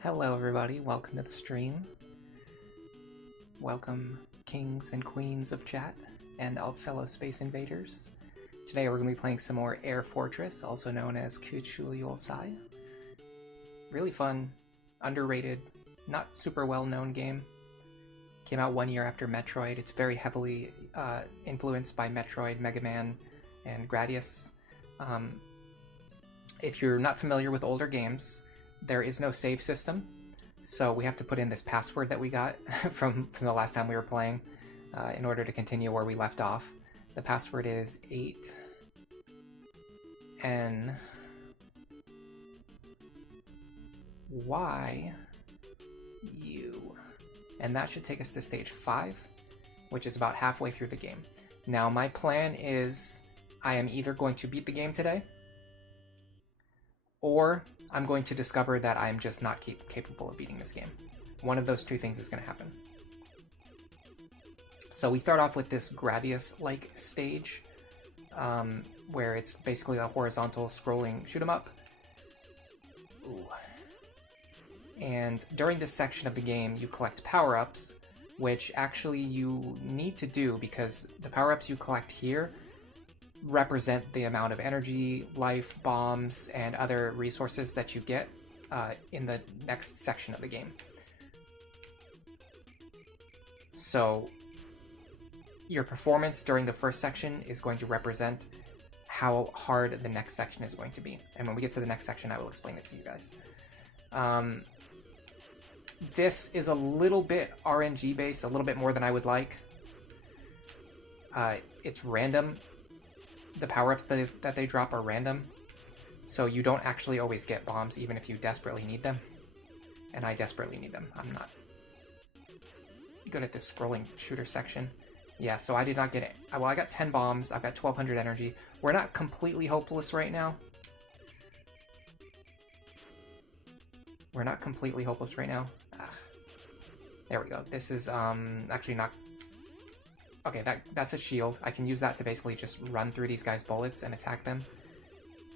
Hello everybody, welcome to the stream. Welcome kings and queens of chat and all fellow space invaders. Today we're going to be playing some more Air Fortress, also known as Kuchul-Yol-Sai. Really fun, underrated, not super well known game. Came out 1 year after Metroid. It's very heavily influenced by Metroid, Mega Man, and Gradius. If you're not familiar with older games, there is no save system, so we have to put in this password that we got from the last time we were playing in order to continue where we left off. The password is 8NYU, and that should take us to stage 5, which is about halfway through the game. Now my plan is I am either going to beat the game today, or I'm going to discover that I'm just not capable of beating this game. One of those two things is going to happen. So we start off with this Gradius-like stage, where it's basically a horizontal scrolling shoot-'em-up. And during this section of the game, you collect power-ups, which actually you need to do because the power-ups you collect here represent the amount of energy, life, bombs, and other resources that you get in the next section of the game. So your performance during the first section is going to represent how hard the next section is going to be. And when we get to the next section, I will explain it to you guys. This is a little bit RNG based, a little bit more than I would like. It's random. The power-ups that they drop are random, so you don't actually always get bombs even if you desperately need them. And I desperately need them. I'm not good at this scrolling shooter section. Yeah, so I did not get it. Well, I got 10 bombs. I've got 1200 energy. We're not completely hopeless right now. We're not completely hopeless right now. There we go. This is actually not... Okay, that's a shield. I can use that to basically just run through these guys' bullets and attack them.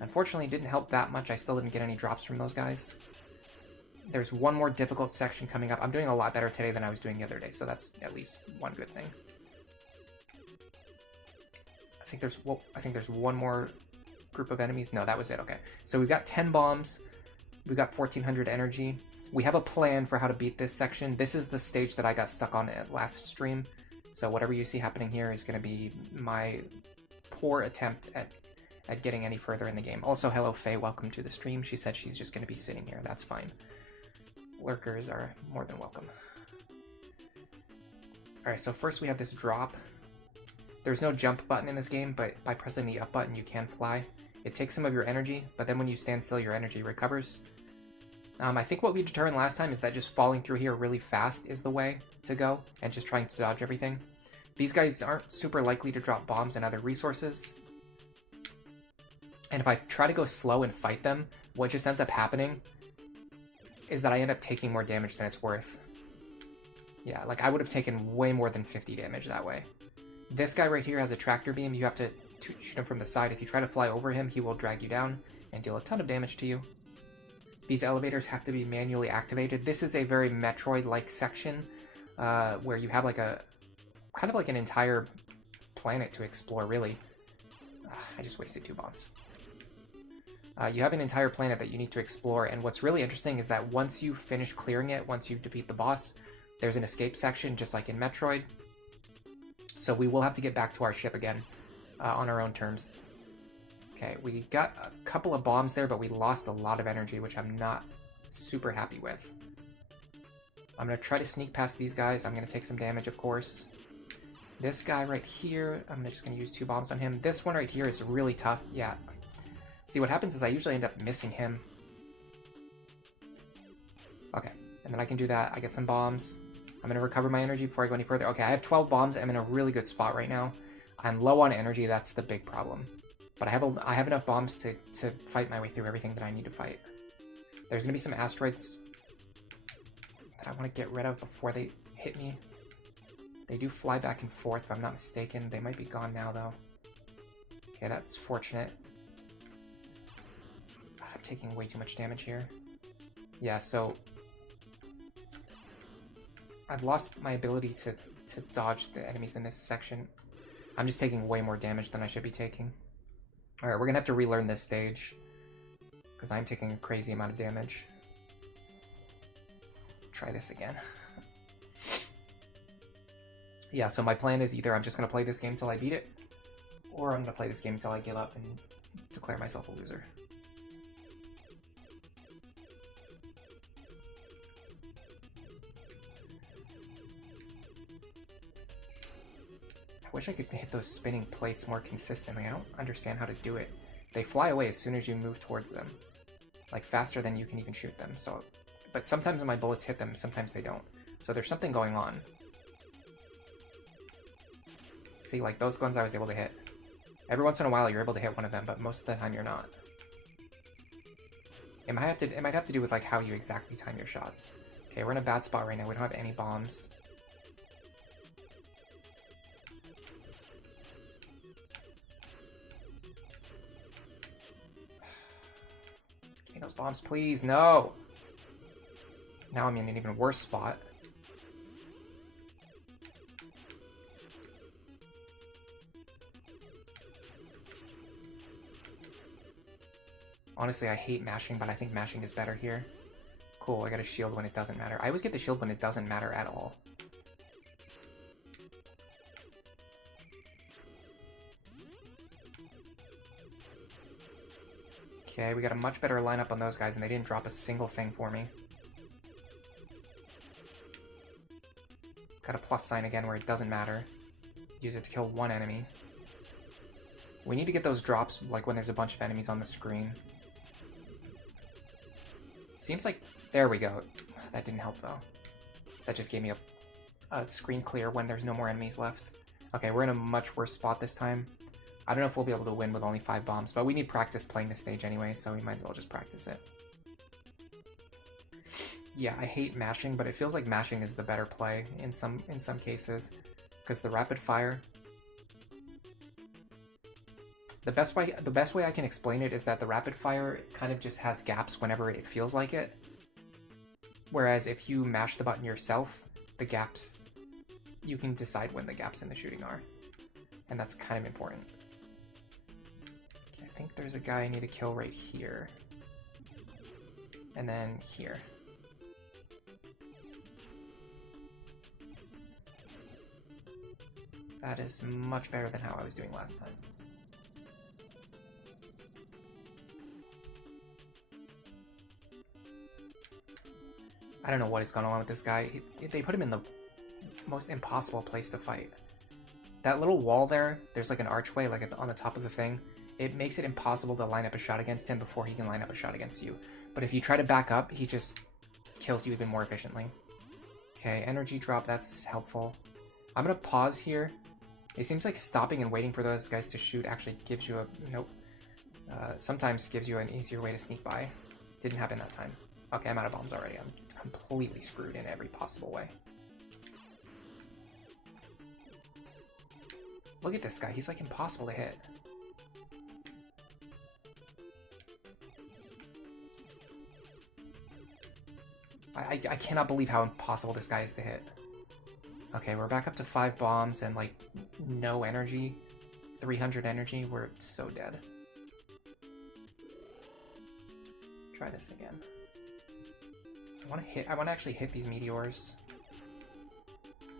Unfortunately, it didn't help that much. I still didn't get any drops from those guys. There's one more difficult section coming up. I'm doing a lot better today than I was doing the other day, so that's at least one good thing. I think there's one more group of enemies. No, that was it. Okay, so we've got 10 bombs. We've got 1400 energy. We have a plan for how to beat this section. This is the stage that I got stuck on at last stream. So whatever you see happening here is going to be my poor attempt at getting any further in the game. Also, hello Faye, welcome to the stream. She said she's just going to be sitting here. That's fine. Lurkers are more than welcome. Alright, so first we have this drop. There's no jump button in this game, but by pressing the up button you can fly. It takes some of your energy, but then when you stand still your energy recovers. I think what we determined last time is that just falling through here really fast is the way to go, and just trying to dodge everything. These guys aren't super likely to drop bombs and other resources. And if I try to go slow and fight them, what just ends up happening is that I end up taking more damage than it's worth. Yeah, like I would have taken way more than 50 damage that way. This guy right here has a tractor beam. You have to shoot him from the side. If you try to fly over him, he will drag you down and deal a ton of damage to you. These elevators have to be manually activated. This is a very Metroid-like section where you have like kind of like an entire planet to explore, really. I just wasted 2 bombs. You have an entire planet that you need to explore, and what's really interesting is that once you finish clearing it, once you defeat the boss, there's an escape section just like in Metroid. So we will have to get back to our ship again on our own terms. Okay, we got a couple of bombs there, but we lost a lot of energy, which I'm not super happy with. I'm going to try to sneak past these guys. I'm going to take some damage, of course. This guy right here, I'm just going to use 2 bombs on him. This one right here is really tough. Yeah. See, what happens is I usually end up missing him. Okay, and then I can do that. I get some bombs. I'm going to recover my energy before I go any further. Okay, I have 12 bombs. I'm in a really good spot right now. I'm low on energy. That's the big problem. But I have enough bombs to fight my way through everything that I need to fight. There's going to be some asteroids that I want to get rid of before they hit me. They do fly back and forth, if I'm not mistaken. They might be gone now, though. Okay, that's fortunate. I'm taking way too much damage here. Yeah, so I've lost my ability to dodge the enemies in this section. I'm just taking way more damage than I should be taking. Alright, we're gonna have to relearn this stage, because I'm taking a crazy amount of damage. Try this again. Yeah, so my plan is either I'm just gonna play this game till I beat it, or I'm gonna play this game until I give up and declare myself a loser. I wish I could hit those spinning plates more consistently. I don't understand how to do it. They fly away as soon as you move towards them. Like, faster than you can even shoot them. So, but sometimes when my bullets hit them, sometimes they don't. So there's something going on. See, like, those guns I was able to hit. Every once in a while you're able to hit one of them, but most of the time you're not. It might have to do with, like, how you exactly time your shots. Okay, we're in a bad spot right now. We don't have any bombs. Give me those bombs, please. No! Now I'm in an even worse spot. Honestly, I hate mashing, but I think mashing is better here. Cool, I got a shield when it doesn't matter. I always get the shield when it doesn't matter at all. Okay, we got a much better lineup on those guys, and they didn't drop a single thing for me. Got a plus sign again where it doesn't matter. Use it to kill one enemy. We need to get those drops, like, when there's a bunch of enemies on the screen. Seems like... There we go. That didn't help, though. That just gave me a screen clear when there's no more enemies left. Okay, we're in a much worse spot this time. I don't know if we'll be able to win with only 5 bombs, but we need practice playing this stage anyway, so we might as well just practice it. Yeah, I hate mashing, but it feels like mashing is the better play in some cases. Because the rapid fire... The best way I can explain it is that the rapid fire kind of just has gaps whenever it feels like it. Whereas if you mash the button yourself, the gaps, you can decide when the gaps in the shooting are. And that's kind of important. Okay, I think there's a guy I need to kill right here. And then here. That is much better than how I was doing last time. I don't know what is going on with this guy. They put him in the most impossible place to fight. That little wall there, there's like an archway like on the top of the thing. It makes it impossible to line up a shot against him before he can line up a shot against you. But if you try to back up, he just kills you even more efficiently. Okay, energy drop, that's helpful. I'm gonna pause here. It seems like stopping and waiting for those guys to shoot actually gives you a... Nope. Sometimes gives you an easier way to sneak by. Didn't happen that time. Okay, I'm out of bombs already. I'm completely screwed in every possible way. Look at this guy. He's like impossible to hit. I cannot believe how impossible this guy is to hit. Okay, we're back up to 5 bombs and like no energy. 300 energy. We're so dead. Try this again. I want to actually hit these meteors.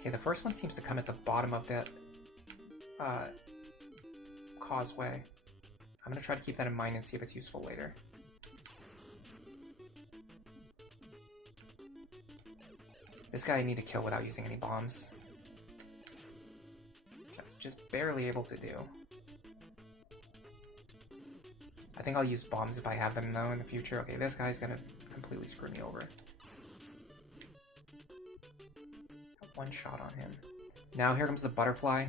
Okay, the first one seems to come at the bottom of that causeway. I'm going to try to keep that in mind and see if it's useful later. This guy I need to kill without using any bombs. Which I was just barely able to do. I think I'll use bombs if I have them though in the future. Okay, this guy's going to completely screw me over. One shot on him. Now here comes the butterfly.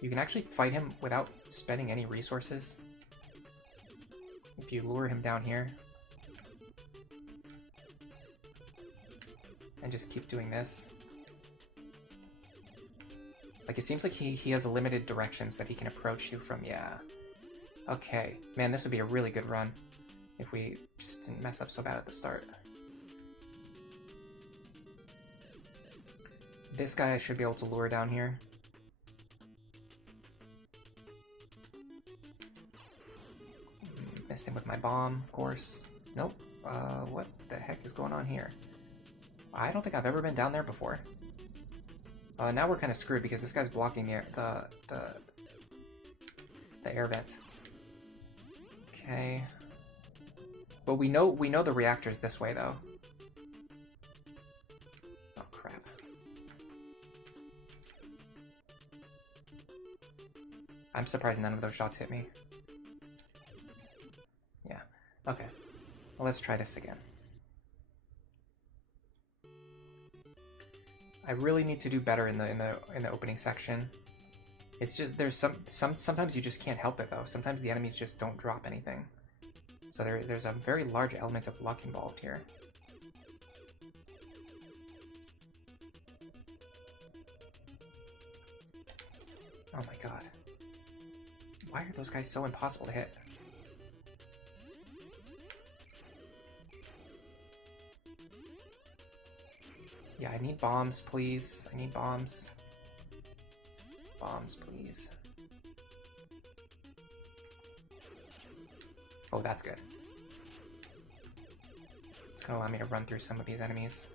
You can actually fight him without spending any resources. If you lure him down here. And just keep doing this. Like, it seems like he has limited directions that he can approach you from. Yeah. Okay. Man, this would be a really good run if we just didn't mess up so bad at the start. This guy I should be able to lure down here. Missed him with my bomb, of course. Nope. What the heck is going on here? I don't think I've ever been down there before. Now we're kind of screwed because this guy's blocking the air vent. Okay. But we know the reactor's this way though. Oh crap. I'm surprised none of those shots hit me. Yeah. Okay. Well, let's try this again. I really need to do better in the opening section. It's just there's sometimes you just can't help it though. Sometimes the enemies just don't drop anything. So there's a very large element of luck involved here. Oh my god. Why are those guys so impossible to hit? Yeah, I need bombs, please. I need bombs. Bombs, please. Oh, that's good. It's gonna allow me to run through some of these enemies.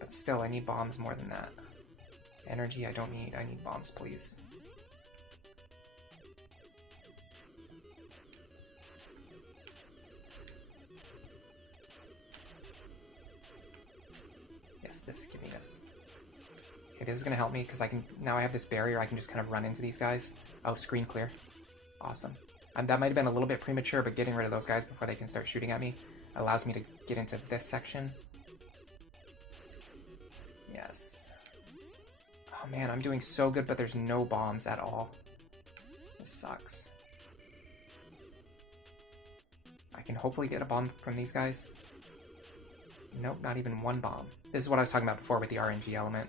But still, I need bombs more than that. Energy, I don't need. I need bombs, please. Yes, give me this. Okay, this is gonna help me because now I have this barrier. I can just kind of run into these guys. Oh, screen clear. Awesome. That might have been a little bit premature, but getting rid of those guys before they can start shooting at me allows me to get into this section. Yes. Oh man, I'm doing so good, but there's no bombs at all. This sucks. I can hopefully get a bomb from these guys. Nope, not even one bomb. This is what I was talking about before with the RNG element.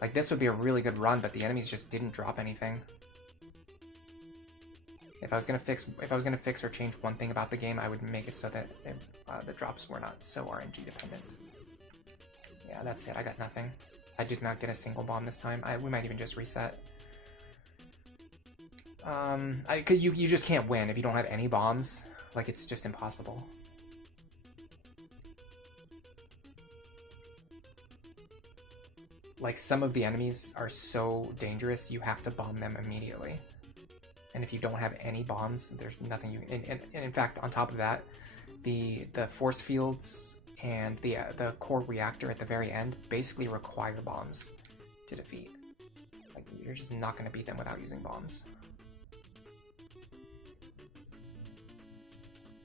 Like, this would be a really good run, but the enemies just didn't drop anything. If I was gonna fix or change one thing about the game, I would make it so that the drops were not so RNG dependent. Yeah, that's it. I got nothing. I did not get a single bomb this time. We might even just reset. Cause you just can't win if you don't have any bombs. Like, it's just impossible. Like, some of the enemies are so dangerous, you have to bomb them immediately. And if you don't have any bombs, there's nothing you... And in fact, on top of that, the force fields and the core reactor at the very end basically require bombs to defeat. Like, you're just not going to beat them without using bombs.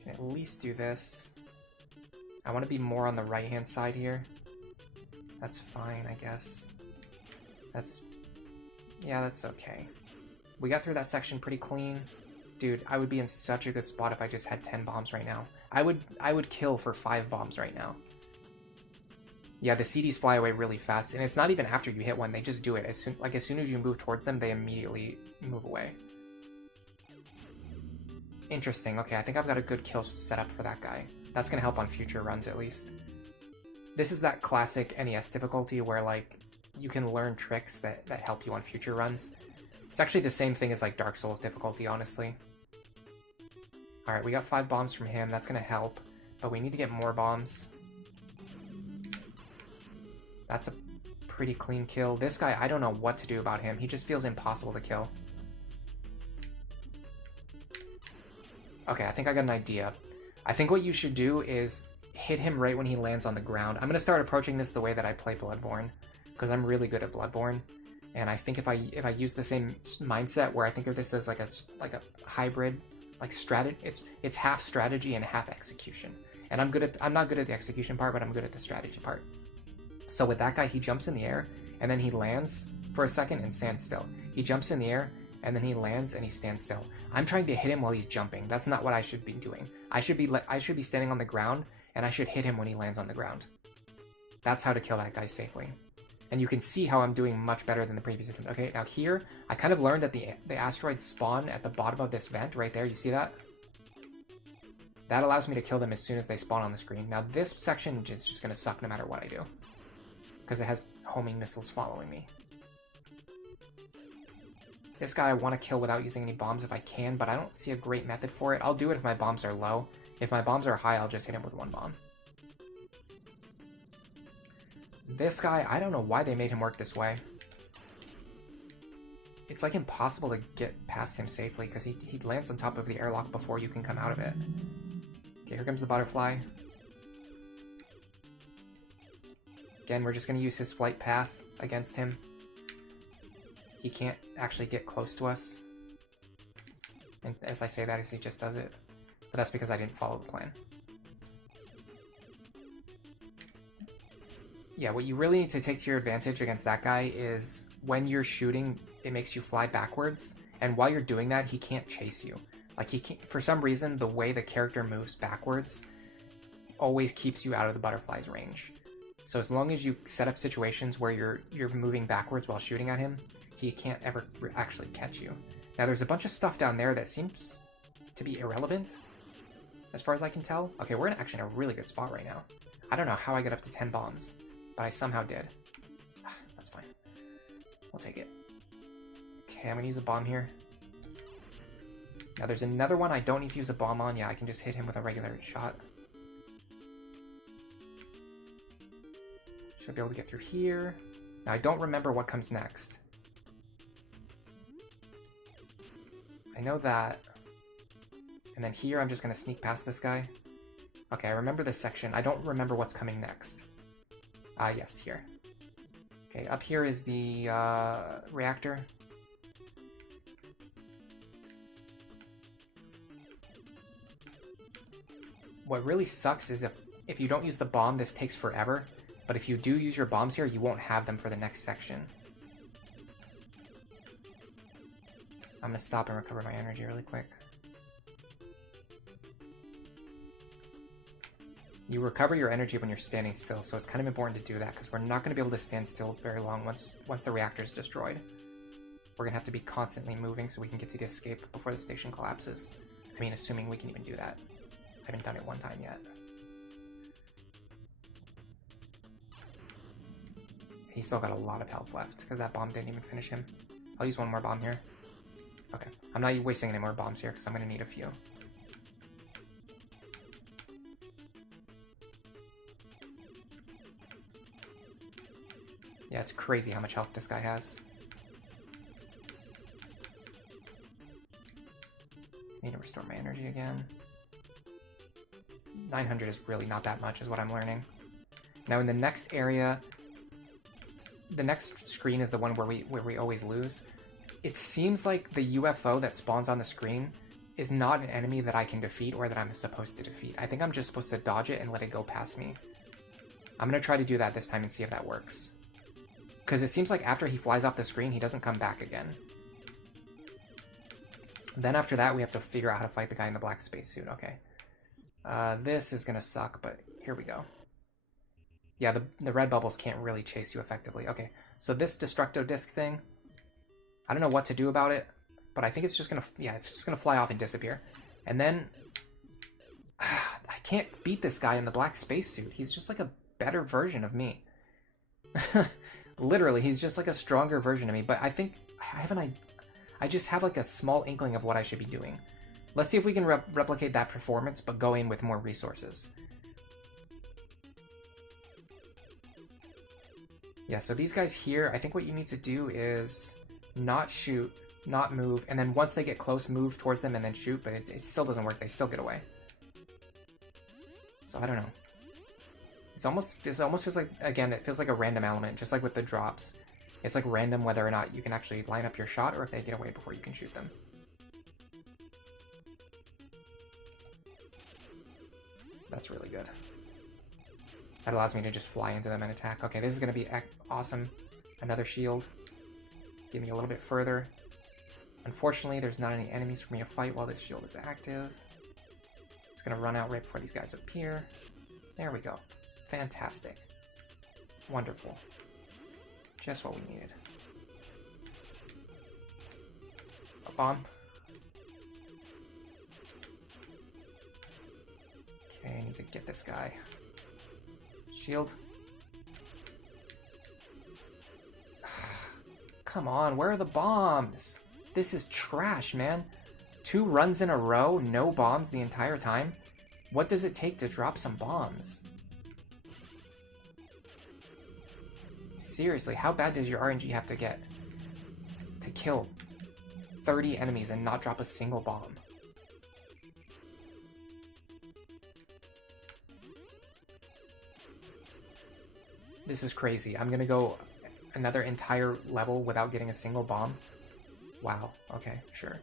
Can at least do this. I want to be more on the right-hand side here. That's fine, I guess. Yeah, that's okay. We got through that section pretty clean. Dude, I would be in such a good spot if I just had 10 bombs right now. I would kill for 5 bombs right now. Yeah, the CDs fly away really fast, and it's not even after you hit one, they just do it. As soon as you move towards them, they immediately move away. Interesting. Okay, I think I've got a good kill set up for that guy. That's gonna help on future runs at least. This is that classic NES difficulty where, like, you can learn tricks that help you on future runs. It's actually the same thing as, like, Dark Souls difficulty, honestly. Alright, we got 5 bombs from him. That's gonna help. But we need to get more bombs. That's a pretty clean kill. This guy, I don't know what to do about him. He just feels impossible to kill. Okay, I think I got an idea. I think what you should do is hit him right when he lands on the ground. I'm going to start approaching this the way that I play Bloodborne, because I'm really good at Bloodborne. And I think if I use the same mindset where I think of this as like a hybrid, like it's half strategy and half execution. And I'm not good at the execution part, but I'm good at the strategy part. So with that guy, he jumps in the air and then he lands for a second and stands still. He jumps in the air and then he lands and he stands still. I'm trying to hit him while he's jumping. That's not what I should be doing. I should be standing on the ground and I should hit him when he lands on the ground. That's how to kill that guy safely. And you can see how I'm doing much better than the previous attempt. Okay, now here, I kind of learned that the asteroids spawn at the bottom of this vent right there. You see that? That allows me to kill them as soon as they spawn on the screen. Now this section is just going to suck no matter what I do. because it has homing missiles following me. This guy I want to kill without using any bombs if I can, but I don't see a great method for it. I'll do it if my bombs are low. If my bombs are high, I'll just hit him with one bomb. This guy, I don't know why they made him work this way. It's like impossible to get past him safely because he lands on top of the airlock before you can come out of it. Okay, here comes the butterfly. Again, we're just going to use his flight path against him. He can't actually get close to us. And as I say that, he just does it. But that's because I didn't follow the plan. Yeah, what you really need to take to your advantage against that guy is when you're shooting, it makes you fly backwards. And while you're doing that, he can't chase you. Like, he can't, for some reason, the way the character moves backwards always keeps you out of the butterfly's range. So as long as you set up situations where you're moving backwards while shooting at him, he can't ever actually catch you. Now, there's a bunch of stuff down there that seems to be irrelevant, as far as I can tell. Okay, we're actually in a really good spot right now. I don't know how I got up to 10 bombs, but I somehow did. That's fine. We'll take it. Okay, I'm gonna use a bomb here. Now, there's another one I don't need to use a bomb on. Yeah, I can just hit him with a regular shot. Should be able to get through here. Now, I don't remember what comes next. I know that. And then here, I'm just going to sneak past this guy. Okay, I remember this section. I don't remember what's coming next. Yes, here. Okay, up here is the reactor. What really sucks is if you don't use the bomb, this takes forever. But if you do use your bombs here, you won't have them for the next section. I'm going to stop and recover my energy really quick. You recover your energy when you're standing still, so it's kind of important to do that, because we're not going to be able to stand still very long once the reactor is destroyed. We're going to have to be constantly moving so we can get to the escape before the station collapses. I mean, assuming we can even do that. I haven't done it one time yet. He's still got a lot of health left, because that bomb didn't even finish him. I'll use one more bomb here. Okay, I'm not wasting any more bombs here, because I'm going to need a few. Yeah, it's crazy how much health this guy has. Need to restore my energy again. 900 is really not that much, is what I'm learning. Now in the next area, the next screen is the one where we always lose. It seems like the UFO that spawns on the screen is not an enemy that I can defeat or that I'm supposed to defeat. I think I'm just supposed to dodge it and let it go past me. I'm going to try to do that this time and see if that works. Because it seems like after he flies off the screen, he doesn't come back again. Then after that, we have to figure out how to fight the guy in the black spacesuit. Okay. This is going to suck, but here we go. Yeah, the red bubbles can't really chase you effectively. Okay, so this destructo disc thing, I don't know what to do about it, but I think it's just going to, yeah, it's just going to fly off and disappear. And then, I can't beat this guy in the black spacesuit. He's just like a better version of me. Literally, he's just like a stronger version of me, but I think, I just have like a small inkling of what I should be doing. Let's see if we can replicate that performance, but go in with more resources. Yeah, so these guys here, I think what you need to do is not shoot, not move, and then once they get close, move towards them and then shoot, but it still doesn't work. They still get away. So I don't know. It almost feels like, again, it feels like a random element, just like with the drops. It's like random whether or not you can actually line up your shot or if they get away before you can shoot them. That's really good. That allows me to just fly into them and attack. Okay, this is going to be awesome. Another shield. Get me a little bit further. Unfortunately, there's not any enemies for me to fight while this shield is active. It's going to run out right before these guys appear. There we go. Fantastic. Wonderful. Just what we needed. A bomb. Okay, I need to get this guy. Shield. Come on, where are the bombs? This is trash, man. 2 runs in a row, no bombs the entire time? What does it take to drop some bombs? Seriously, how bad does your RNG have to get to kill 30 enemies and not drop a single bomb? This is crazy. I'm gonna go another entire level without getting a single bomb. Wow, okay, sure.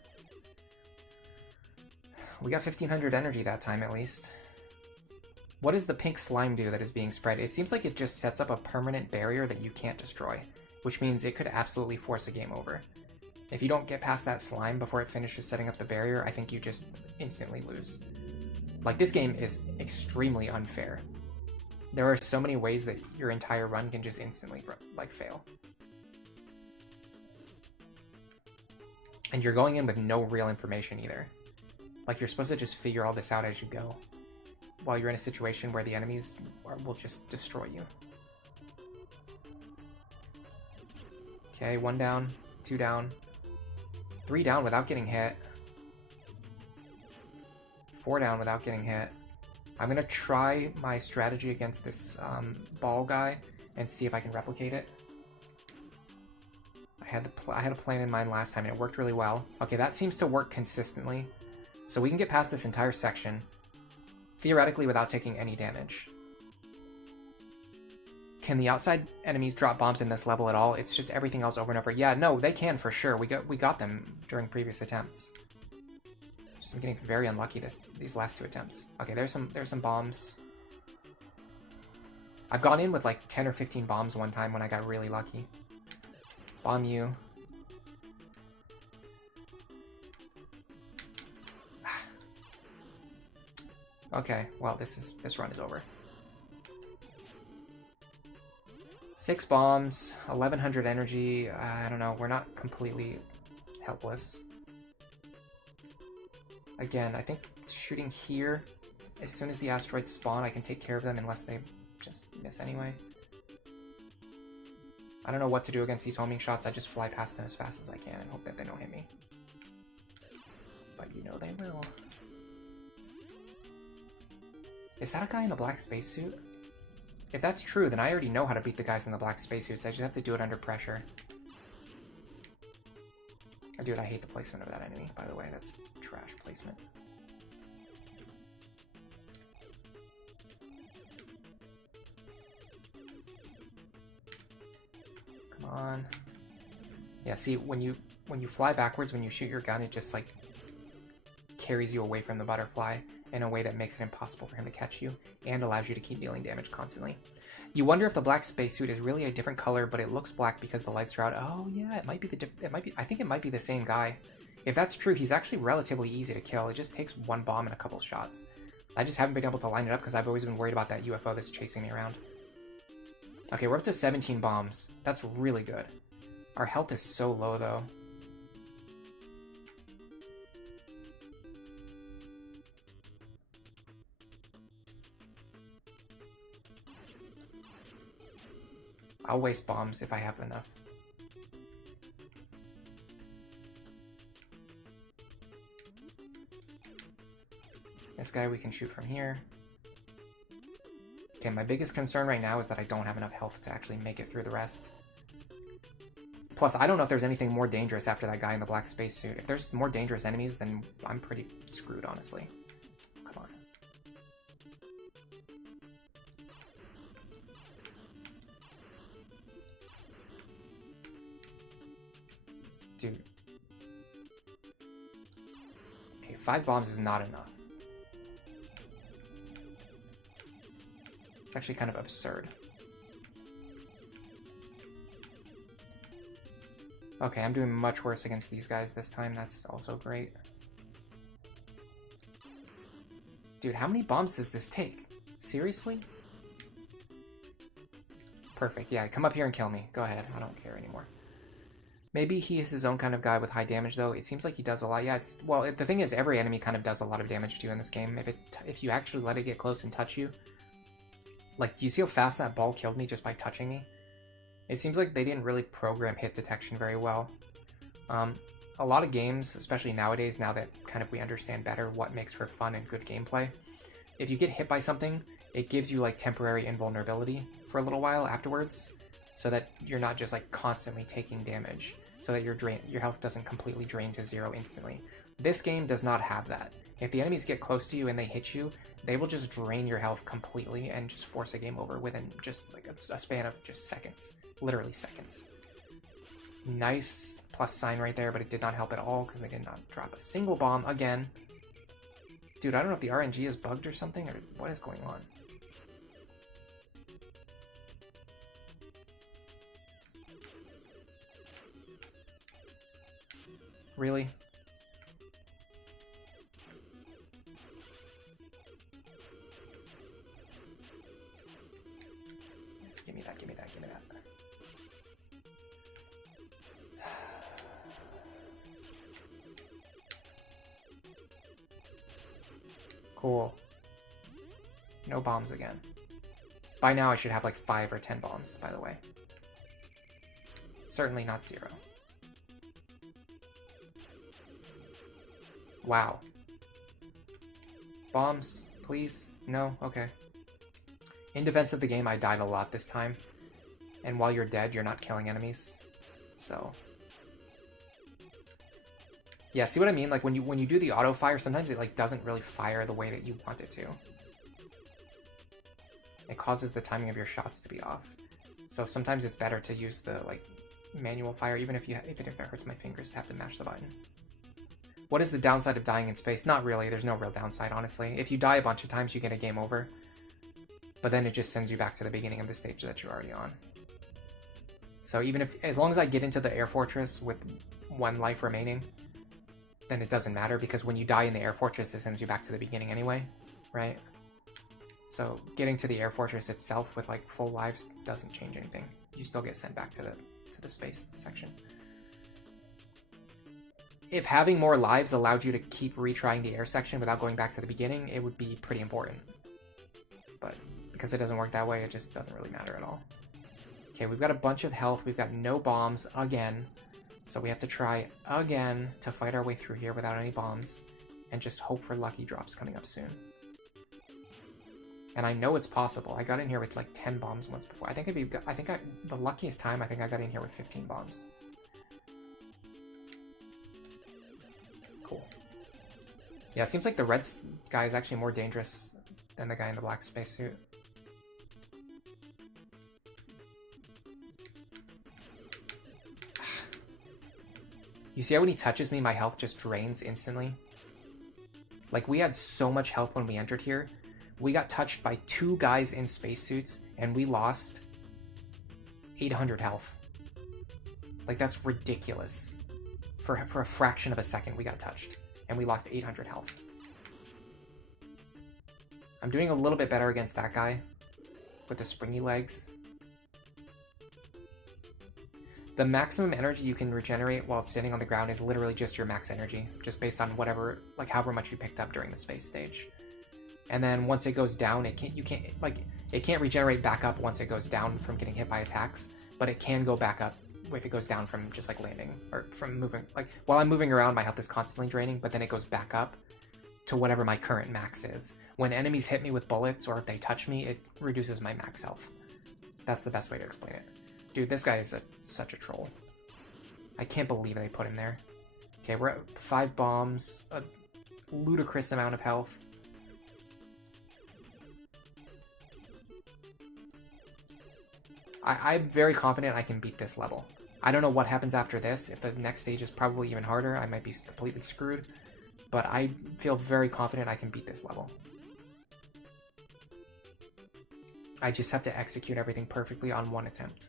We got 1500 energy that time at least. What does the pink slime do that is being spread? It seems like it just sets up a permanent barrier that you can't destroy, which means it could absolutely force a game over. If you don't get past that slime before it finishes setting up the barrier, I think you just instantly lose. Like, this game is extremely unfair. There are so many ways that your entire run can just instantly, like, fail. And you're going in with no real information either. Like, you're supposed to just figure all this out as you go, while you're in a situation where the enemies will just destroy you. Okay, 1 down, 2 down, 3 down without getting hit, 4 down without getting hit. I'm gonna try my strategy against this ball guy and see if I can replicate it. I had a plan in mind last time and it worked really well. Okay, that seems to work consistently. So we can get past this entire section, theoretically without taking any damage. Can the outside enemies drop bombs in this level at all? It's just everything else over and over. Yeah, no, they can for sure. We got them during previous attempts. Just I'm getting very unlucky these last 2 attempts. Okay, there's some bombs. I've gone in with like 10 or 15 bombs one time when I got really lucky. Bomb you. Okay, well, this run is over. 6 bombs, 1100 energy. I don't know, we're not completely helpless. Again, I think shooting here, as soon as the asteroids spawn, I can take care of them unless they just miss anyway. I don't know what to do against these homing shots. I just fly past them as fast as I can and hope that they don't hit me. But you know they will. Is that a guy in a black spacesuit? If that's true, then I already know how to beat the guys in the black spacesuits. I just have to do it under pressure. Dude, I hate the placement of that enemy, by the way. That's trash placement. Come on. Yeah, see, when you fly backwards, when you shoot your gun, it just, like, carries you away from the butterfly in a way that makes it impossible for him to catch you, and allows you to keep dealing damage constantly. You wonder if the black spacesuit is really a different color, but it looks black because the lights are out. Oh yeah, I think it might be the same guy. If that's true, he's actually relatively easy to kill. It just takes 1 bomb and a couple shots. I just haven't been able to line it up because I've always been worried about that UFO that's chasing me around. Okay, we're up to 17 bombs. That's really good. Our health is so low though. I'll waste bombs if I have enough. This guy we can shoot from here. Okay, my biggest concern right now is that I don't have enough health to actually make it through the rest. Plus, I don't know if there's anything more dangerous after that guy in the black spacesuit. If there's more dangerous enemies, then I'm pretty screwed, honestly. Come on. Dude. Okay, 5 bombs is not enough. It's actually kind of absurd. Okay, I'm doing much worse against these guys this time. That's also great. Dude, how many bombs does this take? Seriously? Perfect. Yeah, come up here and kill me. Go ahead. I don't care anymore. Maybe he is his own kind of guy with high damage, though. It seems like he does a lot. Yeah, well, the thing is, every enemy kind of does a lot of damage to you in this game. If you actually let it get close and touch you. Like, do you see how fast that ball killed me just by touching me? It seems like they didn't really program hit detection very well. A lot of games, especially nowadays, now that kind of we understand better what makes for fun and good gameplay, if you get hit by something, it gives you like temporary invulnerability for a little while afterwards, so that you're not just like constantly taking damage, so that your health doesn't completely drain to 0 instantly. This game does not have that. If the enemies get close to you and they hit you, they will just drain your health completely and just force a game over within just like a span of just seconds. Literally seconds. Nice plus sign right there, but it did not help at all because they did not drop a single bomb again. Dude, I don't know if the RNG is bugged or something, or what is going on. Really? Just give me that, give me that, give me that. Cool. No bombs again. By now I should have like 5 or 10 bombs, by the way. Certainly not 0. Wow. Bombs, please? No? Okay. In defense of the game, I died a lot this time. And while you're dead, you're not killing enemies. So... yeah, see what I mean? Like when you do the auto fire, sometimes it like doesn't really fire the way that you want it to. It causes the timing of your shots to be off. So sometimes it's better to use the like manual fire, even if it hurts my fingers to have to mash the button. What is the downside of dying in space? Not really. There's no real downside, honestly. If you die a bunch of times, you get a game over. But then it just sends you back to the beginning of the stage that you're already on. So even if, as long as I get into the air fortress with 1 life remaining, then it doesn't matter, because when you die in the air fortress, it sends you back to the beginning anyway, right? So getting to the air fortress itself with like full lives doesn't change anything. You still get sent back to the space section. If having more lives allowed you to keep retrying the air section without going back to the beginning, it would be pretty important. But because it doesn't work that way, it just doesn't really matter at all. Okay, we've got a bunch of health. We've got no bombs again. So we have to try again to fight our way through here without any bombs, and just hope for lucky drops coming up soon. And I know it's possible. I got in here with like 10 bombs once before. The luckiest time, I think I got in here with 15 bombs. Cool. Yeah, it seems like the red guy is actually more dangerous than the guy in the black spacesuit. You see how when he touches me, my health just drains instantly? Like, we had so much health when we entered here. We got touched by 2 guys in spacesuits, and we lost 800 health. Like, that's ridiculous. For a fraction of a second, we got touched, and we lost 800 health. I'm doing a little bit better against that guy with the springy legs. The maximum energy you can regenerate while standing on the ground is literally just your max energy, just based on whatever, like however much you picked up during the space stage. And then once it goes down, it can't regenerate back up once it goes down from getting hit by attacks, but it can go back up if it goes down from just like landing or from moving. Like while I'm moving around, my health is constantly draining, but then it goes back up to whatever my current max is. When enemies hit me with bullets or if they touch me, it reduces my max health. That's the best way to explain it. Dude, this guy is such a troll. I can't believe they put him there. Okay, we're at 5 bombs, a ludicrous amount of health. I'm very confident I can beat this level. I don't know what happens after this. If the next stage is probably even harder, I might be completely screwed. But I feel very confident I can beat this level. I just have to execute everything perfectly on 1 attempt.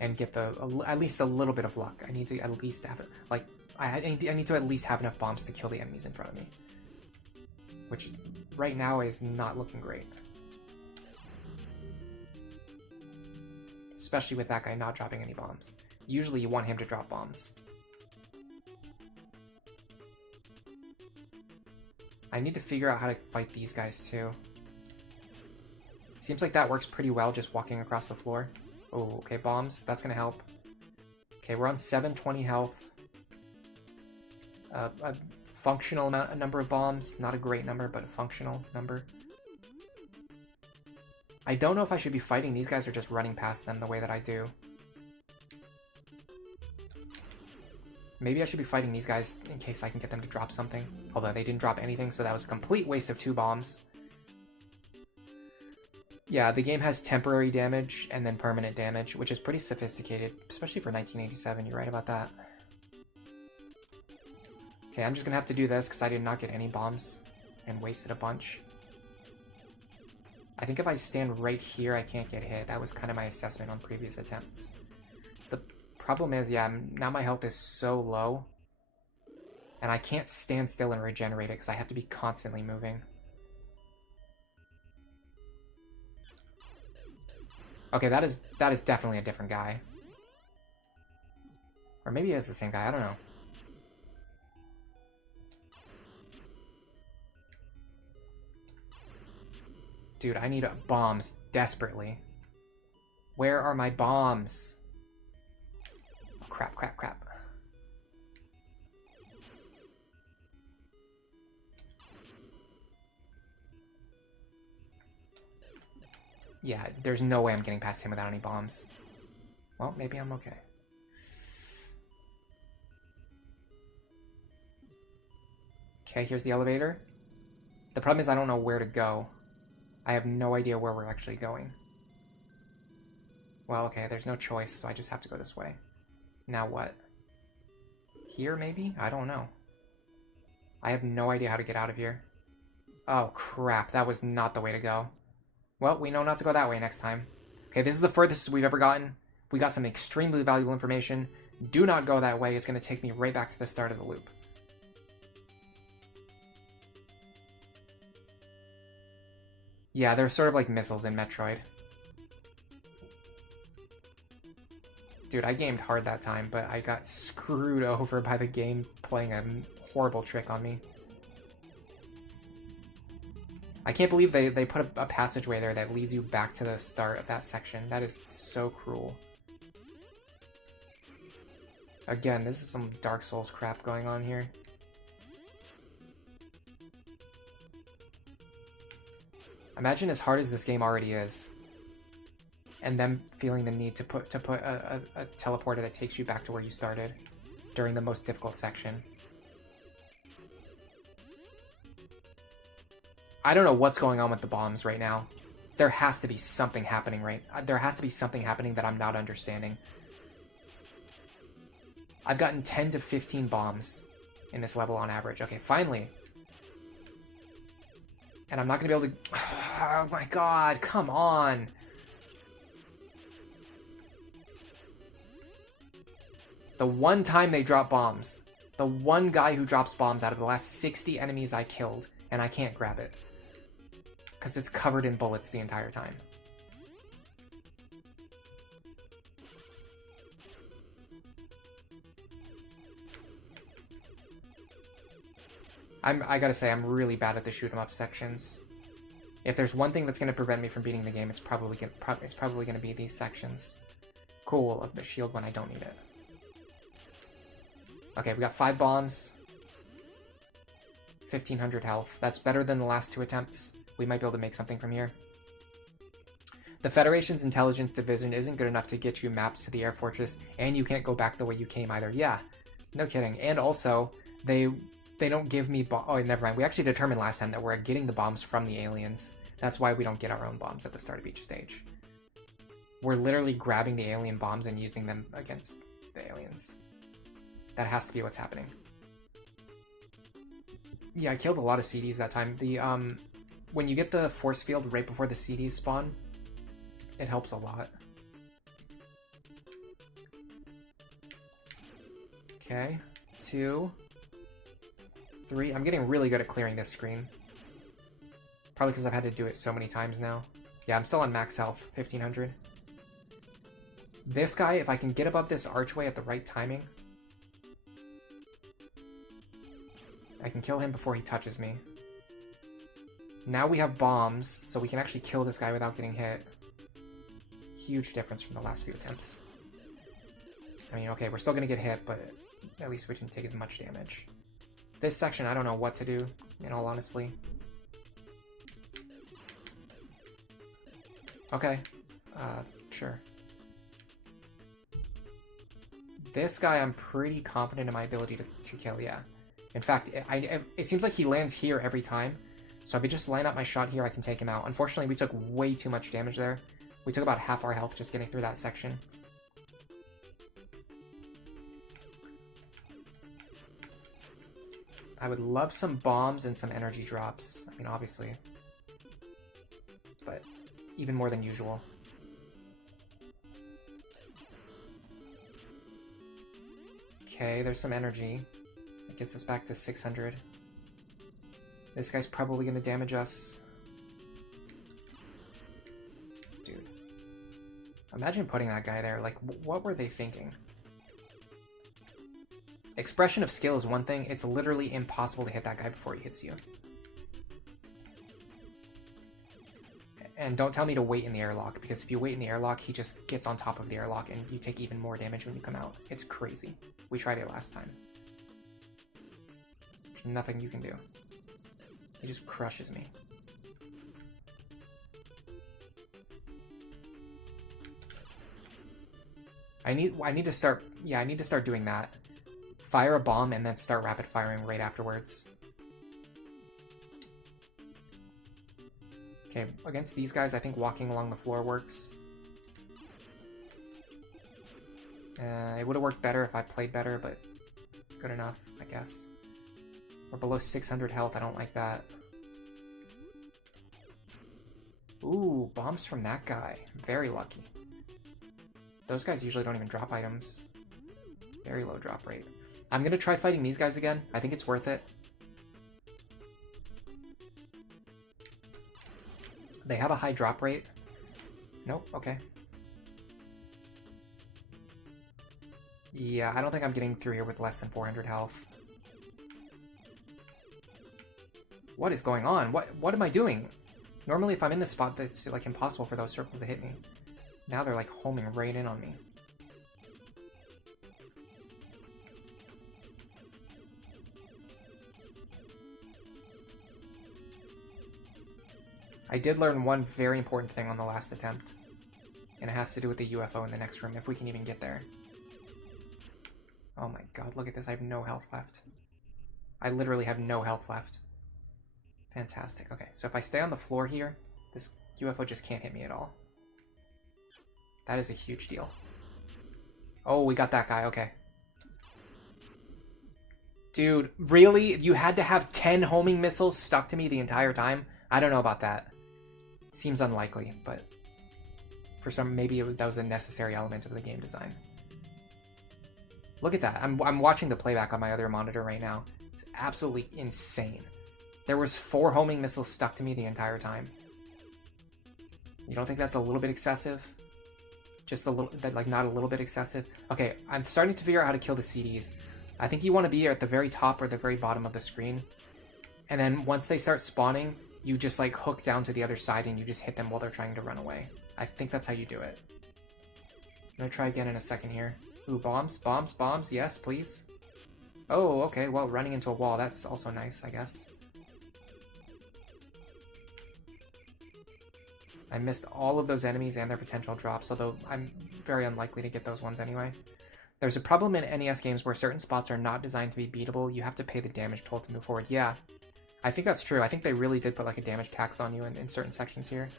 And get at least a little bit of luck. I need to at least have it. Like, I need to at least have enough bombs to kill the enemies in front of me. Which, right now, is not looking great. Especially with that guy not dropping any bombs. Usually you want him to drop bombs. I need to figure out how to fight these guys too. Seems like that works pretty well just walking across the floor. Oh, okay, bombs. That's gonna help. Okay, we're on 720 health. A functional a number of bombs. Not a great number, but a functional number. I don't know if I should be fighting these guys or just running past them the way that I do. Maybe I should be fighting these guys in case I can get them to drop something. Although they didn't drop anything, so that was a complete waste of 2 bombs. Yeah, the game has temporary damage and then permanent damage, which is pretty sophisticated, especially for 1987. You're right about that. Okay, I'm just gonna have to do this because I did not get any bombs and wasted a bunch. I think if I stand right here, I can't get hit. That was kind of my assessment on previous attempts. The problem is, yeah, now my health is so low, and I can't stand still and regenerate it because I have to be constantly moving. Okay, that is definitely a different guy. Or maybe it is the same guy, I don't know. Dude, I need bombs desperately. Where are my bombs? Oh, crap, crap, crap. Yeah, there's no way I'm getting past him without any bombs. Well, maybe I'm okay. Okay, here's the elevator. The problem is I don't know where to go. I have no idea where we're actually going. Well, okay, there's no choice, so I just have to go this way. Now what? Here, maybe? I don't know. I have no idea how to get out of here. Oh, crap. That was not the way to go. Well, we know not to go that way next time. Okay, this is the furthest we've ever gotten. We got some extremely valuable information. Do not go that way. It's going to take me right back to the start of the loop. Yeah, they're sort of like missiles in Metroid. Dude, I gamed hard that time, but I got screwed over by the game playing a horrible trick on me. I can't believe they put a passageway there that leads you back to the start of that section. That is so cruel. Again, this is some Dark Souls crap going on here. Imagine as hard as this game already is, and them feeling the need to put a teleporter that takes you back to where you started during the most difficult section. I don't know what's going on with the bombs right now. There has to be something happening there has to be something happening that I'm not understanding. I've gotten 10 to 15 bombs in this level on average. Okay, finally. And I'm not going to be able to... Oh my god, come on. The one time they drop bombs. The one guy who drops bombs out of the last 60 enemies I killed, and I can't grab it. Because it's covered in bullets the entire time. I gotta say, I'm really bad at the shoot 'em up sections. If there's one thing that's gonna prevent me from beating the game, it's probably gonna be these sections. Cool, a shield when I don't need it. Okay, we got 5 bombs. 1500 health. That's better than the last 2 attempts. We might be able to make something from here. The Federation's intelligence division isn't good enough to get you maps to the air fortress, and you can't go back the way you came either. Yeah, no kidding. And also, they don't give me oh, never mind. We actually determined last time that we're getting the bombs from the aliens. That's why we don't get our own bombs at the start of each stage. We're literally grabbing the alien bombs and using them against the aliens. That has to be what's happening. Yeah, I killed a lot of CDs that time. The when you get the force field right before the CDs spawn, it helps a lot. Okay, 2, 3. I'm getting really good at clearing this screen. Probably because I've had to do it so many times now. Yeah, I'm still on max health, 1500. This guy, if I can get above this archway at the right timing, I can kill him before he touches me. Now we have bombs, so we can actually kill this guy without getting hit. Huge difference from the last few attempts. I mean, okay, we're still going to get hit, but at least we didn't take as much damage. This section, I don't know what to do, in all honesty. Okay, sure. This guy, I'm pretty confident in my ability to kill, yeah. In fact, it seems like he lands here every time. So if I just line up my shot here, I can take him out. Unfortunately, we took way too much damage there. We took about half our health just getting through that section. I would love some bombs and some energy drops. I mean, obviously. But even more than usual. Okay, there's some energy. It gets us back to 600. This guy's probably going to damage us. Dude. Imagine putting that guy there. Like, what were they thinking? Expression of skill is one thing. It's literally impossible to hit that guy before he hits you. And don't tell me to wait in the airlock, because if you wait in the airlock, he just gets on top of the airlock and you take even more damage when you come out. It's crazy. We tried it last time. There's nothing you can do. He just crushes me. I need to start, yeah, I need to start doing that. Fire a bomb and then start rapid firing right afterwards. Okay, against these guys, I think walking along the floor works. It would have worked better if I played better, but good enough, I guess. We're below 600 health, I don't like that. Ooh, bombs from that guy. Very lucky. Those guys usually don't even drop items. Very low drop rate. I'm going to try fighting these guys again. I think it's worth it. They have a high drop rate. Nope, okay. Yeah, I don't think I'm getting through here with less than 400 health. What is going on? What am I doing? Normally if I'm in this spot, it's like impossible for those circles to hit me. Now they're like homing right in on me. I did learn one very important thing on the last attempt, and it has to do with the UFO in the next room, if we can even get there. Oh my god, look at this, I have no health left. I literally have no health left. Fantastic. Okay, so if I stay on the floor here, this UFO just can't hit me at all. That is a huge deal. Oh, we got that guy, okay. Dude, really? You had to have 10 homing missiles stuck to me the entire time? I don't know about that. Seems unlikely, but for some, maybe that was a necessary element of the game design. Look at that. I'm watching the playback on my other monitor right now. It's absolutely insane. There was 4 homing missiles stuck to me the entire time. You don't think that's a little bit excessive? Just a little, like not a little bit excessive? Okay, I'm starting to figure out how to kill the CDs. I think you want to be at the very top or the very bottom of the screen. And then once they start spawning, you just like hook down to the other side and you just hit them while they're trying to run away. I think that's how you do it. I'm gonna try again in a second here. Ooh, bombs, bombs, bombs, yes, please. Oh, okay, well, running into a wall, that's also nice, I guess. I missed all of those enemies and their potential drops, although I'm very unlikely to get those ones anyway. There's a problem in NES games where certain spots are not designed to be beatable. You have to pay the damage toll to move forward. Yeah, I think that's true. I think they really did put like a damage tax on you in certain sections here.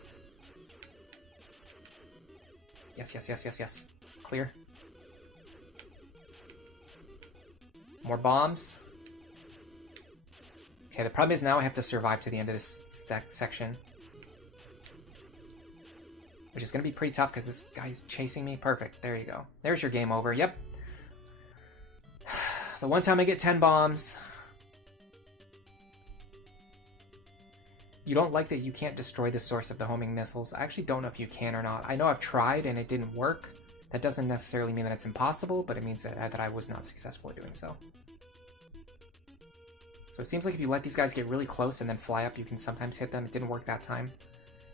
Yes, yes, yes, yes, yes. Clear. More bombs. Okay, the problem is now I have to survive to the end of this section. Which is going to be pretty tough because this guy's chasing me. Perfect. There you go. There's your game over. Yep. The one time I get 10 bombs. You don't like that you can't destroy the source of the homing missiles. I actually don't know if you can or not. I know I've tried and it didn't work. That doesn't necessarily mean that it's impossible, but it means that I was not successful at doing so. So it seems like if you let these guys get really close and then fly up, you can sometimes hit them. It didn't work that time.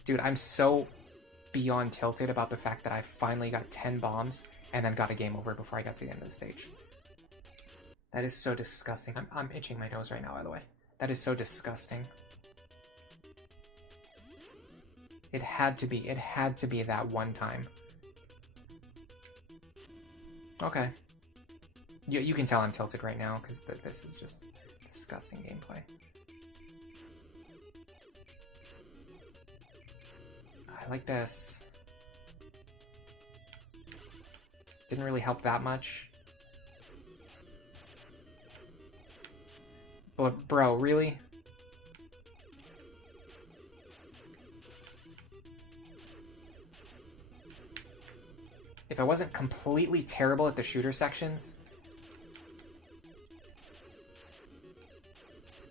Dude, I'm so beyond tilted about the fact that I finally got 10 bombs and then got a game over before I got to the end of the stage. That is so disgusting. I'm itching my nose right now, by the way. That is so disgusting. It had to be that one time. Okay. You can tell I'm tilted right now, because this is just disgusting gameplay. I like this. Didn't really help that much. But bro, really? If I wasn't completely terrible at the shooter sections...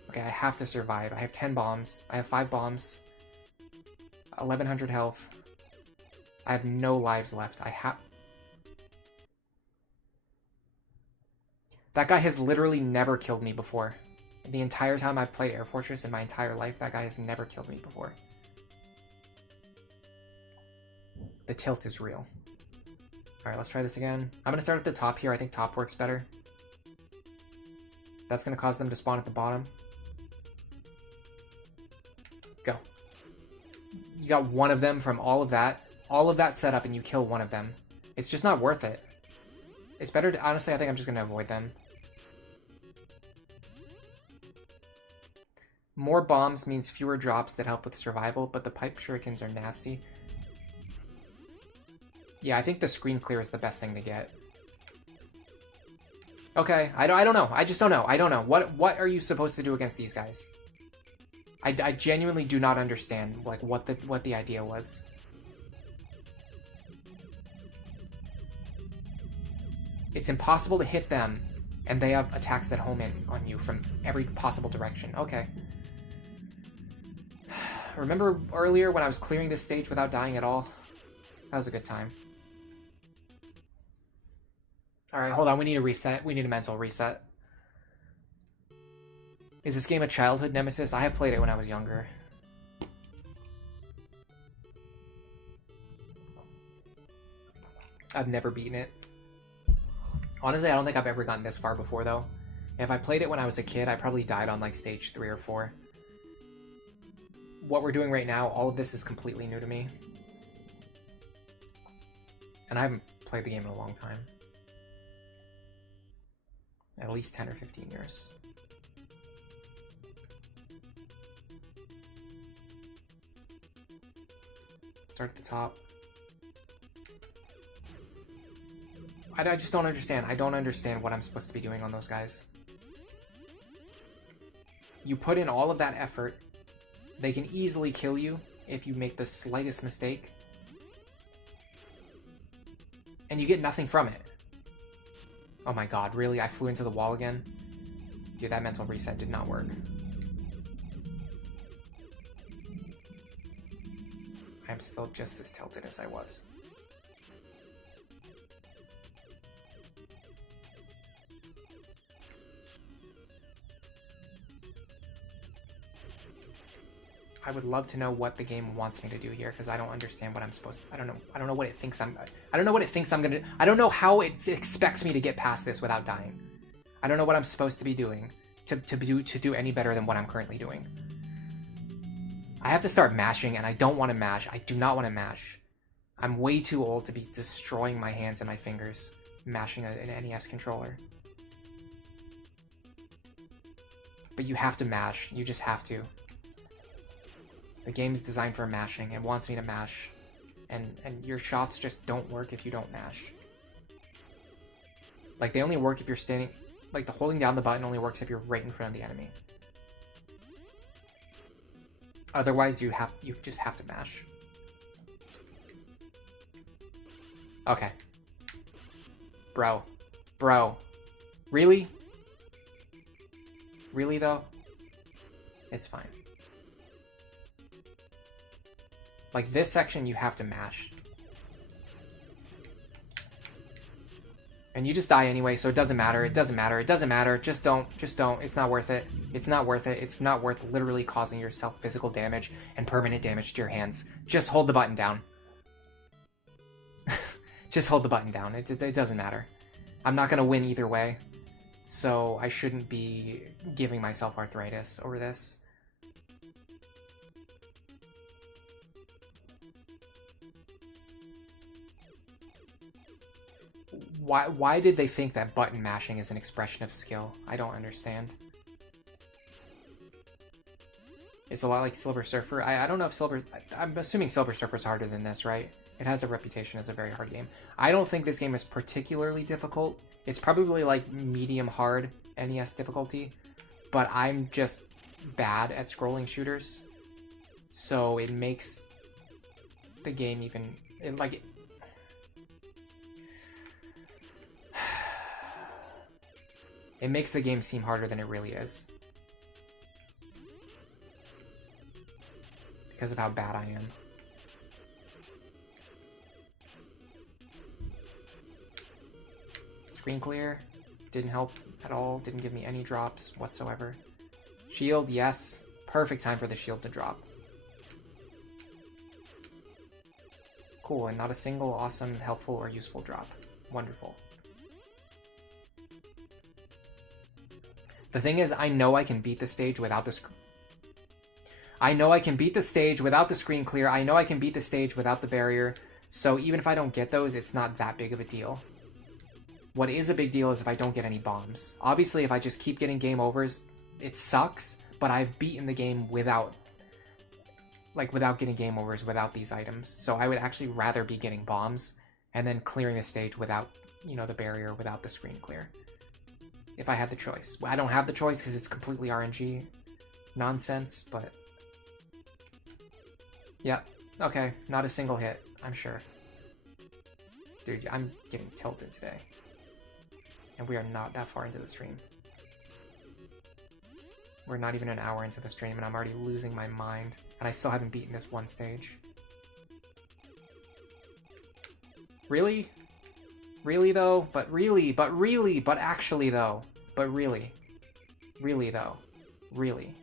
Okay, I have to survive. I have 10 bombs. I have 5 bombs. 1100 health. I have no lives left. That guy has literally never killed me before. The entire time I've played Air Fortress in my entire life, that guy has never killed me before. The tilt is real. Alright, let's try this again. I'm going to start at the top here. I think top works better. That's going to cause them to spawn at the bottom. Go. You got one of them from all of that setup, and you kill one of them. It's just not worth it. It's better to, honestly, I think I'm just going to avoid them. More bombs means fewer drops that help with survival, but the pipe shurikens are nasty. Yeah, I think the screen clear is the best thing to get. Okay, I don't know. I just don't know. I don't know. What are you supposed to do against these guys? I genuinely do not understand, like, what the idea was. It's impossible to hit them, and they have attacks that home in on you from every possible direction. Okay. Remember earlier when I was clearing this stage without dying at all? That was a good time. Alright, hold on. We need a reset. We need a mental reset. Is this game a childhood nemesis? I have played it when I was younger. I've never beaten it. Honestly, I don't think I've ever gotten this far before, though. If I played it when I was a kid, I probably died on, like, stage 3 or 4. What we're doing right now, all of this is completely new to me. And I haven't played the game in a long time. At least 10 or 15 years. Start at the top. I just don't understand. I don't understand what I'm supposed to be doing on those guys. You put in all of that effort. They can easily kill you if you make the slightest mistake. And you get nothing from it. Oh my god, really? I flew into the wall again? Dude, that mental reset did not work. I'm still just as tilted as I was. I would love to know what the game wants me to do here, because I don't understand what I'm supposed to... I don't know what it thinks I'm... I don't know what it thinks I'm gonna... I don't know how it expects me to get past this without dying. I don't know what I'm supposed to be doing to do any better than what I'm currently doing. I have to start mashing, and I don't want to mash. I do not want to mash. I'm way too old to be destroying my hands and my fingers mashing an NES controller. But you have to mash. You just have to. The game's designed for mashing. It wants me to mash. And your shots just don't work if you don't mash. Like, they only work if you're standing... Like, the holding down the button only works if you're right in front of the enemy. Otherwise, you just have to mash. Okay. Bro. Bro. Really? Really, though? It's fine. Like, this section, you have to mash. And you just die anyway, so it doesn't matter. It doesn't matter. It doesn't matter. Just don't. Just don't. It's not worth it. It's not worth it. It's not worth literally causing yourself physical damage and permanent damage to your hands. Just hold the button down. Just hold the button down. It doesn't matter. I'm not going to win either way. So I shouldn't be giving myself arthritis over this. Why did they think that button mashing is an expression of skill? I don't understand. It's a lot like Silver Surfer. I don't know if I'm assuming Silver Surfer's harder than this, right? It has a reputation as a very hard game. I don't think this game is particularly difficult. It's probably like medium hard NES difficulty, but I'm just bad at scrolling shooters. So it makes the game even... It makes the game seem harder than it really is. Because of how bad I am. Screen clear. Didn't help at all. Didn't give me any drops whatsoever. Shield, yes. Perfect time for the shield to drop. Cool, and not a single awesome, helpful, or useful drop. Wonderful. The thing is, I know I can beat the stage without the I know I can beat the stage without the screen clear. I know I can beat the stage without the barrier. So even if I don't get those, it's not that big of a deal. What is a big deal is if I don't get any bombs. Obviously, if I just keep getting game overs, it sucks, but I've beaten the game without getting game overs without these items. So I would actually rather be getting bombs and then clearing the stage without, the barrier, without the screen clear. If I had the choice. Well, I don't have the choice because it's completely RNG nonsense, but... Yep. Okay, not a single hit, I'm sure. Dude, I'm getting tilted today. And we are not that far into the stream. We're not even an hour into the stream and I'm already losing my mind. And I still haven't beaten this one stage. Really? Really though? But actually though. But really. Really though. Really.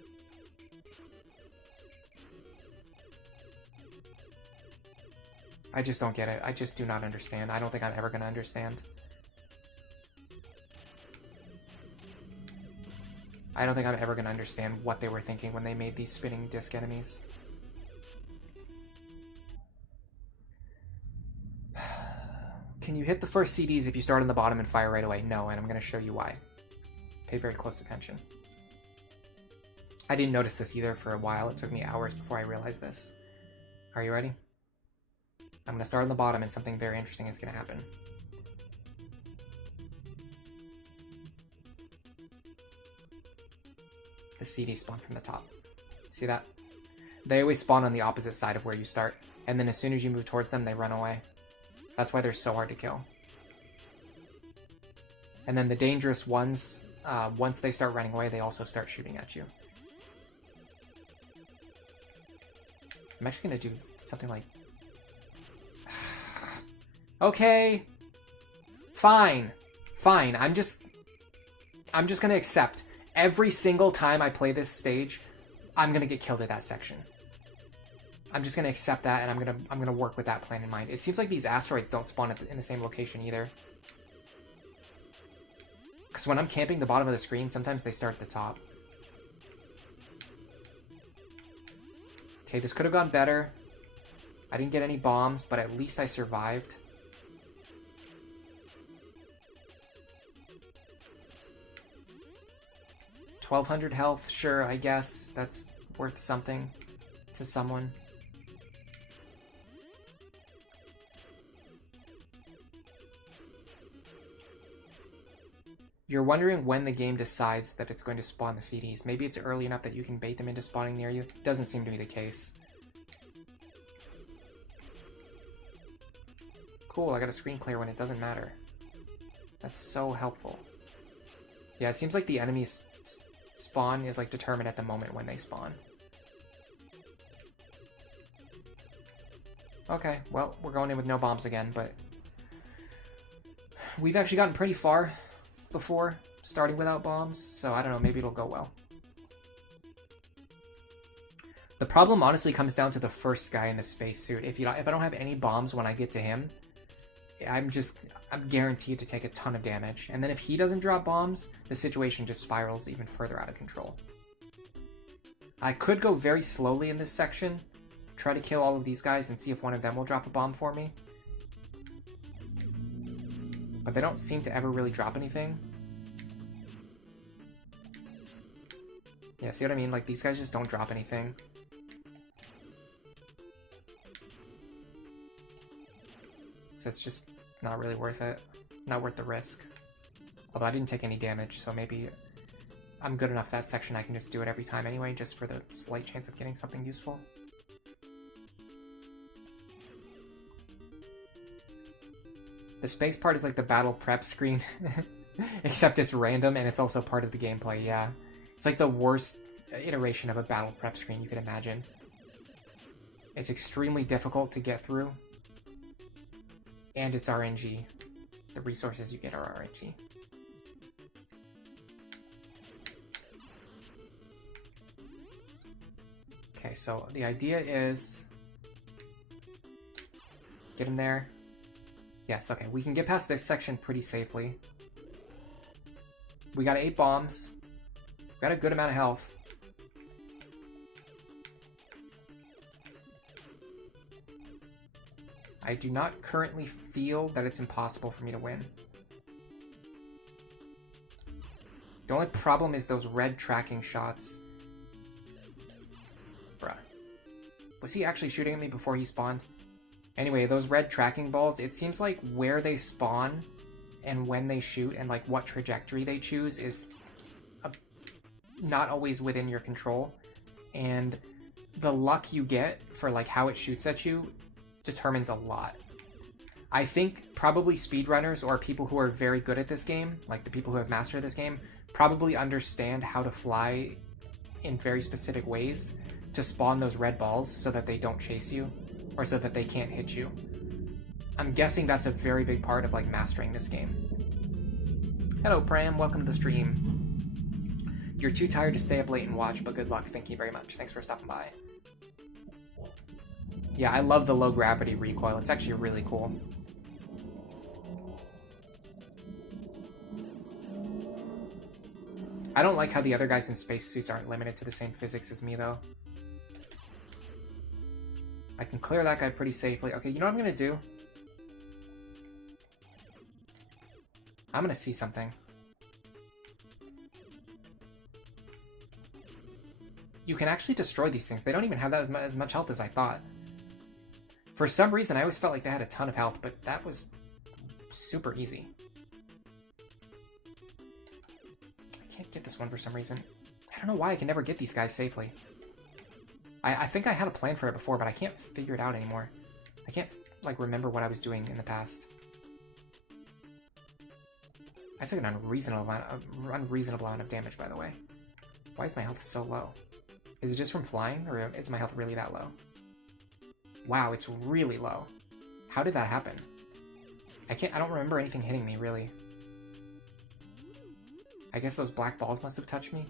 I just don't get it. I just do not understand. I don't think I'm ever going to understand. I don't think I'm ever going to understand what they were thinking when they made these spinning disc enemies. Can you hit the first CDs if you start on the bottom and fire right away? No, and I'm going to show you why. Pay very close attention. I didn't notice this either for a while. It took me hours before I realized this. Are you ready? I'm going to start on the bottom and something very interesting is going to happen. The CDs spawn from the top. See that? They always spawn on the opposite side of where you start, and then as soon as you move towards them, they run away. That's why they're so hard to kill. And then the dangerous ones, once they start running away, they also start shooting at you. I'm actually going to do something like... Okay. Fine. Fine. I'm just going to accept. Every single time I play this stage, I'm going to get killed at that section. I'm just going to accept that, and I'm gonna work with that plan in mind. It seems like these asteroids don't spawn in the same location either. Because when I'm camping the bottom of the screen, sometimes they start at the top. Okay, this could have gone better. I didn't get any bombs, but at least I survived. $1,200 health, sure, I guess. That's worth something to someone. You're wondering when the game decides that it's going to spawn the CDs. Maybe it's early enough that you can bait them into spawning near you. Doesn't seem to be the case. Cool, I got a screen clear when it doesn't matter. That's so helpful. Yeah, it seems like the enemies spawn is like determined at the moment when they spawn. Okay, well, we're going in with no bombs again, but we've actually gotten pretty far before starting without bombs, so I don't know, maybe it'll go well. The problem honestly comes down to the first guy in the spacesuit. If I don't have any bombs when I get to him, I'm guaranteed to take a ton of damage. And then if he doesn't drop bombs, the situation just spirals even further out of control. I could go very slowly in this section, try to kill all of these guys and see if one of them will drop a bomb for me. But they don't seem to ever really drop anything. Yeah, see what I mean? Like, these guys just don't drop anything. So it's just not really worth it. Not worth the risk. Although I didn't take any damage, so maybe I'm good enough that section I can just do it every time anyway, just for the slight chance of getting something useful. The space part is like the battle prep screen, except it's random and it's also part of the gameplay, yeah. It's like the worst iteration of a battle prep screen you could imagine. It's extremely difficult to get through. And it's RNG. The resources you get are RNG. Okay, so the idea is... Get him there. Yes, okay, we can get past this section pretty safely. We got 8 bombs. We got a good amount of health. I do not currently feel that it's impossible for me to win. The only problem is those red tracking shots. Bruh. Was he actually shooting at me before he spawned? Anyway, those red tracking balls, it seems like where they spawn and when they shoot and like what trajectory they choose is not always within your control. And the luck you get for like how it shoots at you determines a lot. I think probably speedrunners or people who are very good at this game, like the people who have mastered this game, probably understand how to fly in very specific ways to spawn those red balls so that they don't chase you or so that they can't hit you. I'm guessing that's a very big part of like mastering this game. Hello Pram, welcome to the stream. You're too tired to stay up late and watch, but good luck. Thank you very much. Thanks for stopping by. Yeah, I love the low gravity recoil. It's actually really cool. I don't like how the other guys in spacesuits aren't limited to the same physics as me, though. I can clear that guy pretty safely. Okay, you know what I'm gonna do? I'm gonna see something. You can actually destroy these things. They don't even have that as much health as I thought. For some reason, I always felt like they had a ton of health, but that was super easy. I can't get this one for some reason. I don't know why I can never get these guys safely. I think I had a plan for it before, but I can't figure it out anymore. I can't, like, remember what I was doing in the past. I took an unreasonable amount of damage, by the way. Why is my health so low? Is it just from flying, or is my health really that low? Wow, it's really low. How did that happen? I don't remember anything hitting me, really. I guess those black balls must have touched me.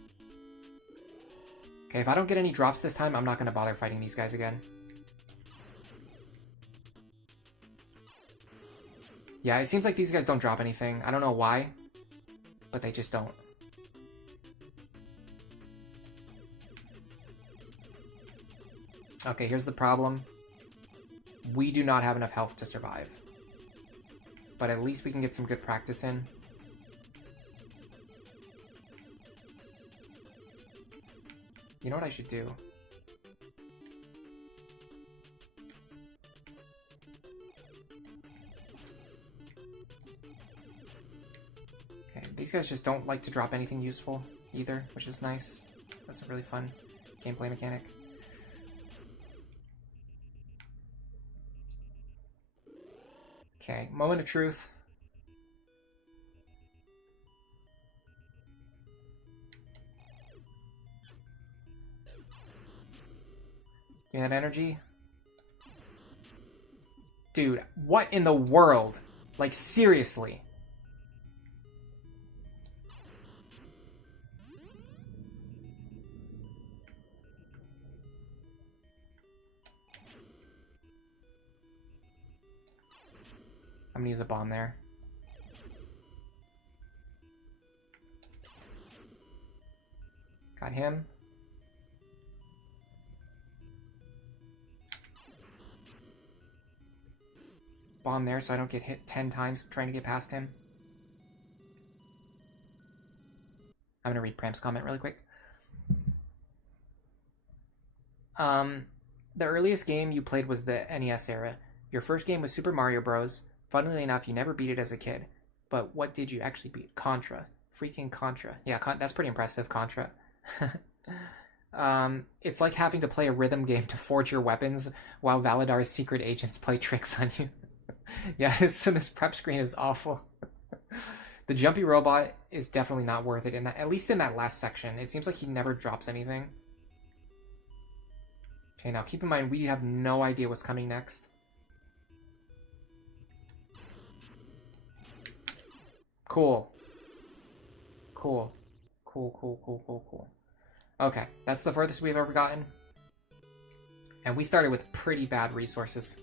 Okay, if I don't get any drops this time, I'm not going to bother fighting these guys again. Yeah, it seems like these guys don't drop anything. I don't know why, but they just don't. Okay, here's the problem. We do not have enough health to survive. But at least we can get some good practice in. You know what I should do? Okay, these guys just don't like to drop anything useful either, which is nice. That's a really fun gameplay mechanic. Okay, moment of truth. Give me that energy. Dude, what in the world? Like, seriously. I'm gonna use a bomb there. Got him. Bomb there so I don't get hit 10 times trying to get past him. I'm gonna read Pram's comment really quick. The earliest game you played was the NES era. Your first game was Super Mario Bros. Funnily enough, you never beat it as a kid. But what did you actually beat? Contra. Freaking Contra. Yeah, that's pretty impressive, Contra. It's like having to play a rhythm game to forge your weapons while Valadar's secret agents play tricks on you. Yeah, this prep screen is awful. The jumpy robot is definitely not worth it, at least in that last section. It seems like he never drops anything. Okay, now keep in mind, we have no idea what's coming next. Cool. Cool. Cool. Okay, that's the furthest we've ever gotten. And we started with pretty bad resources.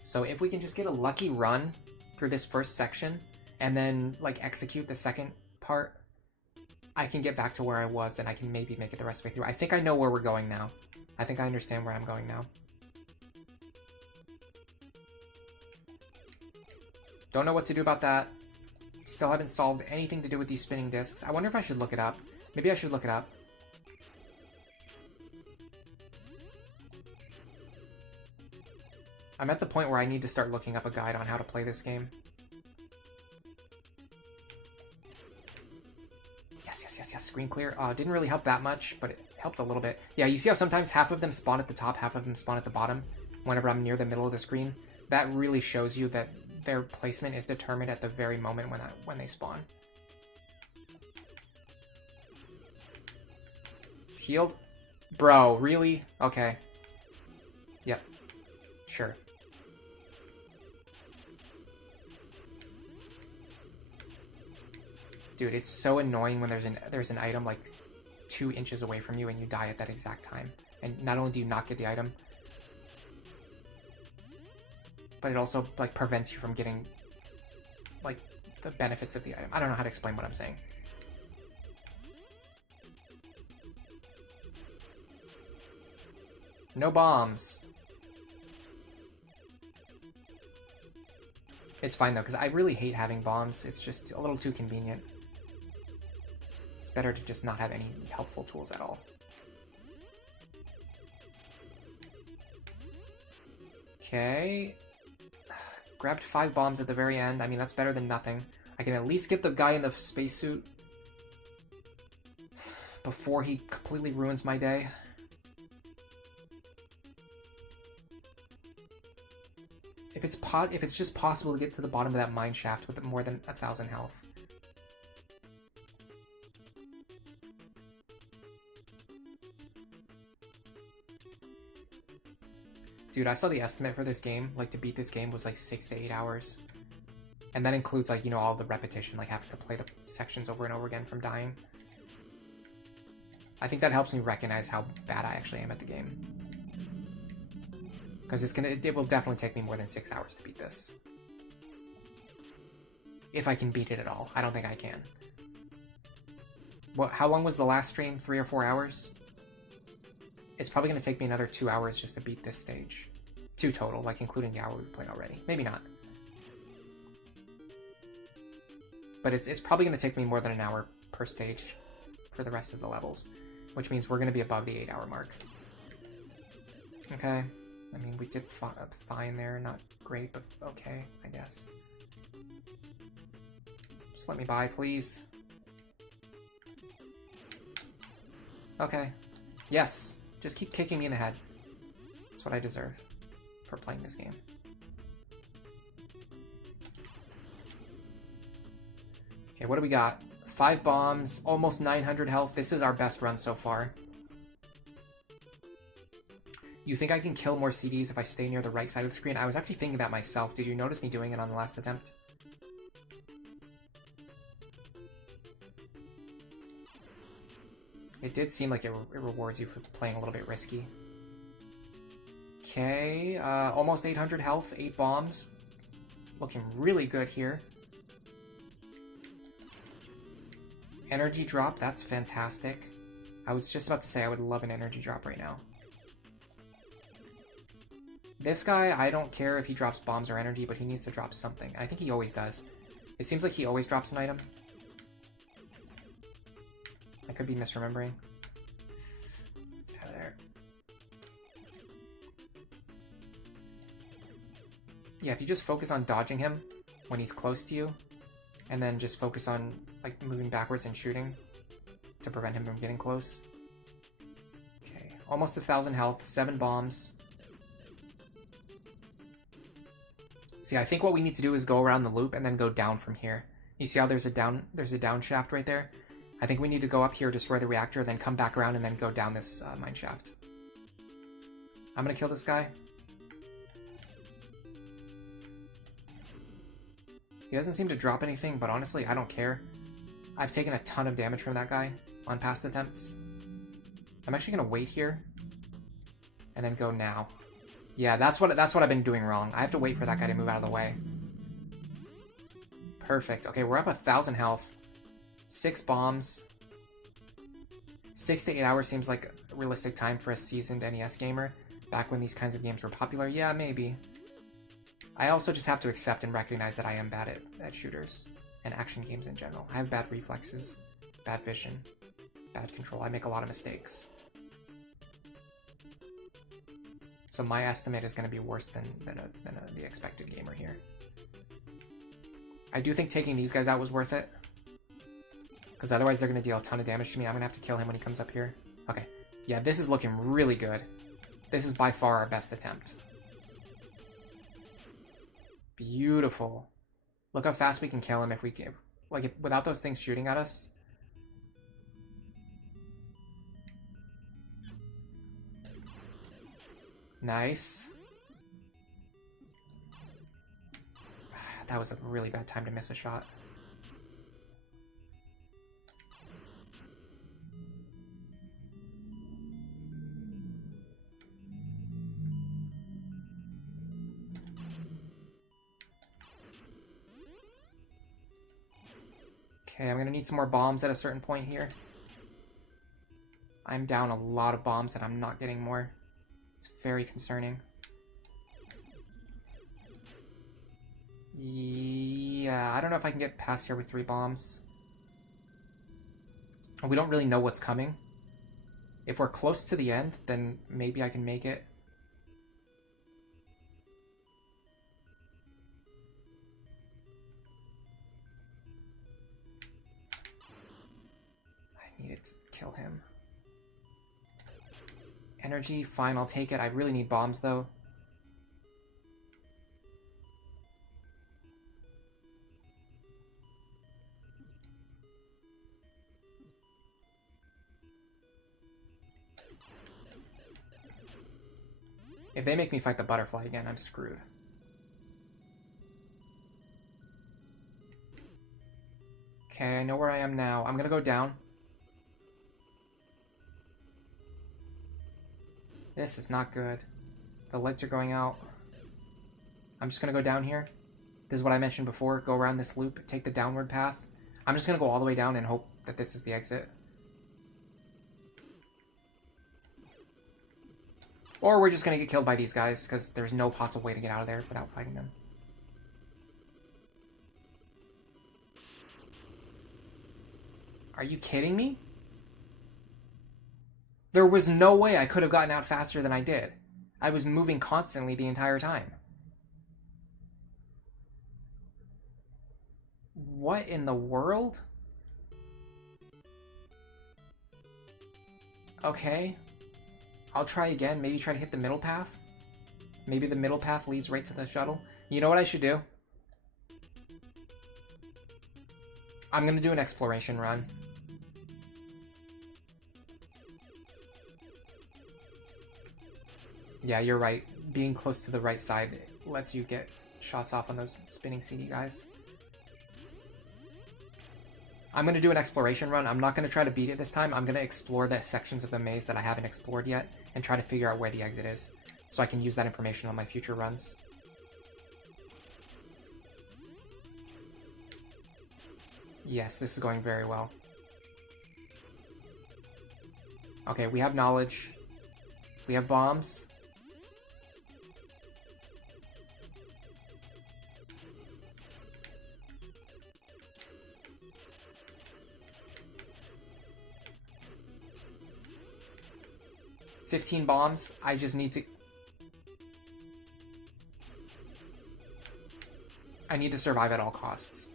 So if we can just get a lucky run through this first section, and then, like, execute the second part, I can get back to where I was, and I can maybe make it the rest of the way through. I think I know where we're going now. I think I understand where I'm going now. Don't know what to do about that. Still haven't solved anything to do with these spinning discs. I wonder if I should look it up. Maybe I should look it up. I'm at the point where I need to start looking up a guide on how to play this game. Yes, screen clear. Didn't really help that much, but it helped a little bit. Yeah, you see how sometimes half of them spawn at the top, half of them spawn at the bottom whenever I'm near the middle of the screen? That really shows you that their placement is determined at the very moment when they spawn. Shield? Bro, really? Okay. Yep. Sure. Dude, it's so annoying when there's an item like 2 inches away from you and you die at that exact time. And not only do you not get the item, but it also like prevents you from getting like the benefits of the item. I don't know how to explain what I'm saying. No bombs. It's fine though, because I really hate having bombs. It's just a little too convenient. It's better to just not have any helpful tools at all. Okay. Grabbed 5 bombs at the very end. I mean, that's better than nothing. I can at least get the guy in the spacesuit before he completely ruins my day. If it's just possible to get to the bottom of that mine shaft with more than 1,000 health. Dude, I saw the estimate for this game, like to beat this game was like 6 to 8 hours. And that includes like, you know, all the repetition, like having to play the sections over and over again from dying. I think that helps me recognize how bad I actually am at the game. Because it will definitely take me more than 6 hours to beat this. If I can beat it at all. I don't think I can. How long was the last stream? 3 or 4 hours? It's probably going to take me another 2 hours just to beat this stage. 2 total, like including the hour we played already. Maybe not. But it's probably going to take me more than an hour per stage for the rest of the levels. Which means we're going to be above the 8-hour mark. Okay. I mean, we did fine there. Not great, but okay, I guess. Just let me by, please. Okay. Yes. Just keep kicking me in the head. That's what I deserve for playing this game. Okay, what do we got? 5 bombs, almost 900 health. This is our best run so far. You think I can kill more CDs if I stay near the right side of the screen? I was actually thinking that myself. Did you notice me doing it on the last attempt? It did seem like it rewards you for playing a little bit risky. Okay, almost 800 health, 8 bombs. looking really good here. Energy drop, that's fantastic. I was just about to say I would love an energy drop right now. This guy, I don't care if he drops bombs or energy, but he needs to drop something. I think he always does. It seems like he always drops an item. I could be misremembering. Get out of there. Yeah, if you just focus on dodging him when he's close to you, and then just focus on like moving backwards and shooting to prevent him from getting close. Okay, almost 1,000 health, 7 bombs. See, I think what we need to do is go around the loop and then go down from here. You see how there's a down shaft right there? I think we need to go up here, destroy the reactor, then come back around and then go down this mine shaft. I'm gonna kill this guy. He doesn't seem to drop anything, but honestly, I don't care. I've taken a ton of damage from that guy on past attempts. I'm actually gonna wait here and then go now. Yeah, that's what I've been doing wrong. I have to wait for that guy to move out of the way. Perfect. Okay, we're up 1,000 health. 6 bombs. 6 to 8 hours seems like a realistic time for a seasoned NES gamer. Back when these kinds of games were popular. Yeah, maybe. I also just have to accept and recognize that I am bad at shooters and action games in general. I have bad reflexes, bad vision, bad control. I make a lot of mistakes. So my estimate is going to be worse than the expected gamer here. I do think taking these guys out was worth it. Because otherwise they're going to deal a ton of damage to me. I'm going to have to kill him when he comes up here. Okay. Yeah, this is looking really good. This is by far our best attempt. Beautiful. Look how fast we can kill him if we can. Like, without those things shooting at us. Nice. That was a really bad time to miss a shot. Okay, I'm gonna need some more bombs at a certain point here. I'm down a lot of bombs and I'm not getting more. It's very concerning. Yeah, I don't know if I can get past here with 3 bombs. We don't really know what's coming. If we're close to the end, then maybe I can make it. I needed to kill him. Energy, fine, I'll take it. I really need bombs, though. If they make me fight the butterfly again, I'm screwed. Okay, I know where I am now. I'm gonna go down. This is not good. The lights are going out. I'm just gonna go down here. This is what I mentioned before. Go around this loop, take the downward path. I'm just gonna go all the way down and hope that this is the exit. Or we're just gonna get killed by these guys, because there's no possible way to get out of there without fighting them. Are you kidding me? There was no way I could have gotten out faster than I did. I was moving constantly the entire time. What in the world? Okay. I'll try again. Maybe try to hit the middle path. Maybe the middle path leads right to the shuttle. You know what I should do? I'm going to do an exploration run. Yeah, you're right. Being close to the right side lets you get shots off on those spinning CD guys. I'm going to do an exploration run. I'm not going to try to beat it this time. I'm going to explore the sections of the maze that I haven't explored yet and try to figure out where the exit is so I can use that information on my future runs. Yes, this is going very well. Okay, we have knowledge. We have bombs. $15 bombs. I just need to... I need to survive at all costs.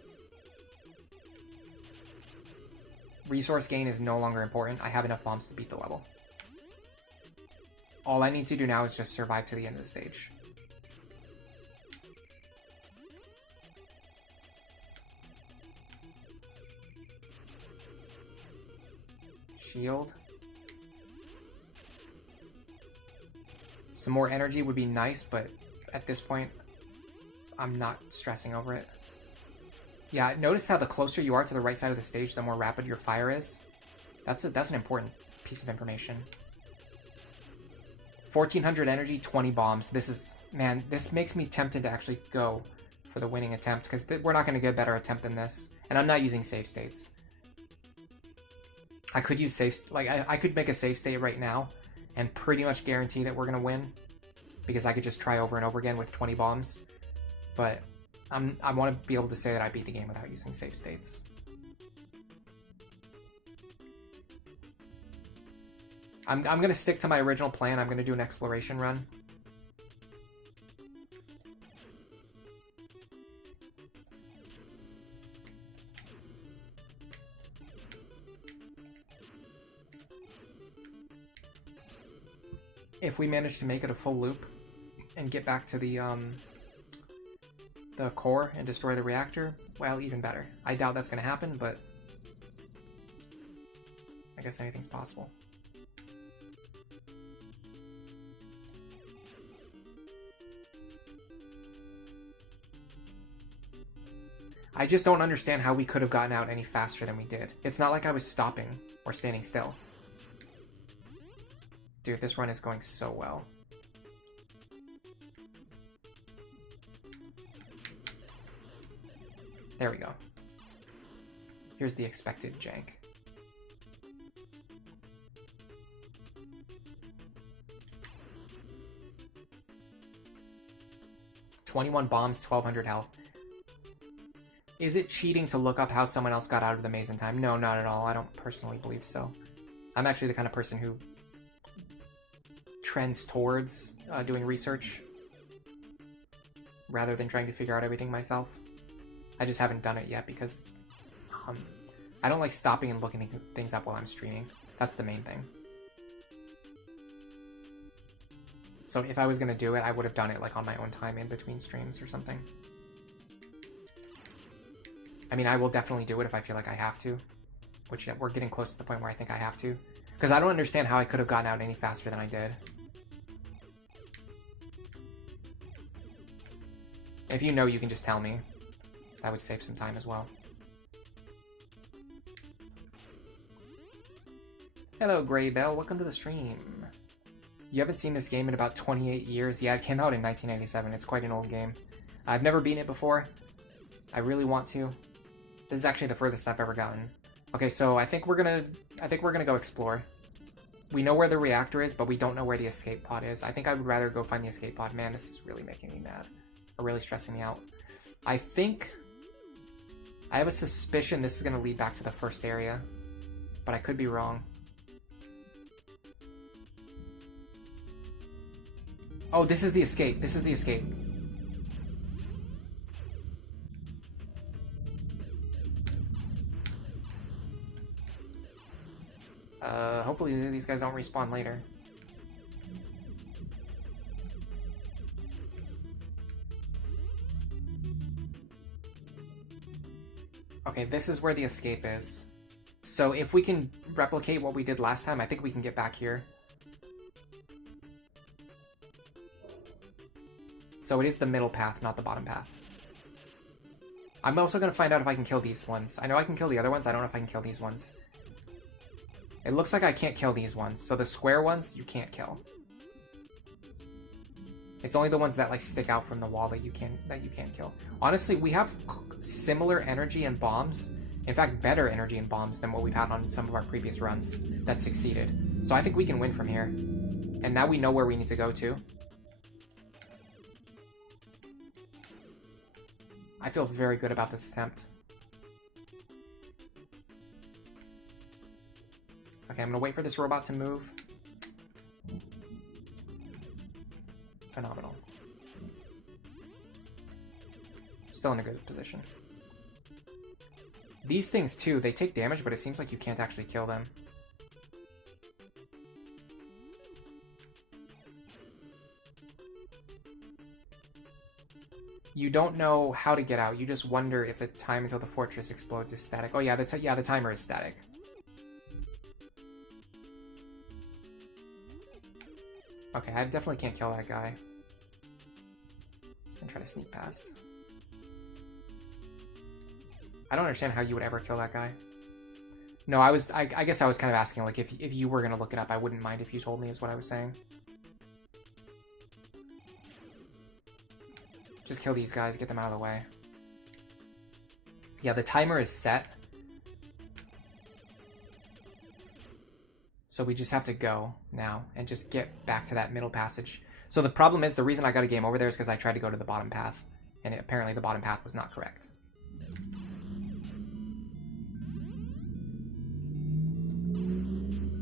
Resource gain is no longer important. I have enough bombs to beat the level. All I need to do now is just survive to the end of the stage. Shield. Some more energy would be nice, but at this point, I'm not stressing over it. Yeah, notice how the closer you are to the right side of the stage, the more rapid your fire is. That's an important piece of information. 1400 energy, 20 bombs. This is... Man, this makes me tempted to actually go for the winning attempt, because we're not going to get a better attempt than this. And I'm not using save states. I could use save... Like, I could make a save state right now and pretty much guarantee that we're going to win, because I could just try over and over again with 20 bombs. But I want to be able to say that I beat the game without using save states. I'm going to stick to my original plan. I'm going to do an exploration run. If we manage to make it a full loop and get back to the core and destroy the reactor, well, even better. I doubt that's going to happen, but I guess anything's possible. I just don't understand how we could have gotten out any faster than we did. It's not like I was stopping or standing still. Dude, this run is going so well. There we go. Here's the expected jank. $21 bombs, 1200 health. Is it cheating to look up how someone else got out of the maze in time? No, not at all. I don't personally believe so. I'm actually the kind of person who trends towards doing research rather than trying to figure out everything myself. I just haven't done it yet because I don't like stopping and looking things up while I'm streaming. That's the main thing. So if I was going to do it, I would have done it like on my own time in between streams or something. I mean, I will definitely do it if I feel like I have to, which we're getting close to the point where I think I have to, because I don't understand how I could have gotten out any faster than I did. If you know, you can just tell me. That would save some time as well. Hello, Grey Bell. Welcome to the stream. You haven't seen this game in about 28 years? Yeah, it came out in 1997. It's quite an old game. I've never beaten it before. I really want to. This is actually the furthest I've ever gotten. Okay, so I think we're gonna go explore. We know where the reactor is, but we don't know where the escape pod is. I think I would rather go find the escape pod. Man, this is really making me mad. Or really stressing me out. I have a suspicion this is gonna lead back to the first area, but I could be wrong. Oh, this is the escape. This is the escape. Hopefully these guys don't respawn later. Okay, this is where the escape is. So if we can replicate what we did last time, I think we can get back here. So it is the middle path, not the bottom path. I'm also going to find out if I can kill these ones. I know I can kill the other ones, I don't know if I can kill these ones. It looks like I can't kill these ones, so the square ones, you can't kill. It's only the ones that like stick out from the wall that you can't kill. Honestly, we have similar energy and bombs In fact, better energy and bombs than what we've had on some of our previous runs that succeeded. So I think we can win from here. And now we know where we need to go to. I feel very good about this attempt. Okay, I'm gonna wait for this robot to move. Phenomenal. Still in a good position. These things too, they take damage, but it seems like you can't actually kill them. You don't know how to get out. You just wonder if the time until the fortress explodes is static. Oh yeah, the timer is static. Okay, I definitely can't kill that guy. I'm gonna try to sneak past. I don't understand how you would ever kill that guy. No, I guess I was kind of asking, like, if you were gonna look it up, I wouldn't mind if you told me, is what I was saying. Just kill these guys, get them out of the way. Yeah, the timer is set. So we just have to go now and just get back to that middle passage. So the problem is, the reason I got a game over there is because I tried to go to the bottom path. And apparently the bottom path was not correct.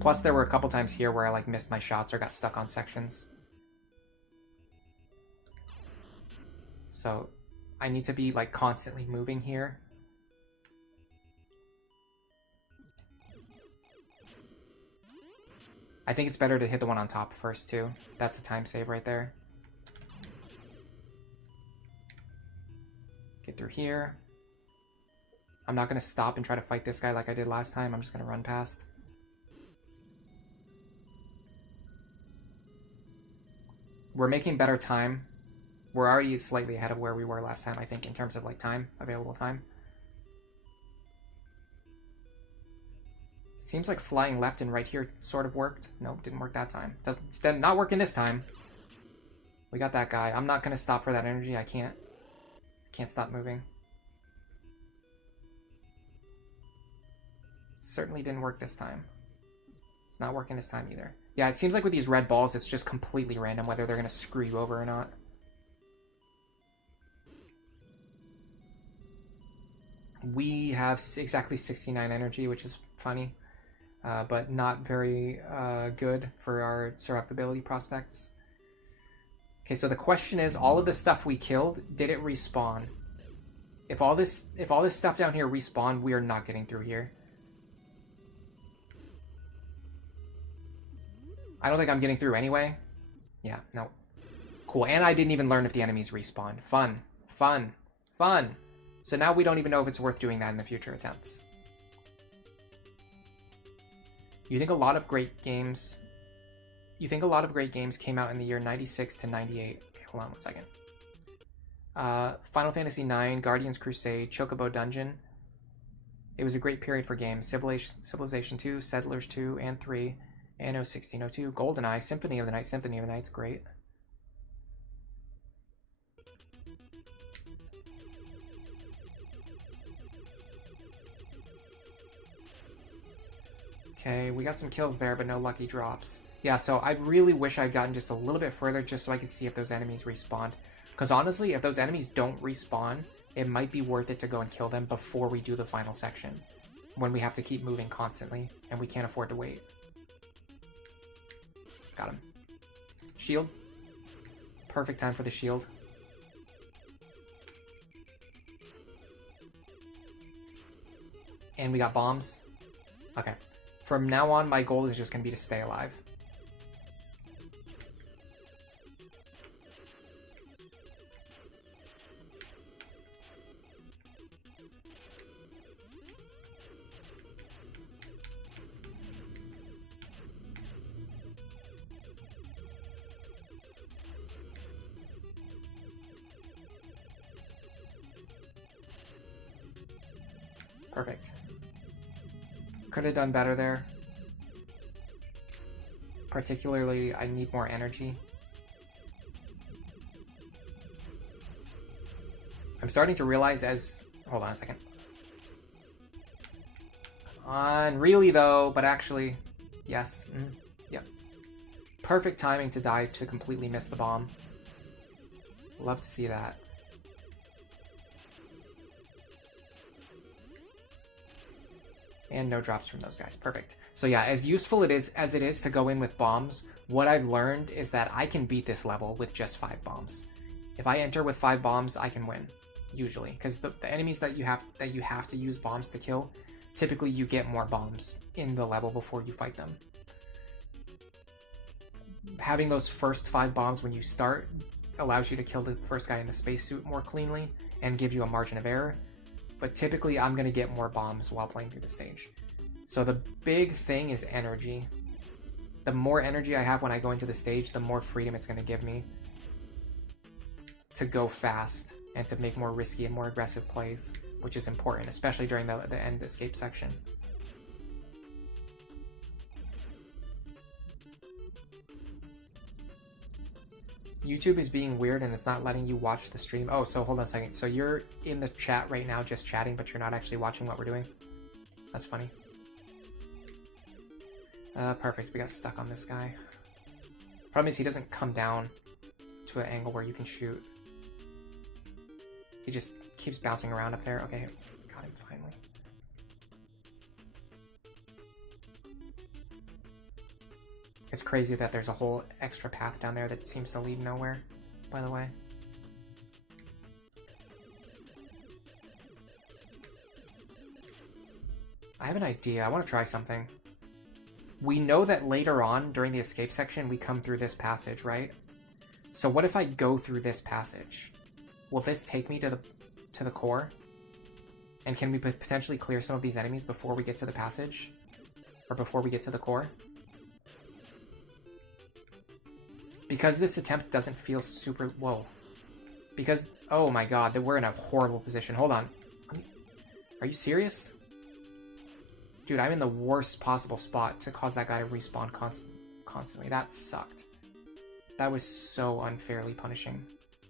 Plus there were a couple times here where I like missed my shots or got stuck on sections. So I need to be like constantly moving here. I think it's better to hit the one on top first too. That's a time save right there. Get through here. I'm not going to stop and try to fight this guy like I did last time. I'm just going to run past. We're making better time. We're already slightly ahead of where we were last time, I think, in terms of like time, available time. Seems like flying left and right here sort of worked. Nope, didn't work that time. Doesn't, not working this time. We got that guy. I'm not going to stop for that energy. I can't stop moving. Certainly didn't work this time. It's not working this time either. Yeah, it seems like with these red balls, it's just completely random whether they're going to screw you over or not. We have exactly 69 energy, which is funny, but not very good for our survivability prospects. Okay, so the question is, all of the stuff we killed, did it respawn? If all this stuff down here respawned, we are not getting through here. I don't think I'm getting through anyway. Yeah, no. Cool, and I didn't even learn if the enemies respawn. Fun, fun, fun. So now we don't even know if it's worth doing that in the future attempts. You think a lot of great games came out in the year 96 to 98. Okay, hold on one second. Final Fantasy IX, Guardians Crusade, Chocobo Dungeon. It was a great period for games. Civilization 2, Settlers 2 and 3, Anno 1602, GoldenEye, Symphony of the Night. Symphony of the Night's great. Okay, we got some kills there, but no lucky drops. Yeah, so I really wish I'd gotten just a little bit further just so I could see if those enemies respawned. Because honestly, if those enemies don't respawn, it might be worth it to go and kill them before we do the final section. When we have to keep moving constantly, and we can't afford to wait. Got him. Shield. Perfect time for the shield. And we got bombs. Okay. From now on, my goal is just going to be to stay alive. Perfect. Could have done better there. Particularly, I need more energy. I'm starting to realize as... Hold on a second. on. Really, though, but actually, yes. Yep. Perfect timing to die to completely miss the bomb. Love to see that. And no drops from those guys. Perfect. So yeah, as useful as it is to go in with bombs, what I've learned is that I can beat this level with just 5 bombs. If I enter with 5 bombs, I can win. Usually. Because the enemies that you have to use bombs to kill, typically you get more bombs in the level before you fight them. Having those first 5 bombs when you start allows you to kill the first guy in the spacesuit more cleanly and give you a margin of error. But typically I'm going to get more bombs while playing through the stage. So the big thing is energy. The more energy I have when I go into the stage, the more freedom it's going to give me to go fast and to make more risky and more aggressive plays, which is important, especially during the end escape section. YouTube is being weird and it's not letting you watch the stream. Oh, so hold on a second. So you're in the chat right now just chatting, but you're not actually watching what we're doing? That's funny. Perfect. We got stuck on this guy. Problem is he doesn't come down to an angle where you can shoot. He just keeps bouncing around up there. Okay, got him finally. It's crazy that there's a whole extra path down there that seems to lead nowhere, by the way. I have an idea. I want to try something. We know that later on, during the escape section, we come through this passage, right? So what if I go through this passage? Will this take me to the core? And can we potentially clear some of these enemies before we get to the passage? Or before we get to the core? Because this attempt doesn't feel super... Whoa. Because... Oh my god, we're in a horrible position. Hold on. Are you serious? Dude, I'm in the worst possible spot to cause that guy to respawn constantly. That sucked. That was so unfairly punishing.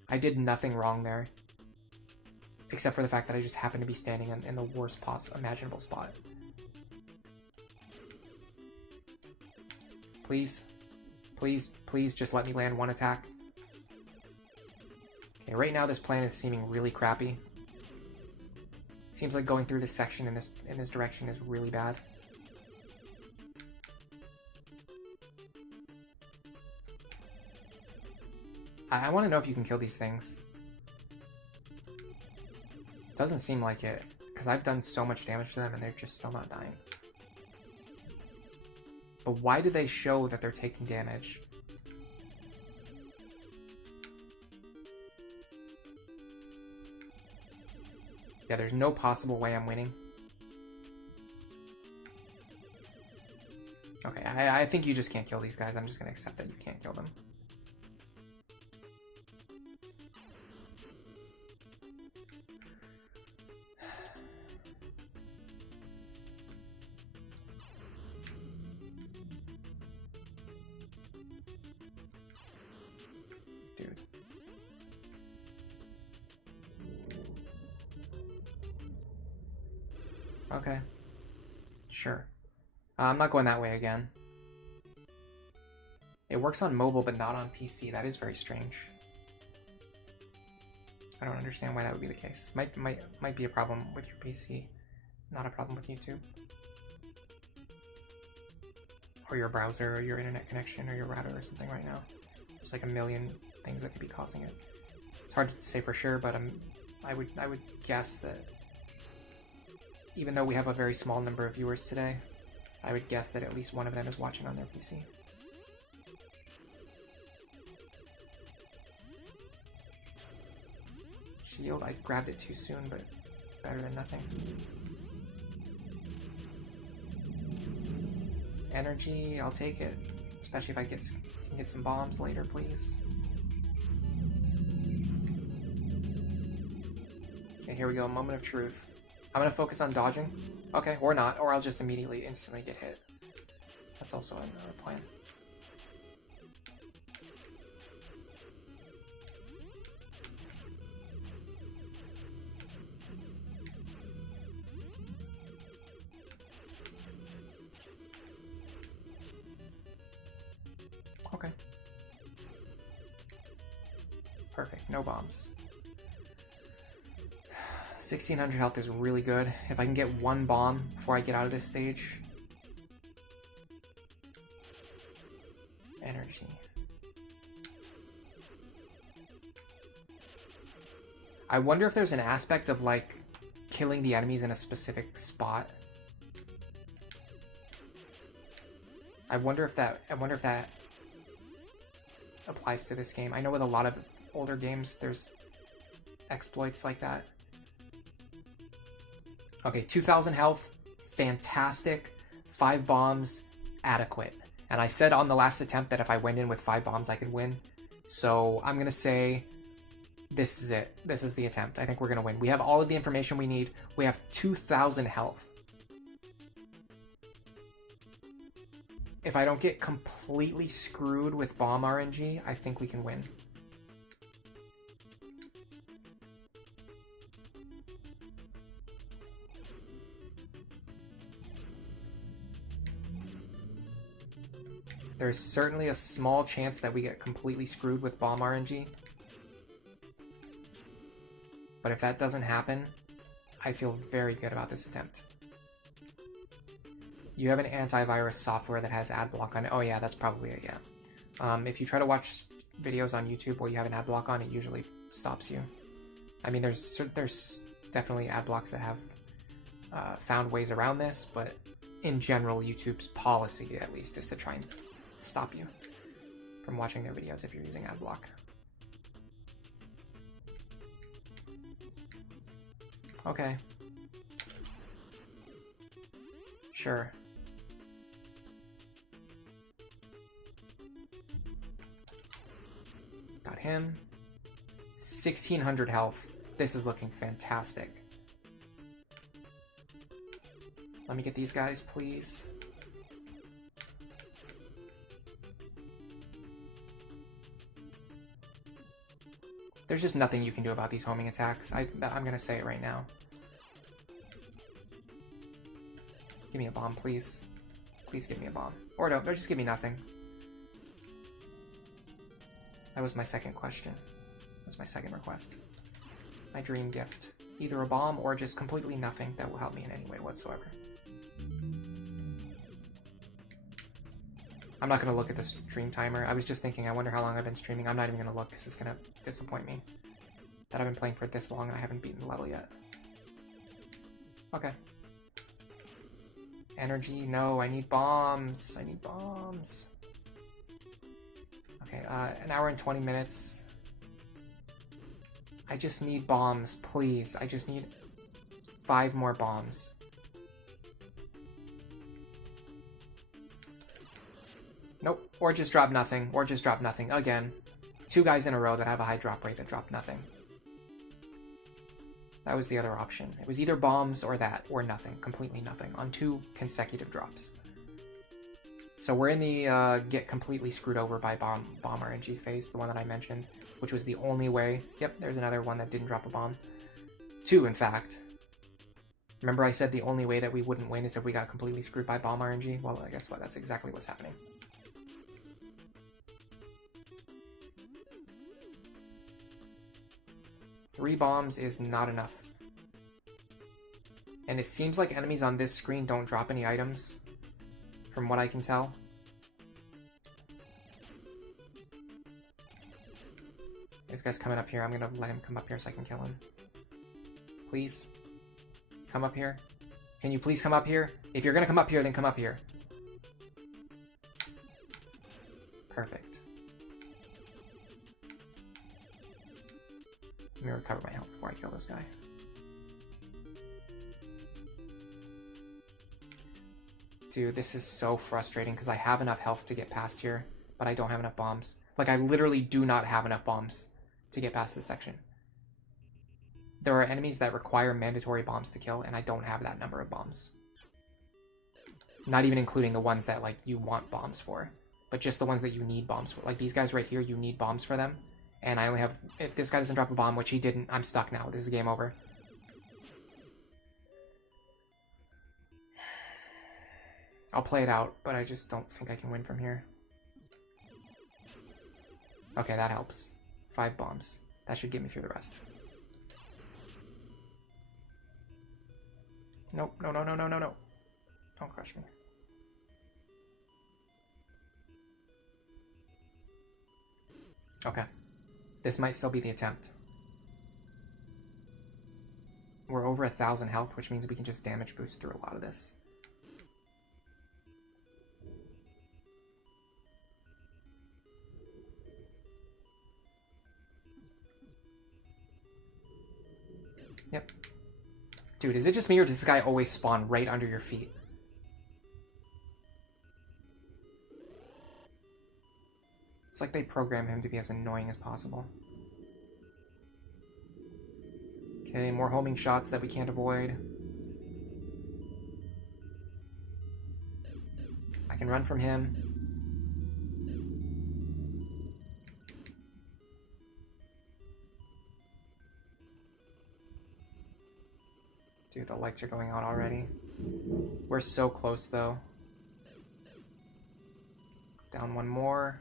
I did nothing wrong there. Except for the fact that I just happened to be standing in the worst imaginable spot. Please. Please, please just let me land one attack. Okay, right now this plan is seeming really crappy. Seems like going through this section in this direction is really bad. I want to know if you can kill these things. Doesn't seem like it, because I've done so much damage to them and they're just still not dying. But why do they show that they're taking damage? Yeah, there's no possible way I'm winning. Okay, I think you just can't kill these guys. I'm just going to accept that you can't kill them. Dude. Okay. Sure. I'm not going that way again. It works on mobile, but not on PC. That is very strange. I don't understand why that would be the case. Might be a problem with your PC, not a problem with YouTube. Or your browser, or your internet connection, or your router, or something right now. There's like a million things that could be causing it. It's hard to say for sure, but I would guess that even though we have a very small number of viewers today, I would guess that at least one of them is watching on their PC. Shield, I grabbed it too soon, but better than nothing. Energy, I'll take it. Especially if I can get some bombs later, please. Okay, here we go, moment of truth. I'm gonna focus on dodging. Okay, or not, or I'll just instantly get hit. That's also another plan. Perfect, no bombs. 1600 health is really good. If I can get one bomb before I get out of this stage. Energy. I wonder if there's an aspect of like killing the enemies in a specific spot. I wonder if that applies to this game. I know with a lot of older games there's exploits like that. Okay, 2000 health, fantastic. 5 bombs, adequate. And I said on the last attempt that if I went in with 5 bombs I could win. So I'm gonna say this is it. This is the attempt. I think we're gonna win. We have all of the information we need. We have 2000 health. If I don't get completely screwed with bomb RNG, I think we can win. There's certainly a small chance that we get completely screwed with bomb RNG. But if that doesn't happen, I feel very good about this attempt. You have an antivirus software that has ad block on it. Oh yeah, that's probably it, yeah. If you try to watch videos on YouTube where you have an ad block on, it usually stops you. I mean, there's definitely ad blocks that have found ways around this, but in general, YouTube's policy, at least, is to try and stop you from watching their videos if you're using ad block. Okay. Sure. Got him. 1600 health. This is looking fantastic. Let me get these guys, please. There's just nothing you can do about these homing attacks. I'm gonna say it right now. Give me a bomb, please. Please give me a bomb. Or don't, just give me nothing. That was my second question. That was my second request. My dream gift. Either a bomb or just completely nothing that will help me in any way whatsoever. I'm not going to look at the stream timer. I was just thinking, I wonder how long I've been streaming. I'm not even going to look because it's going to disappoint me that I've been playing for this long and I haven't beaten the level yet. Okay. Energy, no, I need bombs. I need bombs. Okay, 1 hour and 20 minutes. I just need bombs, please. I just need 5 more bombs. Nope, or just drop nothing, or just drop nothing. Again, 2 guys in a row that have a high drop rate that drop nothing. That was the other option. It was either bombs or that, or nothing, completely nothing, on 2 consecutive drops. So we're in the get completely screwed over by bomb RNG phase, the one that I mentioned, which was the only way. Yep, there's another one that didn't drop a bomb. 2, in fact. Remember I said the only way that we wouldn't win is if we got completely screwed by bomb RNG? Well, guess what? That's exactly what's happening. Three bombs is not enough. And it seems like enemies on this screen don't drop any items, from what I can tell. This guy's coming up here. I'm gonna let him come up here so I can kill him. Please. Come up here. Can you please come up here? If you're gonna come up here, then come up here. Perfect. Let me recover my health before I kill this guy. Dude, this is so frustrating because I have enough health to get past here, but I don't have enough bombs. Like, I literally do not have enough bombs to get past this section. There are enemies that require mandatory bombs to kill, and I don't have that number of bombs. Not even including the ones that, like, you want bombs for, but just the ones that you need bombs for. Like, these guys right here, you need bombs for them. And I only have... If this guy doesn't drop a bomb, which he didn't, I'm stuck now. This is game over. I'll play it out, but I just don't think I can win from here. Okay, that helps. 5 bombs. That should get me through the rest. Nope, no, no, no, no, no, no. Don't crush me. Okay. This might still be the attempt. We're over 1,000 health, which means we can just damage boost through a lot of this. Yep. Dude, is it just me or does this guy always spawn right under your feet? It's like they program him to be as annoying as possible. Okay, more homing shots that we can't avoid. I can run from him. Dude, the lights are going out already. We're so close, though. Down one more.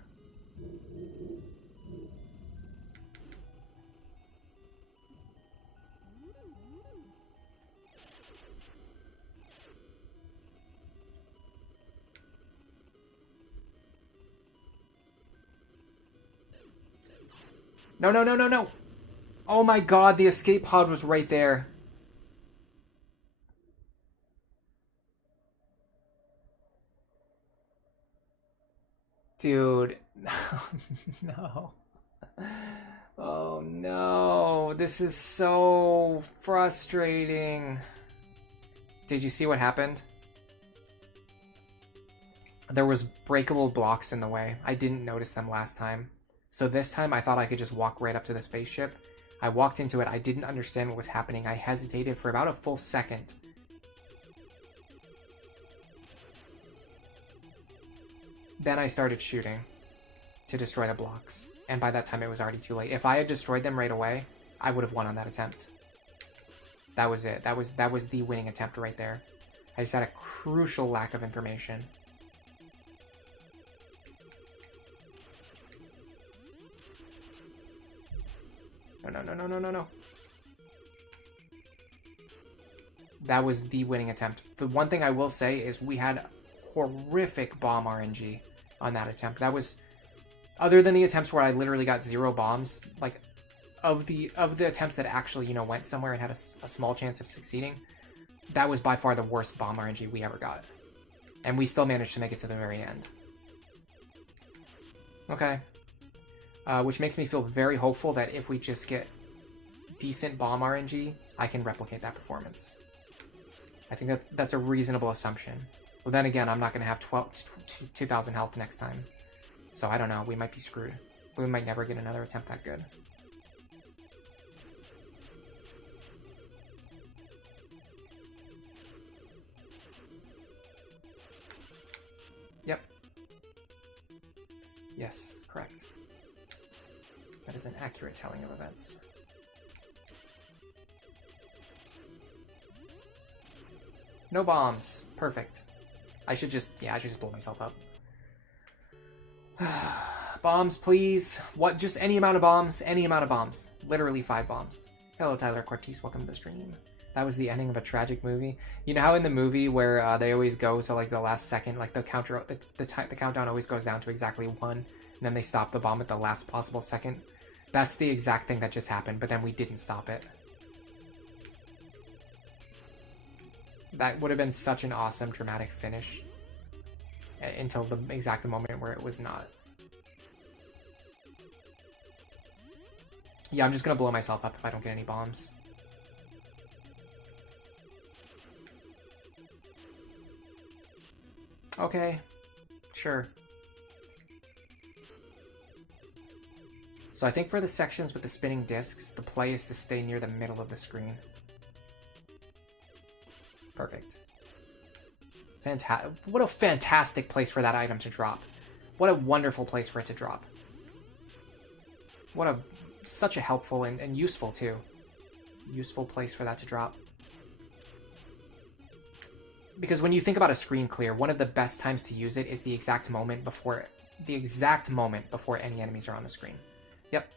No, no, no, no, no! Oh my god, the escape pod was right there. Dude. No. Oh no. This is so frustrating. Did you see what happened? There was breakable blocks in the way. I didn't notice them last time. So this time I thought I could just walk right up to the spaceship. I walked into it. I didn't understand what was happening. I hesitated for about a full second. Then I started shooting to destroy the blocks. And by that time it was already too late. If I had destroyed them right away, I would have won on that attempt. That was it. That was the winning attempt right there. I just had a crucial lack of information. No, no, no, no, no, no, no. That was the winning attempt. The one thing I will say is we had horrific bomb RNG on that attempt. That was, other than the attempts where I literally got 0 bombs, like, of the attempts that actually, you know, went somewhere and had a small chance of succeeding, that was by far the worst bomb RNG we ever got. And we still managed to make it to the very end. Okay. Which makes me feel very hopeful that if we just get decent bomb RNG, I can replicate that performance. I think that's a reasonable assumption. Well, then again, I'm not going to have 2,000 health next time. So I don't know, we might be screwed. We might never get another attempt that good. Yep. Yes, correct. That is an accurate telling of events. No bombs. Perfect. I should just blow myself up. Bombs, please. What? Just any amount of bombs. Any amount of bombs. Literally 5 bombs. Hello, Tyler Cortese. Welcome to the stream. That was the ending of a tragic movie. You know how in the movie where they always go to like the last second, like the counter, the countdown always goes down to exactly 1, and then they stop the bomb at the last possible second. That's the exact thing that just happened, but then we didn't stop it. That would have been such an awesome dramatic finish until the exact moment where it was not. Yeah, I'm just gonna blow myself up if I don't get any bombs. Okay, sure. So I think for the sections with the spinning discs, the play is to stay near the middle of the screen. Perfect. What a fantastic place for that item to drop. What a wonderful place for it to drop. Such a helpful and useful too. Useful place for that to drop. Because when you think about a screen clear, one of the best times to use it is the exact moment before any enemies are on the screen. Yep.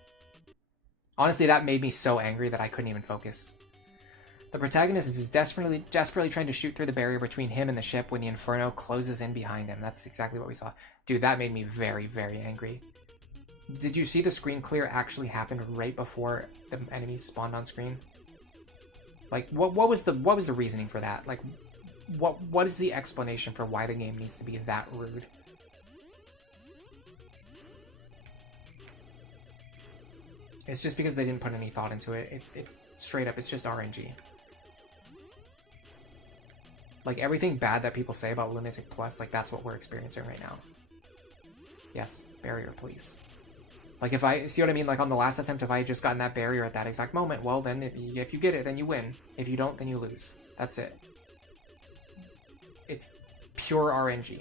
Honestly, that made me so angry that I couldn't even focus. The protagonist is desperately trying to shoot through the barrier between him and the ship when the inferno closes in behind him. That's exactly what we saw. Dude, that made me very, very angry. Did you see the screen clear actually happened right before the enemies spawned on screen? Like, what was the reasoning for that? Like, what is the explanation for why the game needs to be that rude? It's just because they didn't put any thought into it. It's straight up, it's just RNG. Like, everything bad that people say about Lunatic Plus, like, that's what we're experiencing right now. Yes, barrier, please. Like, if I, see what I mean? Like, on the last attempt, if I had just gotten that barrier at that exact moment, well, then if you get it, then you win. If you don't, then you lose. That's it. It's pure RNG.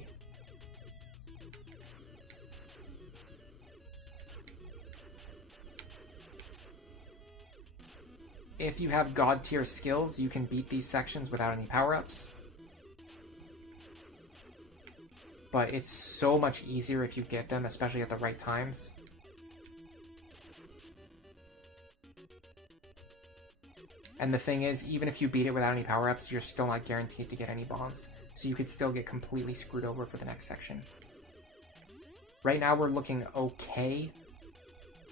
If you have god tier skills, you can beat these sections without any power-ups. But it's so much easier if you get them, especially at the right times. And the thing is, even if you beat it without any power-ups, you're still not guaranteed to get any bombs. So you could still get completely screwed over for the next section. Right now we're looking okay.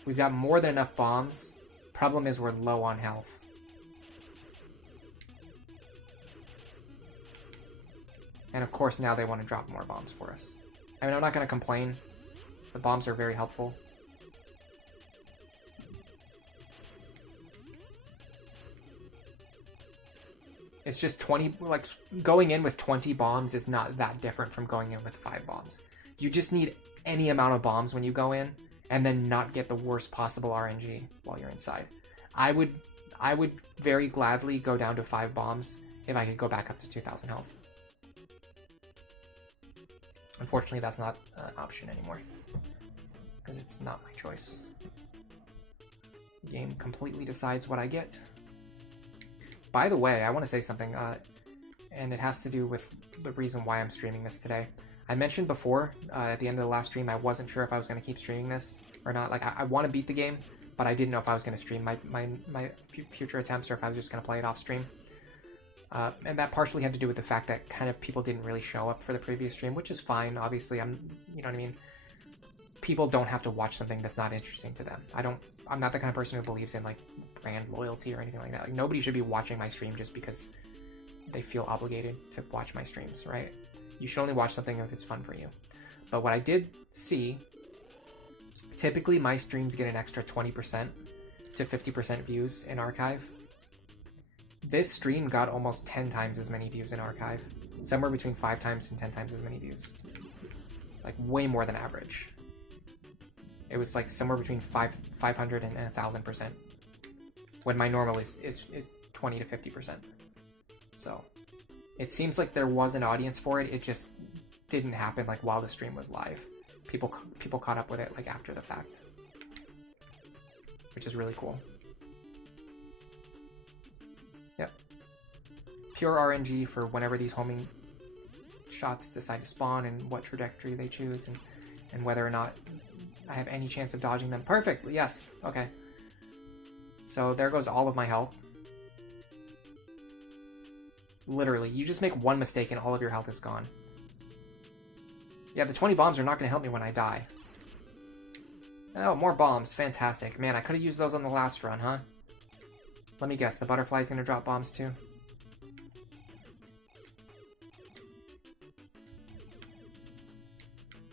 We've got more than enough bombs. Problem is we're low on health. And of course now they want to drop more bombs for us. I mean, I'm not going to complain. The bombs are very helpful. It's just 20, like, going in with 20 bombs is not that different from going in with 5 bombs. You just need any amount of bombs when you go in, and then not get the worst possible RNG while you're inside. I would very gladly go down to 5 bombs if I could go back up to 2,000 health. Unfortunately, that's not an option anymore, because it's not my choice. The game completely decides what I get. By the way, I want to say something, and it has to do with the reason why I'm streaming this today. I mentioned before, at the end of the last stream, I wasn't sure if I was going to keep streaming this or not. Like, I want to beat the game, but I didn't know if I was going to stream my future attempts or if I was just going to play it off stream. And that partially had to do with the fact that kind of people didn't really show up for the previous stream, which is fine. Obviously, you know what I mean? People don't have to watch something that's not interesting to them. I'm not the kind of person who believes in, like, brand loyalty or anything like that. Like, nobody should be watching my stream just because they feel obligated to watch my streams, right? You should only watch something if it's fun for you. But what I did see, typically my streams get an extra 20% to 50% views in archive. This stream got almost 10 times as many views in archive. Somewhere between 5 times and 10 times as many views. Like, way more than average. It was like somewhere between 500 and 1,000%. When my normal is 20 to 50%. So, it seems like there was an audience for it. It just didn't happen like while the stream was live. People caught up with it like after the fact, which is really cool. Yep. Pure RNG for whenever these homing shots decide to spawn and what trajectory they choose and whether or not I have any chance of dodging them. Perfect. Yes. Okay. So there goes all of my health. Literally, you just make one mistake and all of your health is gone. Yeah, the 20 bombs are not going to help me when I die. Oh, more bombs. Fantastic. Man, I could have used those on the last run, huh? Let me guess, the butterfly's going to drop bombs too?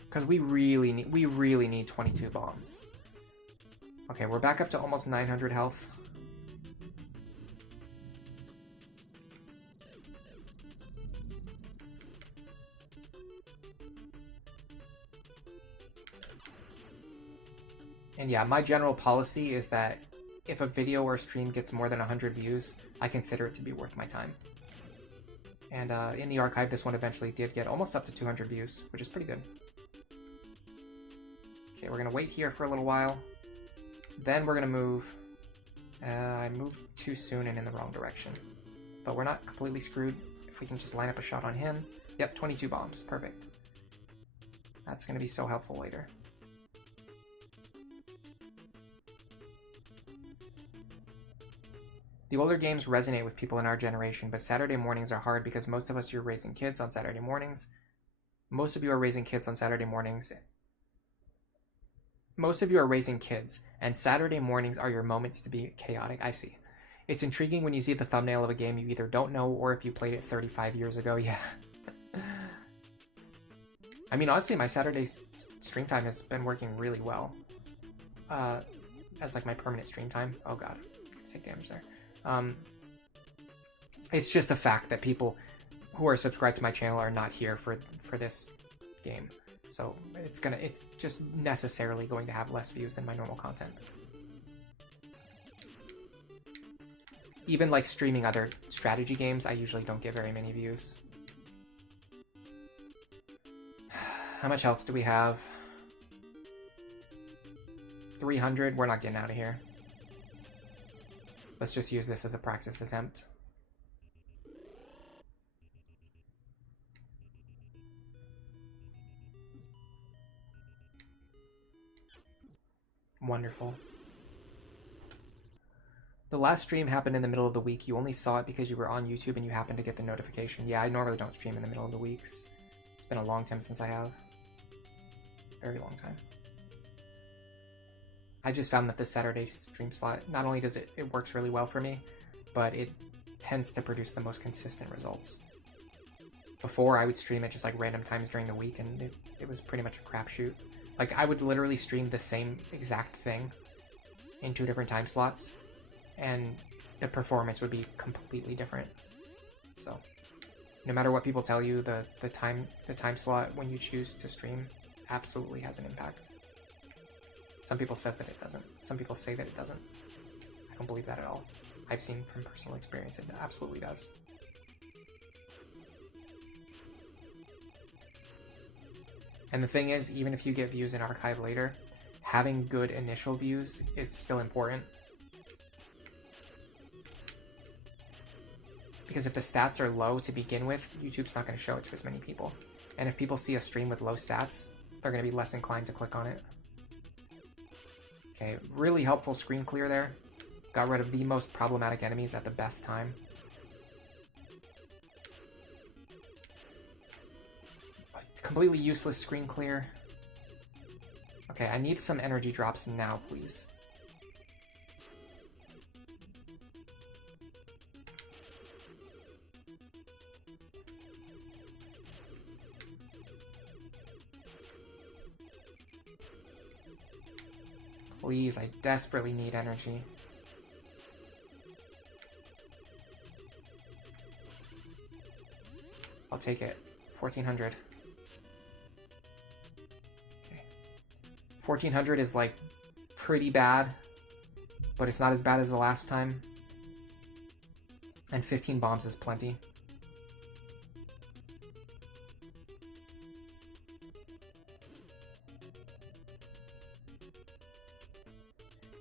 Because we really need 22 bombs. Okay, we're back up to almost 900 health. And yeah, my general policy is that if a video or stream gets more than 100 views, I consider it to be worth my time. And in the archive, this one eventually did get almost up to 200 views, which is pretty good. Okay, we're going to wait here for a little while. Then we're going to move. I moved too soon and in the wrong direction. But we're not completely screwed if we can just line up a shot on him. Yep, 22 bombs. Perfect. That's going to be so helpful later. The older games resonate with people in our generation, but Saturday mornings are hard because most of us are raising kids on Saturday mornings. Most of you are raising kids on Saturday mornings. Most of you are raising kids, and Saturday mornings are your moments to be chaotic. I see. It's intriguing when you see the thumbnail of a game you either don't know or if you played it 35 years ago. Yeah. I mean, honestly, my Saturday stream time has been working really well. As like my permanent stream time. Oh god, take damage there. It's just a fact that people who are subscribed to my channel are not here for this game. So it's just necessarily going to have less views than my normal content. Even like streaming other strategy games, I usually don't get very many views. How much health do we have? 300. We're not getting out of here. Let's just use this as a practice attempt. Wonderful. The last stream happened in the middle of the week. You only saw it because you were on YouTube and you happened to get the notification. Yeah, I normally don't stream in the middle of the weeks. It's been a long time since I have. Very long time. I just found that the Saturday stream slot, not only does it works really well for me, but it tends to produce the most consistent results. Before, I would stream at just like random times during the week, and it was pretty much a crapshoot. Like, I would literally stream the same exact thing in 2 different time slots, and the performance would be completely different. So, no matter what people tell you, the time slot when you choose to stream absolutely has an impact. Some people says that it doesn't. Some people say that it doesn't. I don't believe that at all. I've seen from personal experience it absolutely does. And the thing is, even if you get views in archive later, having good initial views is still important. Because if the stats are low to begin with, YouTube's not going to show it to as many people. And if people see a stream with low stats, they're going to be less inclined to click on it. Okay, really helpful screen clear there. Got rid of the most problematic enemies at the best time. Completely useless screen clear. Okay, I need some energy drops now, please. Please, I desperately need energy. I'll take it. 1400. Okay. 1400 is like pretty bad, but it's not as bad as the last time. And 15 bombs is plenty.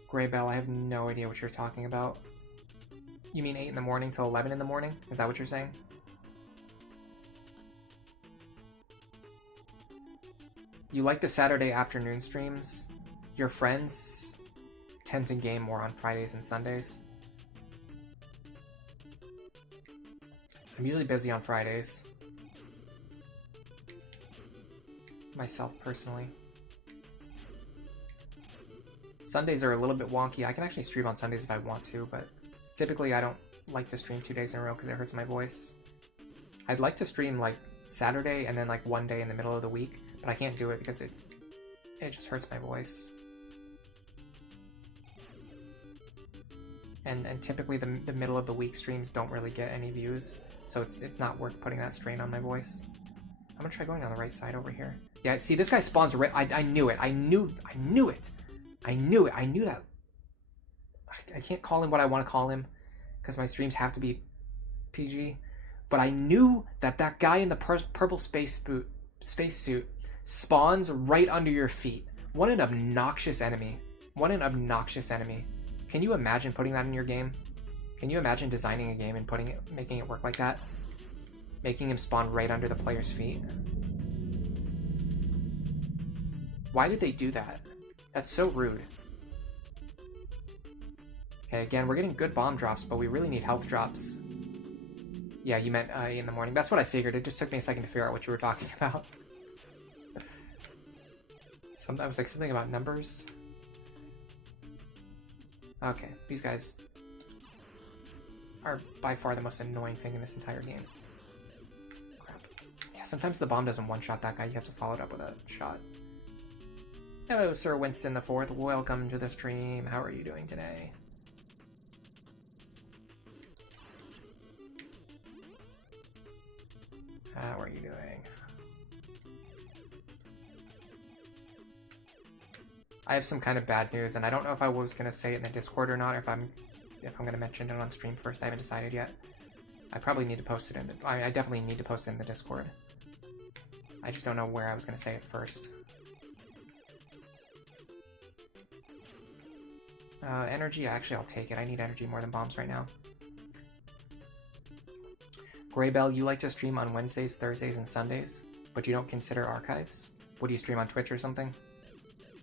Gray Bell, I have no idea what you're talking about. You mean 8 in the morning till 11 in the morning? Is that what you're saying? You like the Saturday afternoon streams? Your friends tend to game more on Fridays and Sundays. I'm usually busy on Fridays. Myself, personally. Sundays are a little bit wonky. I can actually stream on Sundays if I want to, but typically I don't like to stream 2 days in a row because it hurts my voice. I'd like to stream like Saturday and then like 1 day in the middle of the week, but I can't do it because it just hurts my voice. And typically the middle of the week streams don't really get any views, so it's not worth putting that strain on my voice. I'm gonna try going on the right side over here. Yeah, see, this guy spawns right. I knew it. I knew it. I knew it. I knew that. I can't call him what I want to call him because my streams have to be PG. But I knew that that guy in the purple spacesuit spawns right under your feet. What an obnoxious enemy. What an obnoxious enemy. Can you imagine putting that in your game? Can you imagine designing a game and making it work like that? Making him spawn right under the player's feet? Why did they do that? That's so rude. Okay, again, we're getting good bomb drops, but we really need health drops. Yeah, you meant in the morning. That's what I figured. It just took me a second to figure out what you were talking about. I was like, something about numbers. Okay, these guys are by far the most annoying thing in this entire game. Crap. Yeah, sometimes the bomb doesn't one-shot that guy. You have to follow it up with a shot. Hello, Sir Winston the Fourth. Welcome to the stream. How are you doing today? How are you doing? I have some kind of bad news, and I don't know if I was gonna say it in the Discord or not, or if I'm gonna mention it on stream first. I haven't decided yet. I probably need to post it in the... I definitely need to post it in the Discord. I just don't know where I was gonna say it first. Energy, actually I'll take it. I need energy more than bombs right now. Graybell, you like to stream on Wednesdays, Thursdays, and Sundays, but you don't consider archives? What do you stream on Twitch or something?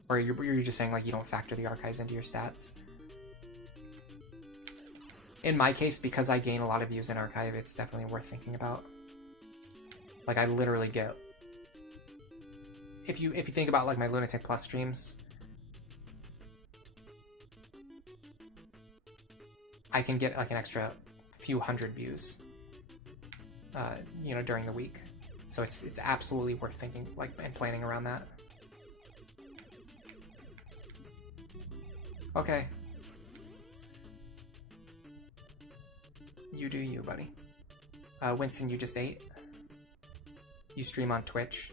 Or you're just saying like you don't factor the archives into your stats? In my case, because I gain a lot of views in archive, it's definitely worth thinking about. Like I literally get... If you think about like my Lunatic Plus streams, I can get like an extra few hundred views, you know, during the week. So it's absolutely worth thinking like and planning around that. Okay. You do you, buddy. Winston, you just ate. You stream on Twitch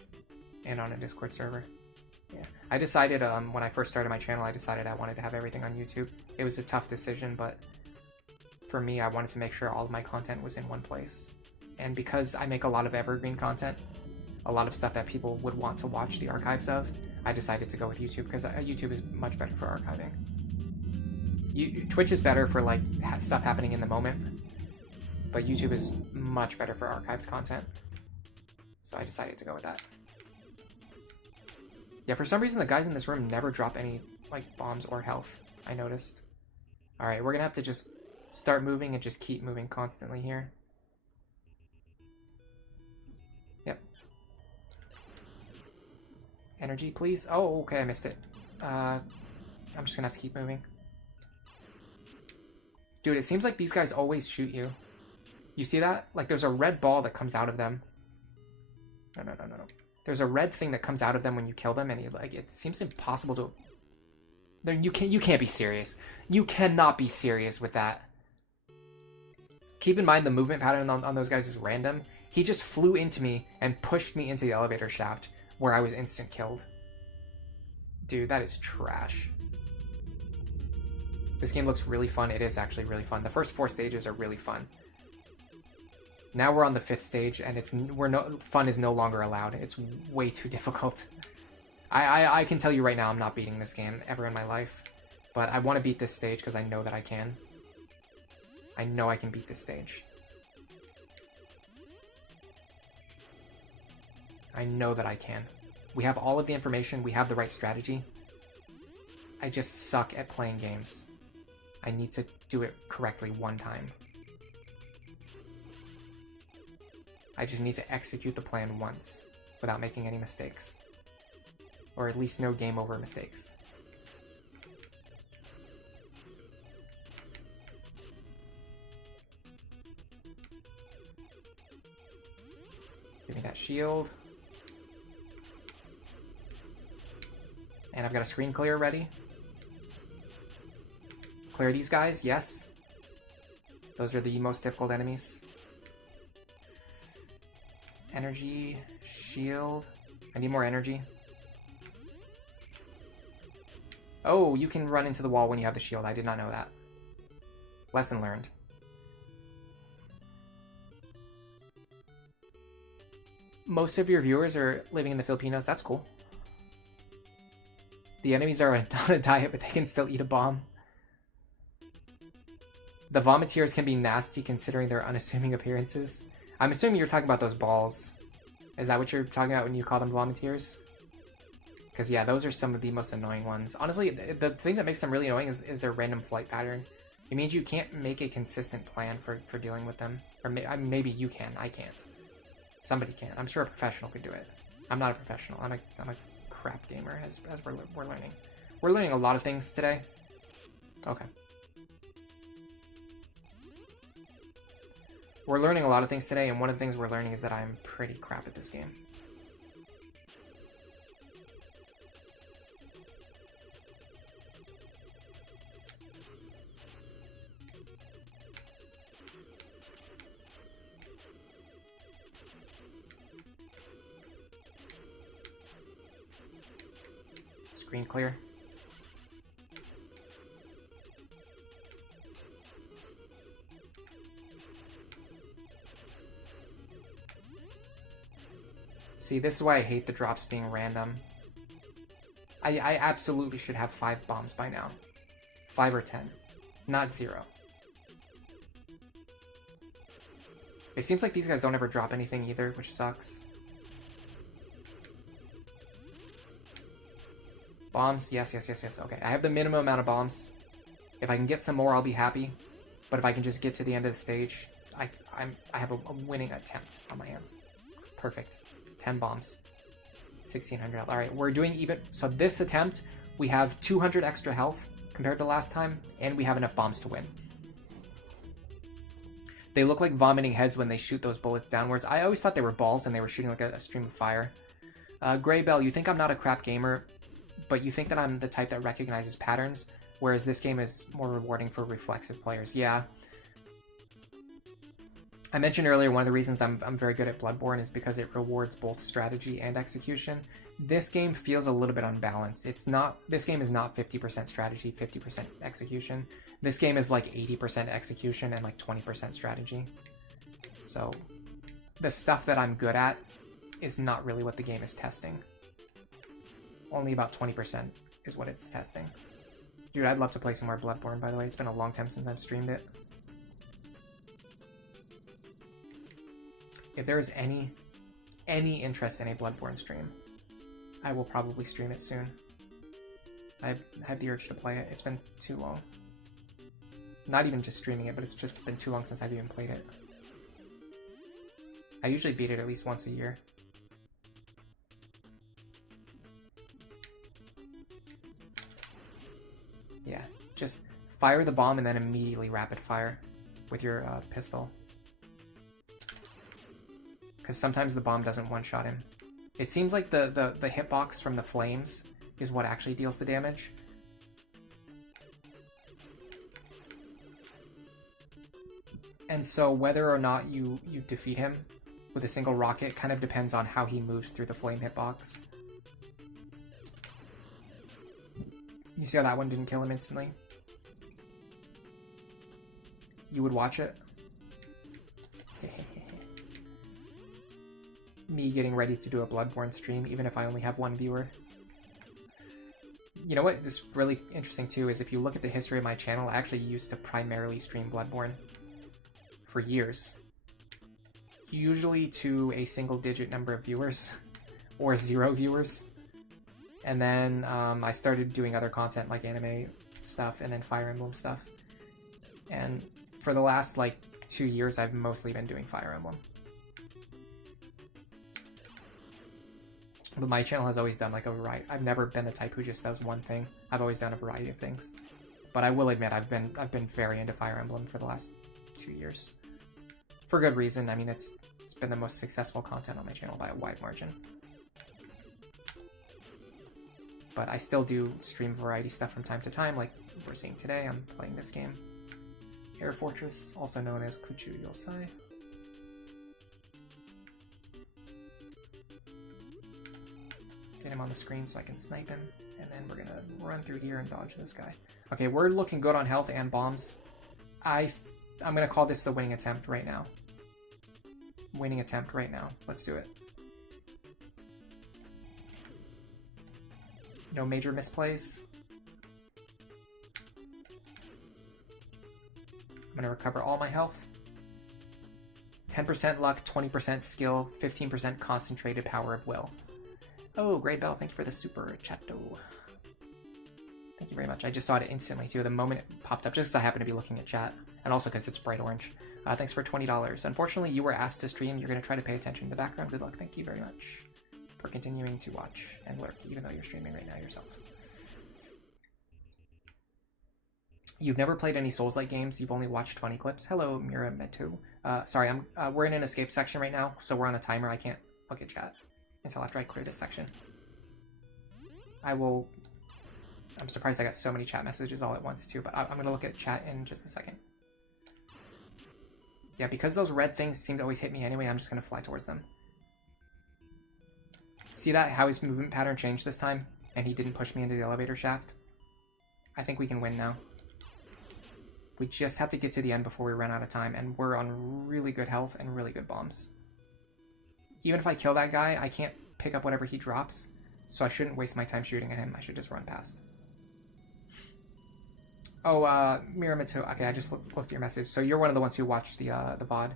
and on a Discord server. Yeah. I decided when I first started my channel, I decided I wanted to have everything on YouTube. It was a tough decision, but for me, I wanted to make sure all of my content was in one place. And because I make a lot of evergreen content, a lot of stuff that people would want to watch the archives of, I decided to go with YouTube because YouTube is much better for archiving. Twitch is better for like stuff happening in the moment, but YouTube is much better for archived content. So I decided to go with that. Yeah, for some reason the guys in this room never drop any like bombs or health, I noticed. Alright, we're gonna have to just start moving and just keep moving constantly here. Yep. Energy, please. Oh, okay, I missed it. I'm just gonna have to keep moving. Dude, it seems like these guys always shoot you. You see that? Like, there's a red ball that comes out of them. No. There's a red thing that comes out of them when you kill them, and it seems impossible to... You can't be serious. You cannot be serious with that. Keep in mind the movement pattern on those guys is random. He just flew into me and pushed me into the elevator shaft, where I was instant killed. Dude, that is trash. This game looks really fun. It is actually really fun. The first 4 stages are really fun. Now we're on the 5th stage, and fun is no longer allowed. It's way too difficult. I can tell you right now, I'm not beating this game ever in my life, but I want to beat this stage because I know that I can. I know I can beat this stage. I know that I can. We have all of the information. We have the right strategy. I just suck at playing games. I need to do it correctly one time. I just need to execute the plan once without making any mistakes. Or at least no game over mistakes. Give me that shield. And I've got a screen clear ready. Clear these guys, yes. Those are the most difficult enemies. Energy, shield. I need more energy. Oh, you can run into the wall when you have the shield. I did not know that. Lesson learned. Most of your viewers are living in the Filipinos. That's cool. The enemies are on a diet, but they can still eat a bomb. The Vomiteers can be nasty considering their unassuming appearances. I'm assuming you're talking about those balls. Is that what you're talking about when you call them Vomiteers? Because yeah, those are some of the most annoying ones. Honestly, the thing that makes them really annoying is their random flight pattern. It means you can't make a consistent plan for dealing with them. Or maybe you can, I can't. Somebody can. I'm sure a professional could do it. I'm not a professional. I'm a crap gamer, as we're learning. We're learning a lot of things today. Okay. We're learning a lot of things today, and one of the things we're learning is that I'm pretty crap at this game. Screen clear. See, this is why I hate the drops being random. I absolutely should have 5 bombs by now. 5 or 10. Not 0. It seems like these guys don't ever drop anything either, which sucks. Bombs? Yes, yes, yes, yes. Okay, I have the minimum amount of bombs. If I can get some more, I'll be happy. But if I can just get to the end of the stage, I have a winning attempt on my hands. Perfect. 10 bombs. 1,600 health. Alright, we're doing even... So this attempt, we have 200 extra health compared to last time, and we have enough bombs to win. They look like vomiting heads when they shoot those bullets downwards. I always thought they were balls and they were shooting like a stream of fire. Grey Bell, you think I'm not a crap gamer, but you think that I'm the type that recognizes patterns, whereas this game is more rewarding for reflexive players. Yeah. I mentioned earlier one of the reasons I'm very good at Bloodborne is because it rewards both strategy and execution. This game feels a little bit unbalanced. This game is not 50% strategy, 50% execution. This game is like 80% execution and like 20% strategy. So the stuff that I'm good at is not really what the game is testing. Only about 20% is what it's testing. Dude, I'd love to play some more Bloodborne, by the way. It's been a long time since I've streamed it. If there is any interest in a Bloodborne stream, I will probably stream it soon. I have the urge to play it. It's been too long. Not even just streaming it, but it's just been too long since I've even played it. I usually beat it at least once a year. Yeah, just fire the bomb and then immediately rapid fire with your pistol. Because sometimes the bomb doesn't one-shot him. It seems like the hitbox from the flames is what actually deals the damage. And so whether or not you defeat him with a single rocket kind of depends on how he moves through the flame hitbox. You see how that one didn't kill him instantly? You would watch it? Me getting ready to do a Bloodborne stream, even if I only have 1 viewer. You know what is really interesting too is if you look at the history of my channel, I actually used to primarily stream Bloodborne for years. Usually to a single-digit number of viewers, or 0 viewers. And then I started doing other content like anime stuff and then Fire Emblem stuff. And for the last like 2 years, I've mostly been doing Fire Emblem. But my channel has always done like a variety. I've never been the type who just does one thing. I've always done a variety of things. But I will admit I've been very into Fire Emblem for the last 2 years. For good reason. I mean, it's been the most successful content on my channel by a wide margin. But I still do stream variety stuff from time to time, like we're seeing today. I'm playing this game. Air Fortress, also known as Kuchu Yosai. Get him on the screen so I can snipe him, and then we're gonna run through here and dodge this guy. Okay, we're looking good on health and bombs. I'm gonna call this the winning attempt right now. Winning attempt right now. Let's do it. No major misplays. I'm gonna recover all my health. 10% luck, 20% skill, 15% concentrated power of will. Oh, Great Bell, thank you for the super chatto. Thank Thank you very much. I just saw it instantly too, the moment it popped up, just because I happen to be looking at chat. And also because it's bright orange. Thanks for $20. Unfortunately, you were asked to stream. You're going to try to pay attention to the background. Good luck. Thank you very much for continuing to watch and lurk, even though you're streaming right now yourself. You've never played any Souls-like games. You've only watched funny clips. Hello, Mira Metu. Sorry, we're in an escape section right now, so we're on a timer. I can't look at chat until after I clear this section. I'm surprised I got so many chat messages all at once too, but I'm going to look at chat in just a second. Yeah, because those red things seem to always hit me anyway, I'm just going to fly towards them. See that? How his movement pattern changed this time, and he didn't push me into the elevator shaft? I think we can win now. We just have to get to the end before we run out of time, and we're on really good health and really good bombs. Even if I kill that guy, I can't pick up whatever he drops, so I shouldn't waste my time shooting at him. I should just run past. Oh, Miramito. Okay, I just looked at your message. So you're one of the ones who watched the VOD.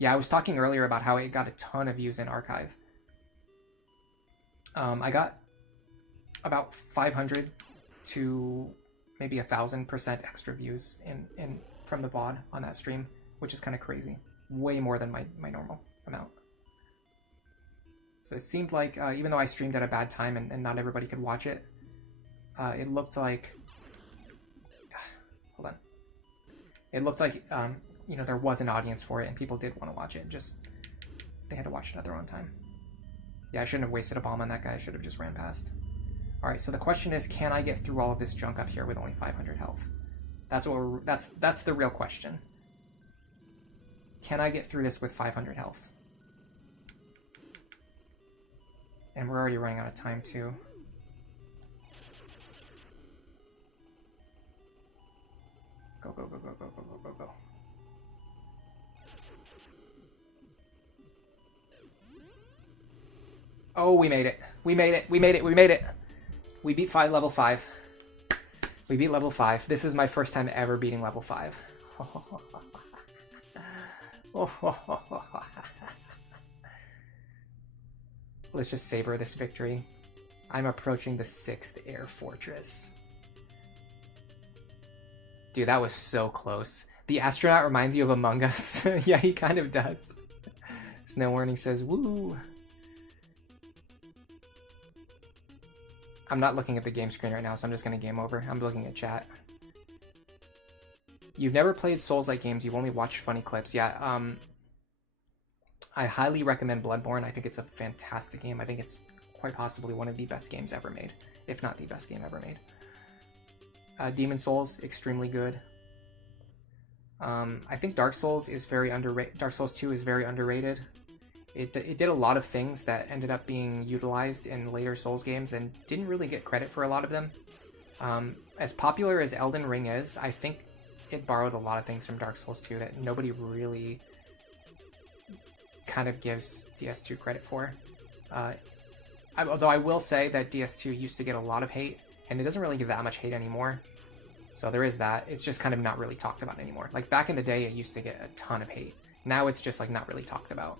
Yeah, I was talking earlier about how it got a ton of views in archive. I got about 500 to maybe 1,000% extra views in from the VOD on that stream, which is kind of crazy. Way more than my normal amount. So it seemed like, even though I streamed at a bad time and not everybody could watch it, it looked like... Hold on. It looked like, you know, there was an audience for it and people did want to watch it. Just, they had to watch it at their own time. Yeah, I shouldn't have wasted a bomb on that guy. I should have just ran past. Alright, so the question is, can I get through all of this junk up here with only 500 health? That's the real question. Can I get through this with 500 health? And we're already running out of time, too. Go, go, go, go, go, go, go, go, go. Oh, we made it. We made it. We made it. We made it. We beat level 5. We beat level 5. This is my first time ever beating level 5. Let's just savor this victory. I'm approaching the 6th air fortress. Dude, that was so close. The astronaut reminds you of Among Us. Yeah, he kind of does. Snow Warning says, woo. I'm not looking at the game screen right now, so I'm just going to game over. I'm looking at chat. You've never played Souls-like games. You've only watched funny clips. Yeah, I highly recommend Bloodborne. I think it's a fantastic game. I think it's quite possibly one of the best games ever made, if not the best game ever made. Demon Souls, extremely good. I think Dark Souls is very underrated. Dark Souls 2 is very underrated. It did a lot of things that ended up being utilized in later Souls games and didn't really get credit for a lot of them. As popular as Elden Ring is, I think it borrowed a lot of things from Dark Souls 2 that nobody really kind of gives DS2 credit for. Although I will say that DS2 used to get a lot of hate, and it doesn't really get that much hate anymore. So there is that. It's just kind of not really talked about anymore. Like back in the day, it used to get a ton of hate. Now it's just like not really talked about.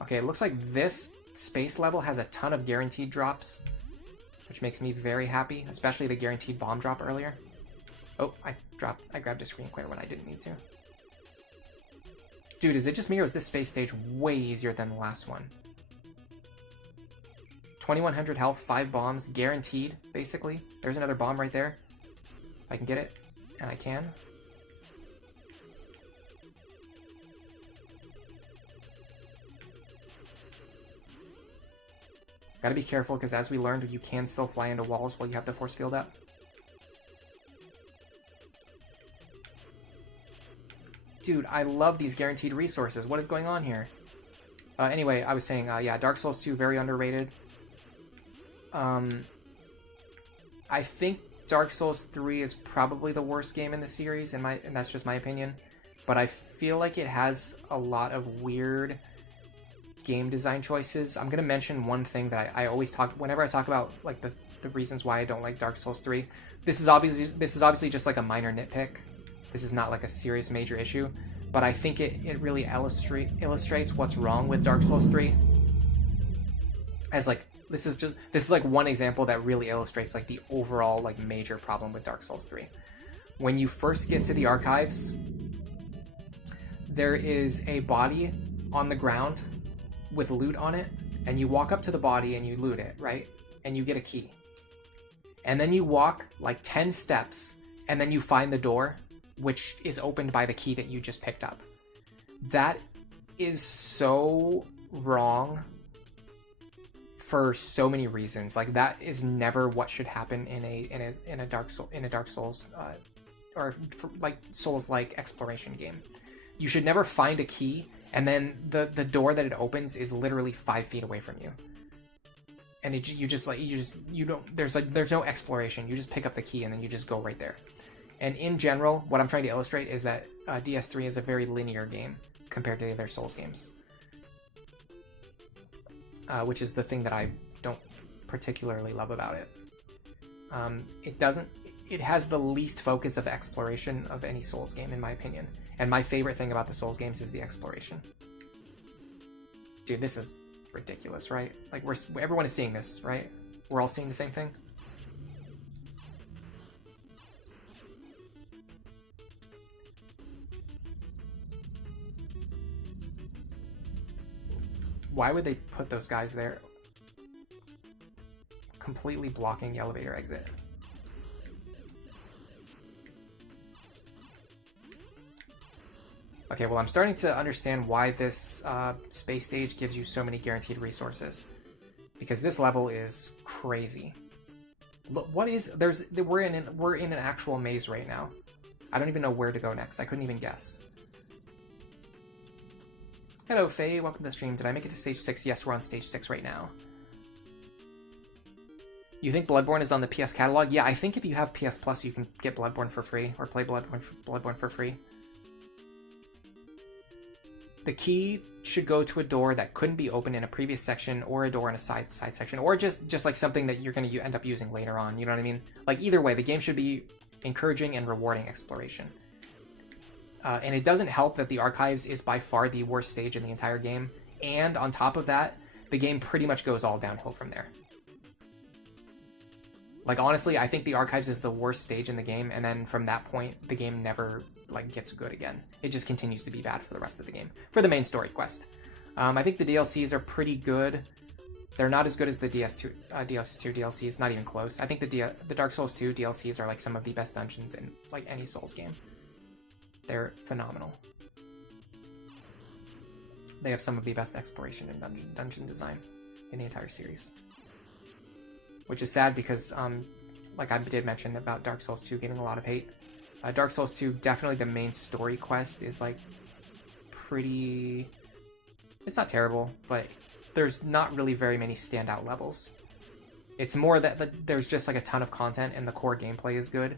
Okay, it looks like this space level has a ton of guaranteed drops, which makes me very happy, especially the guaranteed bomb drop earlier. Oh, I grabbed a screen clear when I didn't need to. Dude, is it just me or is this space stage way easier than the last one? 2100 health, 5 bombs, guaranteed, basically. There's another bomb right there. If I can get it, and I can. Gotta be careful, because as we learned, you can still fly into walls while you have the force field up. Dude, I love these guaranteed resources. What is going on here? Anyway, I was saying, yeah, Dark Souls 2, very underrated. I think Dark Souls 3 is probably the worst game in the series, and that's just my opinion. But I feel like it has a lot of weird game design choices. I'm gonna mention one thing that I always talk whenever I talk about like the reasons why I don't like Dark Souls 3. This is obviously just like a minor nitpick. This is not like a serious major issue, but I think it really illustrates what's wrong with Dark Souls 3 as like this is like one example that really illustrates like the overall like major problem with Dark Souls 3. When you first get to the archives, there is a body on the ground with loot on it, and you walk up to the body and you loot it, right? And you get a key. And then you walk like 10 steps, and then you find the door, which is opened by the key that you just picked up. That is so wrong for so many reasons. Like, that is never what should happen in a Dark Souls or for, like, Souls-like exploration game. You should never find a key and then the door that it opens is literally 5 feet away from you, and there's no exploration. You just pick up the key and then you just go right there. And in general, what I'm trying to illustrate is that DS3 is a very linear game compared to the other Souls games, which is the thing that I don't particularly love about it. It has the least focus of exploration of any Souls game, in my opinion. And my favorite thing about the Souls games is the exploration. Dude, this is ridiculous, right? Like, everyone is seeing this, right? We're all seeing the same thing? Why would they put those guys there? Completely blocking the elevator exit. Okay, well, I'm starting to understand why this space stage gives you so many guaranteed resources, because this level is crazy. Look, we're in an actual maze right now. I don't even know where to go next. I couldn't even guess. Hello, Faye. Welcome to the stream. Did I make it to stage 6? Yes, we're on stage 6 right now. You think Bloodborne is on the PS catalog? Yeah, I think if you have PS Plus, you can get Bloodborne for free, or play Bloodborne for free. The key should go to a door that couldn't be opened in a previous section, or a door in a side section, or just like something that you're going to end up using later on. You know what I mean? Like, either way, the game should be encouraging and rewarding exploration. And it doesn't help that the Archives is by far the worst stage in the entire game, and on top of that, the game pretty much goes all downhill from there. Like, honestly, I think the Archives is the worst stage in the game, and then from that point, the game never like gets good again. It just continues to be bad for the rest of the game, for the main story quest. I think the DLCs are pretty good. They're not as good as the DS2 DLCs, not even close. I think the Dark Souls 2 DLCs are like some of the best dungeons in like any Souls game. They're phenomenal. They have some of the best exploration and dungeon design in the entire series, which is sad because like I did mention about Dark Souls 2 getting a lot of hate. Dark Souls 2, definitely the main story quest is like pretty... It's not terrible, but there's not really very many standout levels. It's more that there's just like a ton of content and the core gameplay is good,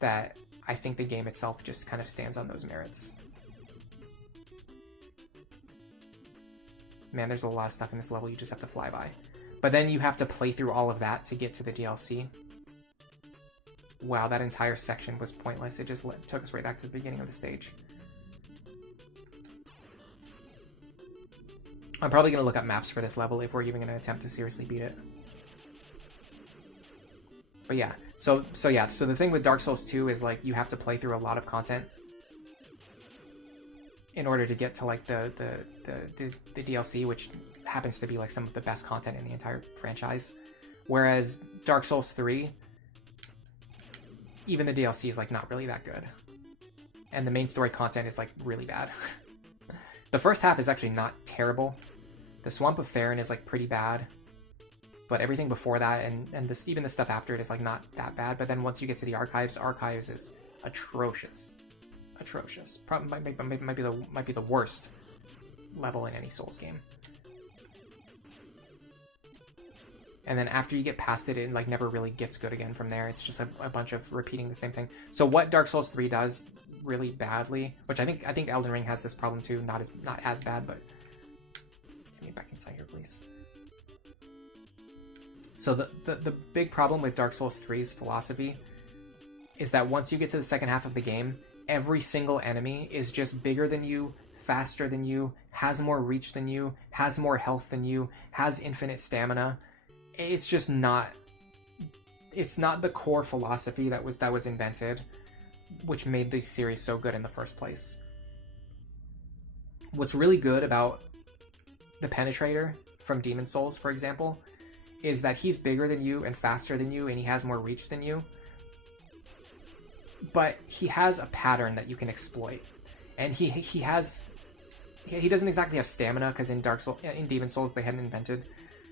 that I think the game itself just kind of stands on those merits. Man, there's a lot of stuff in this level you just have to fly by. But then you have to play through all of that to get to the DLC. Wow, that entire section was pointless. It just took us right back to the beginning of the stage. I'm probably going to look up maps for this level if we're even going to attempt to seriously beat it. But yeah, so the thing with Dark Souls 2 is like you have to play through a lot of content in order to get to like the DLC, which happens to be like some of the best content in the entire franchise. Whereas Dark Souls 3, even the DLC is like not really that good, and the main story content is like really bad. The first half is actually not terrible. The Swamp of Faerun is like pretty bad, but everything before that and even the stuff after it is like not that bad. But then once you get to the Archives is atrocious. Probably might be the worst level in any Souls game. And then after you get past it, it like never really gets good again from there. It's just a bunch of repeating the same thing. So what Dark Souls 3 does really badly, which I think Elden Ring has this problem too, not as bad, but get me back inside here, please. So the big problem with Dark Souls 3's philosophy is that once you get to the second half of the game, every single enemy is just bigger than you, faster than you, has more reach than you, has more health than you, has infinite stamina. It's just not... It's not the core philosophy that was invented, which made the series so good in the first place. What's really good about the Penetrator from Demon's Souls, for example, is that he's bigger than you and faster than you, and he has more reach than you. But he has a pattern that you can exploit. And he doesn't exactly have stamina, because in Demon's Souls they hadn't invented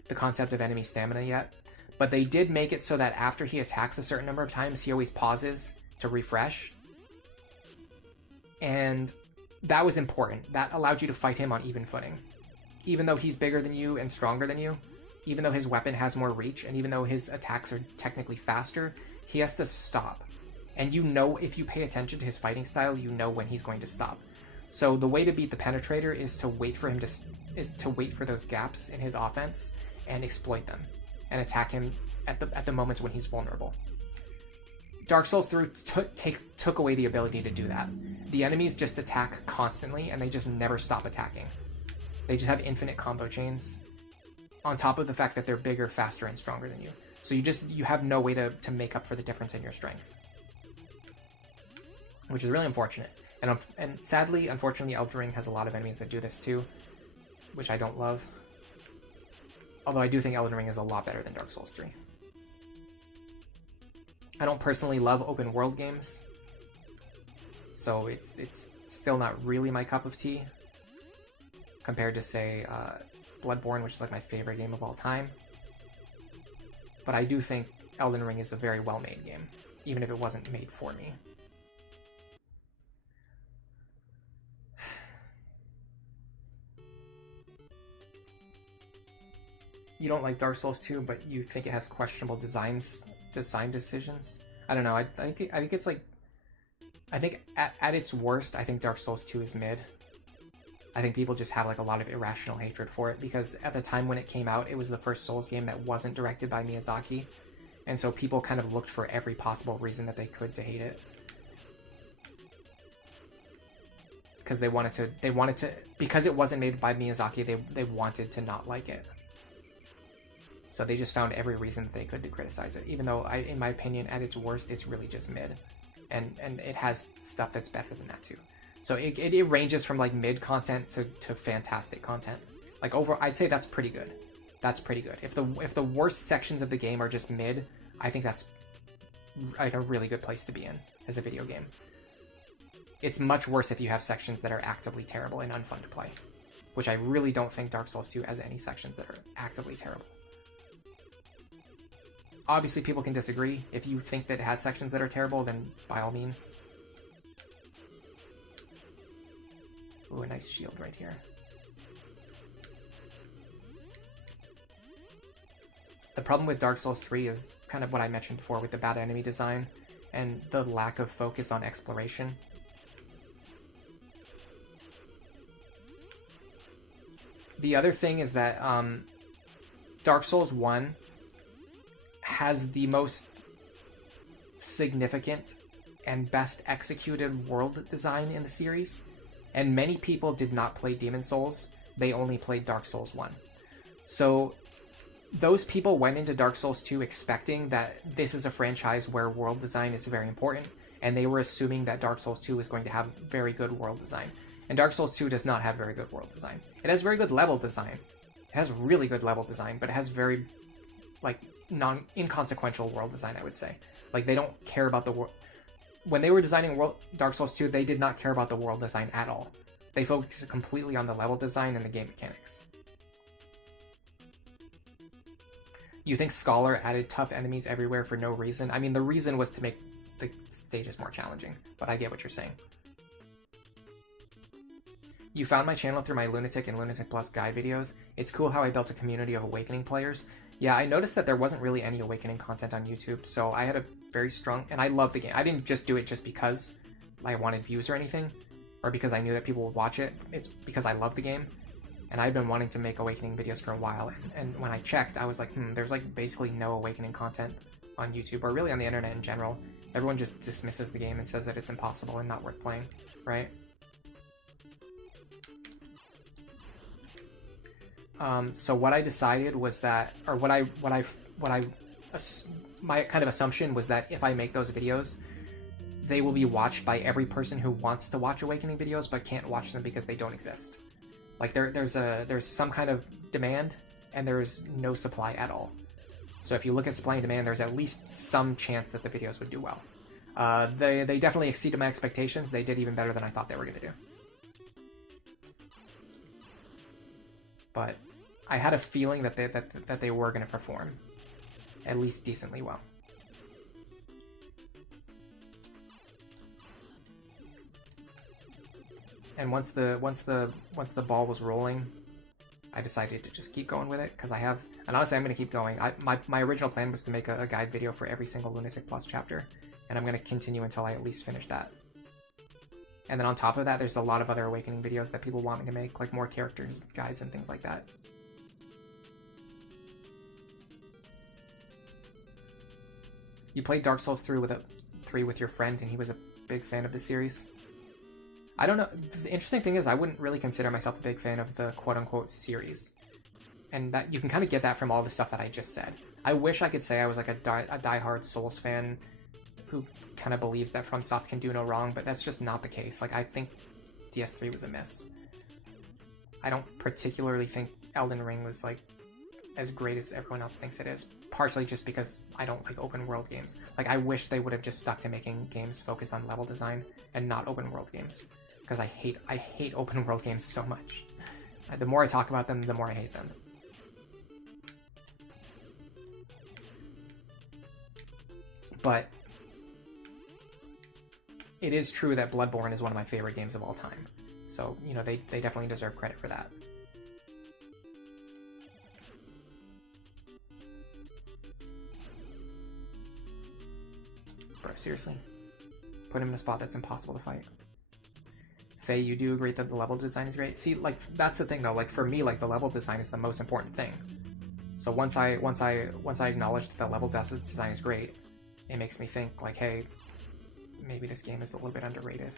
the concept of enemy stamina yet. But they did make it so that after he attacks a certain number of times, he always pauses to refresh. And that was important. That allowed you to fight him on even footing. Even though he's bigger than you and stronger than you, even though his weapon has more reach, and even though his attacks are technically faster, he has to stop. And you know, if you pay attention to his fighting style, you know when he's going to stop. So the way to beat the Penetrator is to wait for him to wait for those gaps in his offense and exploit them, and attack him at the moments when he's vulnerable. Dark Souls 3 took away the ability to do that. The enemies just attack constantly, and they just never stop attacking. They just have infinite combo chains, on top of the fact that they're bigger, faster, and stronger than you. So you have no way to make up for the difference in your strength, which is really unfortunate. And sadly, unfortunately, Elden Ring has a lot of enemies that do this too, which I don't love. Although I do think Elden Ring is a lot better than Dark Souls 3. I don't personally love open world games, so it's still not really my cup of tea compared to, say, Bloodborne, which is like my favorite game of all time. But I do think Elden Ring is a very well-made game, even if it wasn't made for me. You don't like Dark Souls 2, but you think it has questionable design decisions? I don't know. I think it's like... I think at its worst, I think Dark Souls 2 is mid. I think people just have like a lot of irrational hatred for it, because at the time when it came out, it was the first Souls game that wasn't directed by Miyazaki. And so people kind of looked for every possible reason that they could to hate it. Because they wanted to, because it wasn't made by Miyazaki, they wanted to not like it. So they just found every reason that they could to criticize it, even though, in my opinion, at its worst, it's really just mid. And it has stuff that's better than that too. So it ranges from like mid content to fantastic content. Like I'd say that's pretty good. That's pretty good. If the worst sections of the game are just mid, I think that's like a really good place to be in as a video game. It's much worse if you have sections that are actively terrible and unfun to play, which I really don't think Dark Souls 2 has any sections that are actively terrible. Obviously, people can disagree. If you think that it has sections that are terrible, then by all means. Ooh, a nice shield right here. The problem with Dark Souls 3 is kind of what I mentioned before with the bad enemy design and the lack of focus on exploration. The other thing is that Dark Souls 1 has the most significant and best executed world design in the series, and many people did not play Demon's Souls, they only played Dark Souls 1. So those people went into Dark Souls 2 expecting that this is a franchise where world design is very important, and they were assuming that Dark Souls 2 is going to have very good world design. And Dark Souls 2 does not have very good world design. It has very good level design. It has really good level design, but it has very, like, inconsequential world design, I would say. Like, they don't care about the world. When they were designing Dark Souls 2, they did not care about the world design at all. They focused completely on the level design and the game mechanics. You think Scholar added tough enemies everywhere for no reason? I mean, the reason was to make the stages more challenging, but I get what you're saying. You found my channel through my Lunatic and Lunatic Plus guide videos. It's cool how I built a community of Awakening players. Yeah, I noticed that there wasn't really any Awakening content on YouTube, so I had a very strong... And I love the game. I didn't just do it just because I wanted views or anything, or because I knew that people would watch it. It's because I love the game, and I've been wanting to make Awakening videos for a while, and when I checked, I was like, there's like basically no Awakening content on YouTube, or really on the internet in general. Everyone just dismisses the game and says that it's impossible and not worth playing, right? So what I decided was that, or my kind of assumption was that if I make those videos, they will be watched by every person who wants to watch Awakening videos but can't watch them because they don't exist. Like there's some kind of demand and there's no supply at all. So if you look at supply and demand, there's at least some chance that the videos would do well. They definitely exceeded my expectations. They did even better than I thought they were going to do. But I had a feeling that they were going to perform at least decently well. And once the ball was rolling, I decided to just keep going with it because I have, and honestly, I'm going to keep going. My original plan was to make a guide video for every single Lunatic Plus chapter, and I'm going to continue until I at least finish that. And then on top of that, there's a lot of other Awakening videos that people want me to make, like more characters, guides, and things like that. You played Dark Souls 3 with your friend, and he was a big fan of the series. I don't know. The interesting thing is I wouldn't really consider myself a big fan of the quote-unquote series. And that you can kind of get that from all the stuff that I just said. I wish I could say I was like a diehard Souls fan who kind of believes that FromSoft can do no wrong, but that's just not the case. Like, I think DS3 was a miss. I don't particularly think Elden Ring was like as great as everyone else thinks it is, partially just because I don't like open world games. Like, I wish they would have just stuck to making games focused on level design and not open world games, because I hate open world games so much. The more I talk about them, the more I hate them. But it is true that Bloodborne is one of my favorite games of all time. So, you know, they definitely deserve credit for that. Bro, seriously? Put him in a spot that's impossible to fight. Faye, you do agree that the level design is great? See, like, that's the thing though. Like, for me, like, the level design is the most important thing. So once I acknowledge that the level design is great, it makes me think, like, hey, maybe this game is a little bit underrated.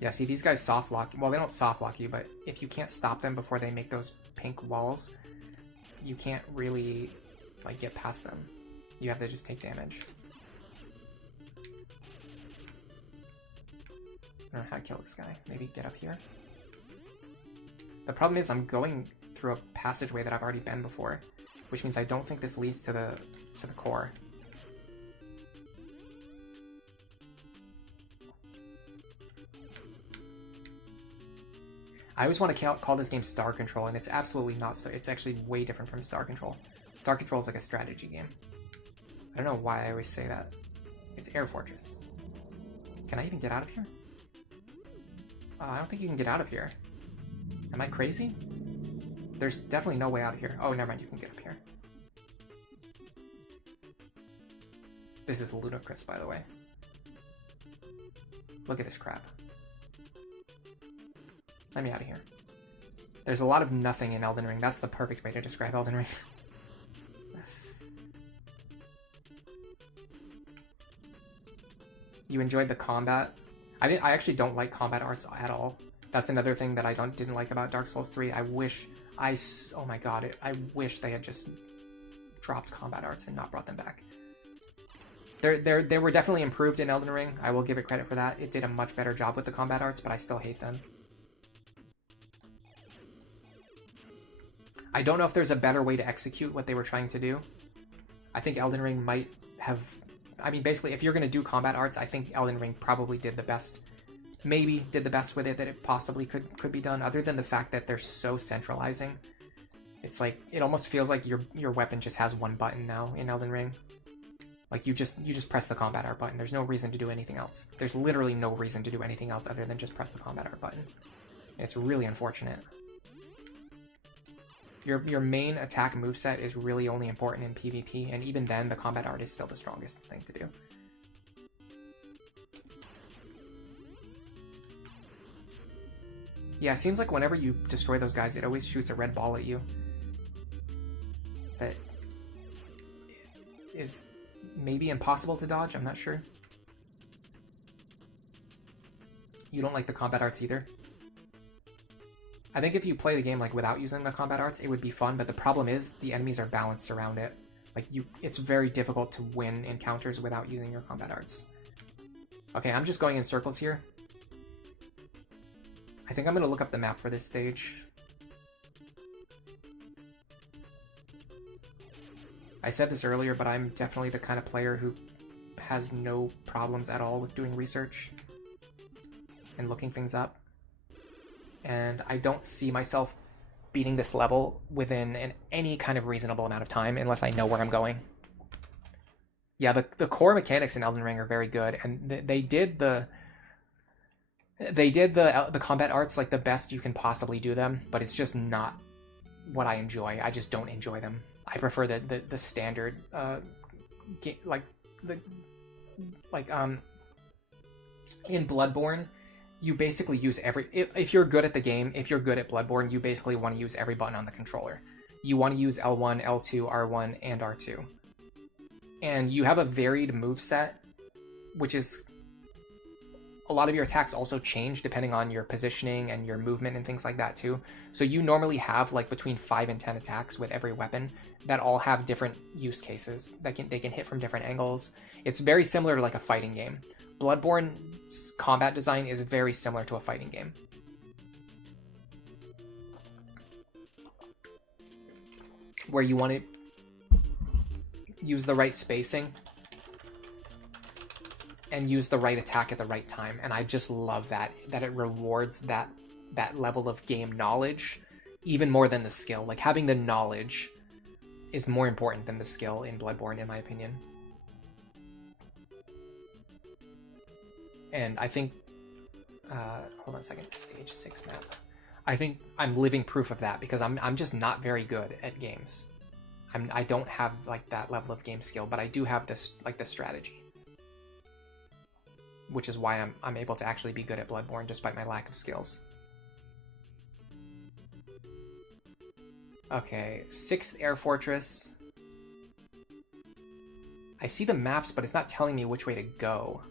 Yeah, see, these guys soft lock. Well, they don't soft lock you, but if you can't stop them before they make those pink walls, you can't really, like, get past them. You have to just take damage. I don't know how to kill this guy. Maybe get up here. The problem is I'm going through a passageway that I've already been before, which means I don't think this leads to the core. I always want to call this game Star Control, and it's absolutely not so. It's actually way different from Star Control. Star Control is like a strategy game. I don't know why I always say that. It's Air Fortress. Can I even get out of here? I don't think you can get out of here. Am I crazy? There's definitely no way out of here. Oh, never mind, you can get up here. This is ludicrous, by the way. Look at this crap. Let me out of here. There's a lot of nothing in Elden Ring. That's the perfect way to describe Elden Ring. You enjoyed the combat? I actually don't like combat arts at all. That's another thing that I didn't like about Dark Souls 3. Oh my god, I wish they had just dropped combat arts and not brought them back. They were definitely improved in Elden Ring. I will give it credit for that. It did a much better job with the combat arts, but I still hate them. I don't know if there's a better way to execute what they were trying to do. I think Elden Ring might have... I mean, basically, if you're going to do combat arts, I think Elden Ring probably did the best. Maybe did the best with it that it possibly could be done, other than the fact that they're so centralizing. It's like, it almost feels like your weapon just has one button now in Elden Ring. Like, you just press the combat art button. There's no reason to do anything else. There's literally no reason to do anything else other than just press the combat art button. And it's really unfortunate. Your main attack moveset is really only important in PvP, and even then, the combat art is still the strongest thing to do. Yeah, it seems like whenever you destroy those guys, it always shoots a red ball at you. That is maybe impossible to dodge, I'm not sure. You don't like the combat arts either? I think if you play the game like without using the combat arts, it would be fun, but the problem is the enemies are balanced around it. Like it's very difficult to win encounters without using your combat arts. Okay, I'm just going in circles here. I think I'm going to look up the map for this stage. I said this earlier, but I'm definitely the kind of player who has no problems at all with doing research and looking things up. And I don't see myself beating this level within any kind of reasonable amount of time unless I know where I'm going. Yeah, the core mechanics in Elden Ring are very good, and they did the combat arts like the best you can possibly do them, but it's just not what I enjoy. I just don't enjoy them. I prefer the standard in Bloodborne, you basically use if you're good at the game, if you're good at Bloodborne, you basically want to use every button on the controller. You want to use L1, L2, R1, and R2. And you have a varied moveset, which is a lot of your attacks also change depending on your positioning and your movement and things like that too. So you normally have like between 5 and 10 attacks with every weapon that all have different use cases. They can hit from different angles. It's very similar to like a fighting game. Bloodborne's combat design is very similar to a fighting game. Where you want to use the right spacing and use the right attack at the right time. And I just love that it rewards that level of game knowledge even more than the skill. Like having the knowledge is more important than the skill in Bloodborne, in my opinion. And I think, hold on a second, stage 6 map. I think I'm living proof of that because I'm just not very good at games. I don't have like that level of game skill, but I do have this like the strategy, which is why I'm able to actually be good at Bloodborne despite my lack of skills. Okay, 6th Air Fortress. I see the maps, but it's not telling me which way to go.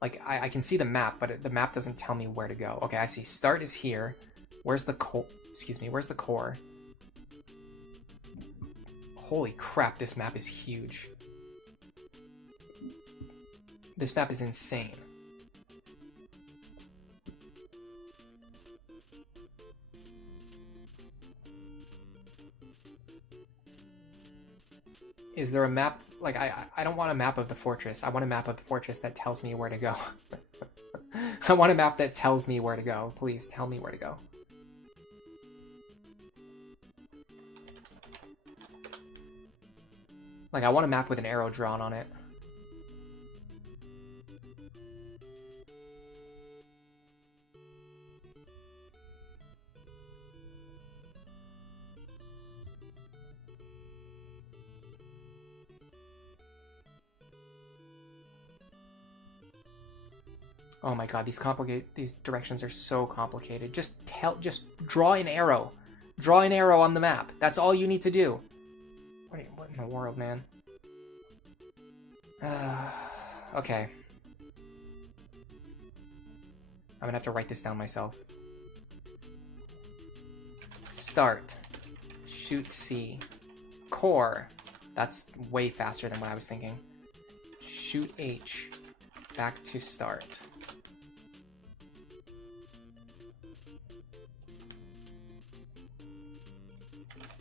Like, I can see the map, but the map doesn't tell me where to go. Okay, I see. Start is here. Where's the core? Excuse me, where's the core? Holy crap, this map is huge. This map is insane. Is there a map? Like, I don't want a map of the fortress. I want a map of the fortress that tells me where to go. I want a map that tells me where to go. Please, tell me where to go. Like, I want a map with an arrow drawn on it. Oh my god, these directions are so complicated. Just draw an arrow. Draw an arrow on the map. That's all you need to do. What in the world, man? Okay. I'm gonna have to write this down myself. Start. Shoot C. Core. That's way faster than what I was thinking. Shoot H. Back to start.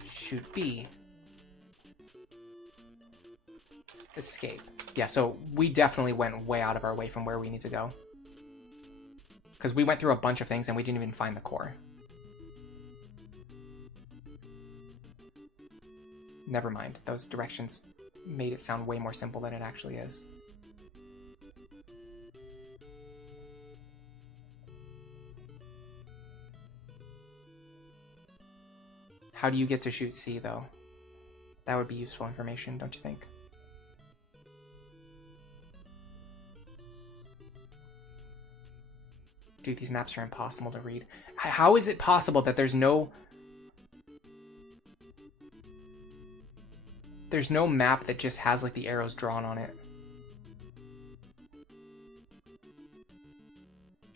Shoot B. Escape. Yeah, so we definitely went way out of our way from where we need to go. Because we went through a bunch of things and we didn't even find the core. Never mind. Those directions made it sound way more simple than it actually is. How do you get to shoot C, though? That would be useful information, don't you think? Dude, these maps are impossible to read. How is it possible that there's no map that just has like the arrows drawn on it?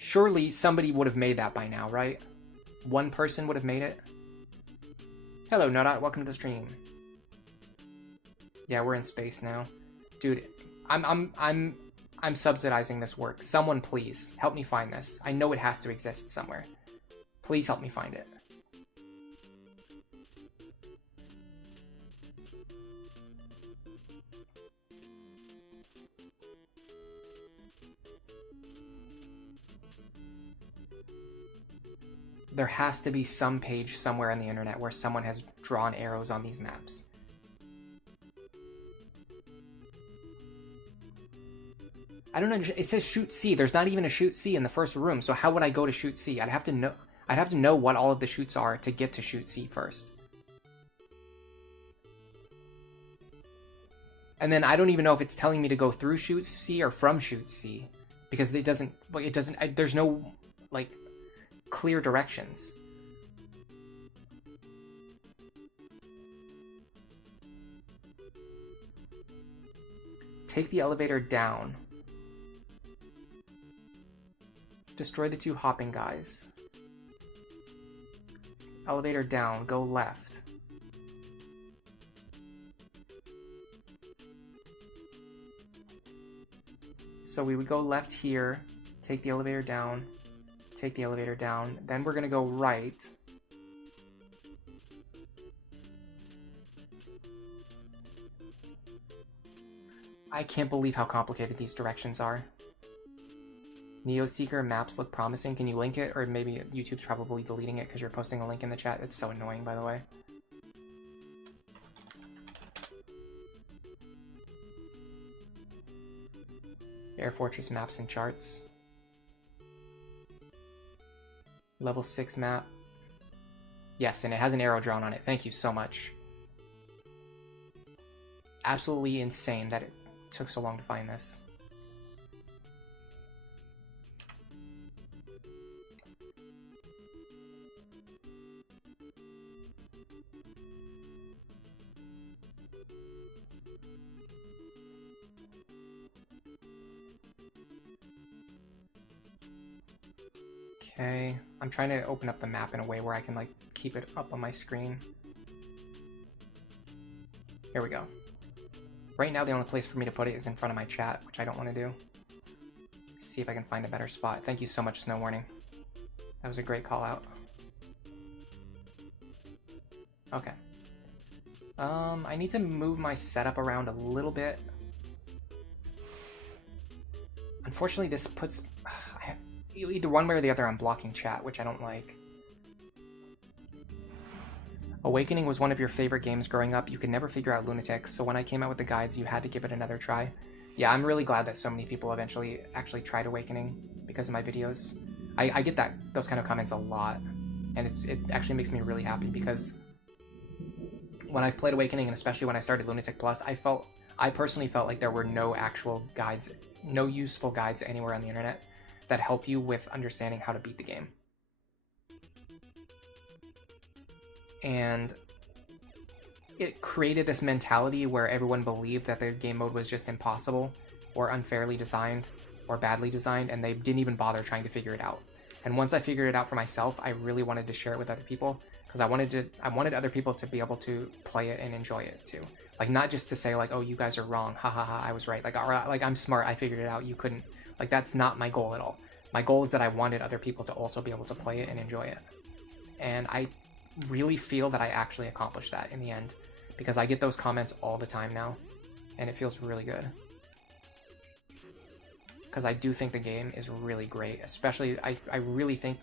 Surely somebody would have made that by now, right? One person would have made it. Hello, Nodot. Welcome to the stream. Yeah, we're in space now. Dude, I'm subsidizing this work. Someone please help me find this. I know it has to exist somewhere. Please help me find it. There has to be some page somewhere on the internet where someone has drawn arrows on these maps. I don't know. It says shoot C. There's not even a shoot C in the first room. So how would I go to shoot C? I'd have to know what all of the shoots are to get to shoot C first. And then I don't even know if it's telling me to go through shoot C or from shoot C, because there's no like clear directions. Take the elevator down. Destroy the 2 hopping guys. Elevator down, go left. So we would go left here, take the elevator down, take the elevator down, then we're gonna go right. I can't believe how complicated these directions are. Neoseeker maps look promising. Can you link it? Or maybe YouTube's probably deleting it because you're posting a link in the chat. It's so annoying, by the way. Air Fortress maps and charts. Level 6 map. Yes, and it has an arrow drawn on it. Thank you so much. Absolutely insane that it took so long to find this. Okay, I'm trying to open up the map in a way where I can like keep it up on my screen. Here we go. Right now the only place for me to put it is in front of my chat, which I don't want to do. Let's see if I can find a better spot. Thank you so much, Snow Warning. That was a great call out. Okay. I need to move my setup around a little bit. Unfortunately, this puts... either one way or the other, I'm blocking chat, which I don't like. Awakening was one of your favorite games growing up. You could never figure out lunatics, so when I came out with the guides, you had to give it another try. Yeah, I'm really glad that so many people eventually actually tried Awakening because of my videos. I get those kind of comments a lot, and it actually makes me really happy because when I've played Awakening, and especially when I started Lunatic Plus, I personally felt like there were no actual guides, no useful guides anywhere on the internet that help you with understanding how to beat the game. And it created this mentality where everyone believed that the game mode was just impossible or unfairly designed or badly designed, and they didn't even bother trying to figure it out. And once I figured it out for myself, I really wanted to share it with other people because I wanted other people to be able to play it and enjoy it too. Like, not just to say like, oh, you guys are wrong, ha ha ha, I was right. Like, or, like, I'm smart, I figured it out, you couldn't. Like, that's not my goal at all. My goal is that I wanted other people to also be able to play it and enjoy it. And I really feel that I actually accomplished that in the end, because I get those comments all the time now, and it feels really good. Because I do think the game is really great, especially, I really think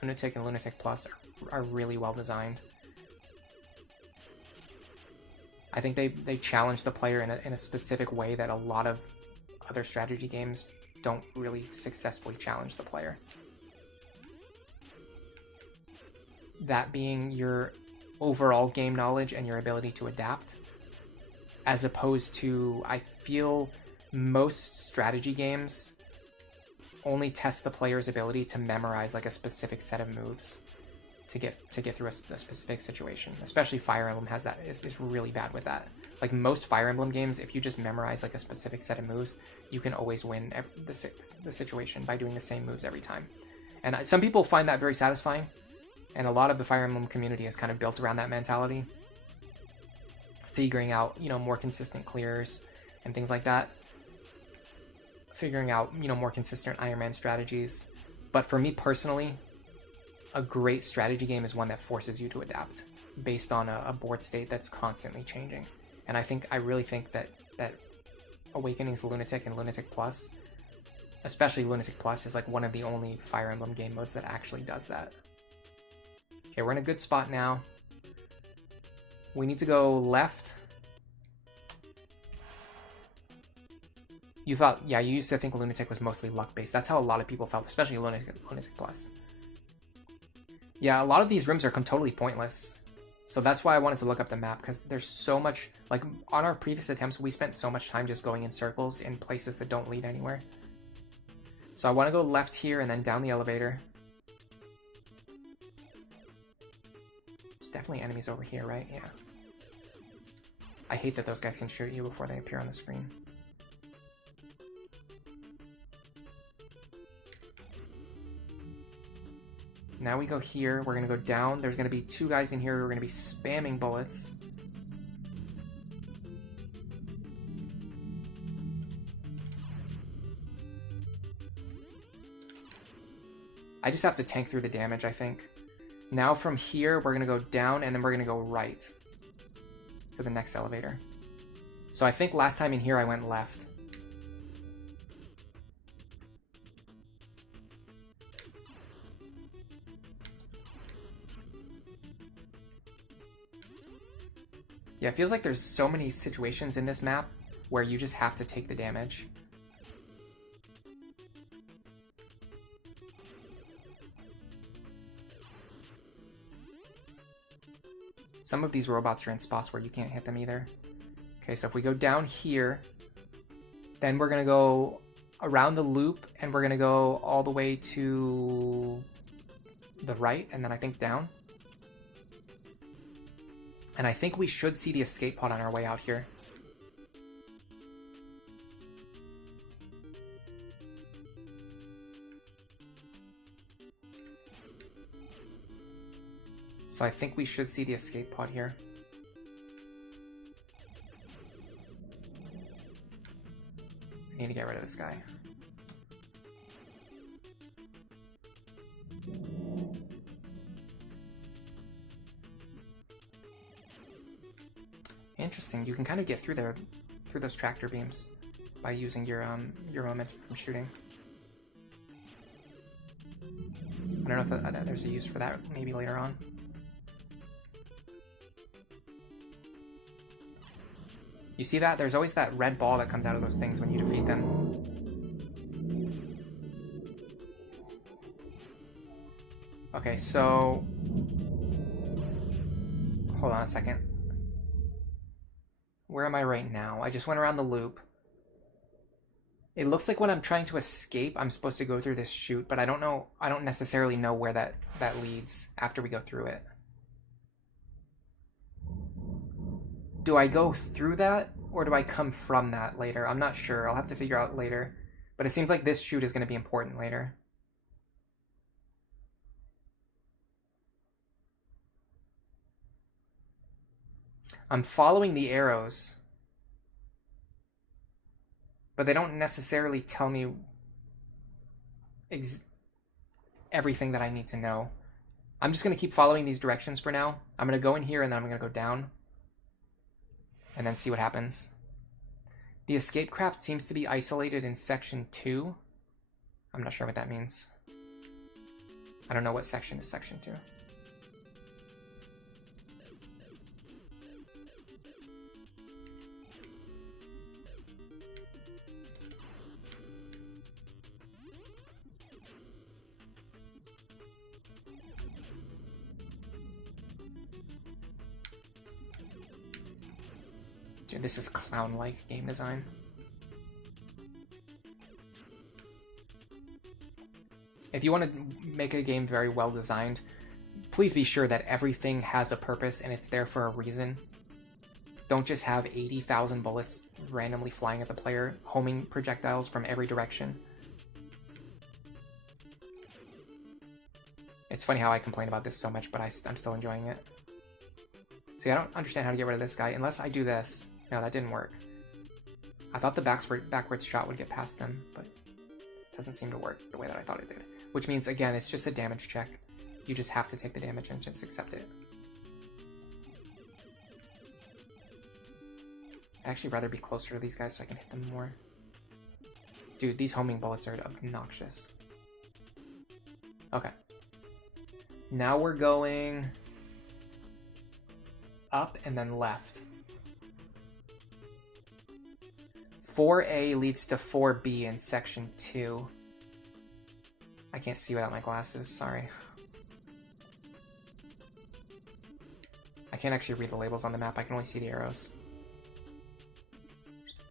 Lunatic and Lunatic Plus are really well designed. I think they challenge the player in a specific way that a lot of other strategy games don't really successfully challenge the player. That being your overall game knowledge and your ability to adapt, as opposed to, I feel most strategy games only test the player's ability to memorize like a specific set of moves to get through a specific situation. Especially Fire Emblem has that, is really bad with that. Like most Fire Emblem games, if you just memorize like a specific set of moves, you can always win the situation by doing the same moves every time. And some people find that very satisfying, and a lot of the Fire Emblem community is kind of built around that mentality, figuring out, you know, more consistent clears and things like that, figuring out, you know, more consistent Iron Man strategies. But for me personally, a great strategy game is one that forces you to adapt based on a board state that's constantly changing. And I really think that Awakening's Lunatic and Lunatic Plus, especially Lunatic Plus, is like one of the only Fire Emblem game modes that actually does that. Okay, we're in a good spot now. We need to go left. You thought, yeah, you used to think Lunatic was mostly luck-based. That's how a lot of people felt, especially Lunatic Plus. Yeah, a lot of these rooms are totally pointless. So that's why I wanted to look up the map, because there's so much, like on our previous attempts, we spent so much time just going in circles in places that don't lead anywhere. So I want to go left here and then down the elevator. There's definitely enemies over here, right? Yeah. I hate that those guys can shoot you before they appear on the screen. Now we go here, we're gonna go down. There's gonna be two guys in here who are gonna be spamming bullets. I just have to tank through the damage, I think. Now from here, we're gonna go down and then we're gonna go right to the next elevator. So I think last time in here I went left. Yeah, it feels like there's so many situations in this map where you just have to take the damage. Some of these robots are in spots where you can't hit them either. Okay, so if we go down here, then we're gonna go around the loop and we're gonna go all the way to the right and then I think down. And I think we should see the escape pod on our way out here. So I think we should see the escape pod here. I need to get rid of this guy. Interesting. You can kind of get through there, through those tractor beams, by using your momentum from shooting. I don't know if there's a use for that maybe later on. You see that? There's always that red ball that comes out of those things when you defeat them. Okay, so hold on a second. Where am I right now? I just went around the loop. It looks like when I'm trying to escape, I'm supposed to go through this chute, but I don't know. I don't necessarily know where that leads after we go through it. Do I go through that, or do I come from that later? I'm not sure. I'll have to figure out later. But it seems like this chute is going to be important later. I'm following the arrows, but they don't necessarily tell me everything that I need to know. I'm just going to keep following these directions for now. I'm going to go in here and then I'm going to go down and then see what happens. The escape craft seems to be isolated in section 2. I'm not sure what that means. I don't know what section is section 2. Dude, this is clown-like game design. If you want to make a game very well designed, please be sure that everything has a purpose and it's there for a reason. don't just have 80,000 bullets randomly flying at the player, homing projectiles from every direction. It's funny how I complain about this so much, but I'm still enjoying it. See, I don't understand how to get rid of this guy unless I do this. No, that didn't work. I thought the backwards shot would get past them, but it doesn't seem to work the way that I thought it did. Which means, again, it's just a damage check. You just have to take the damage and just accept it. I'd actually rather be closer to these guys so I can hit them more. Dude, these homing bullets are obnoxious. Okay. Now we're going up and then left. 4A leads to 4B in section 2. I can't see without my glasses, sorry. I can't actually read the labels on the map, I can only see the arrows.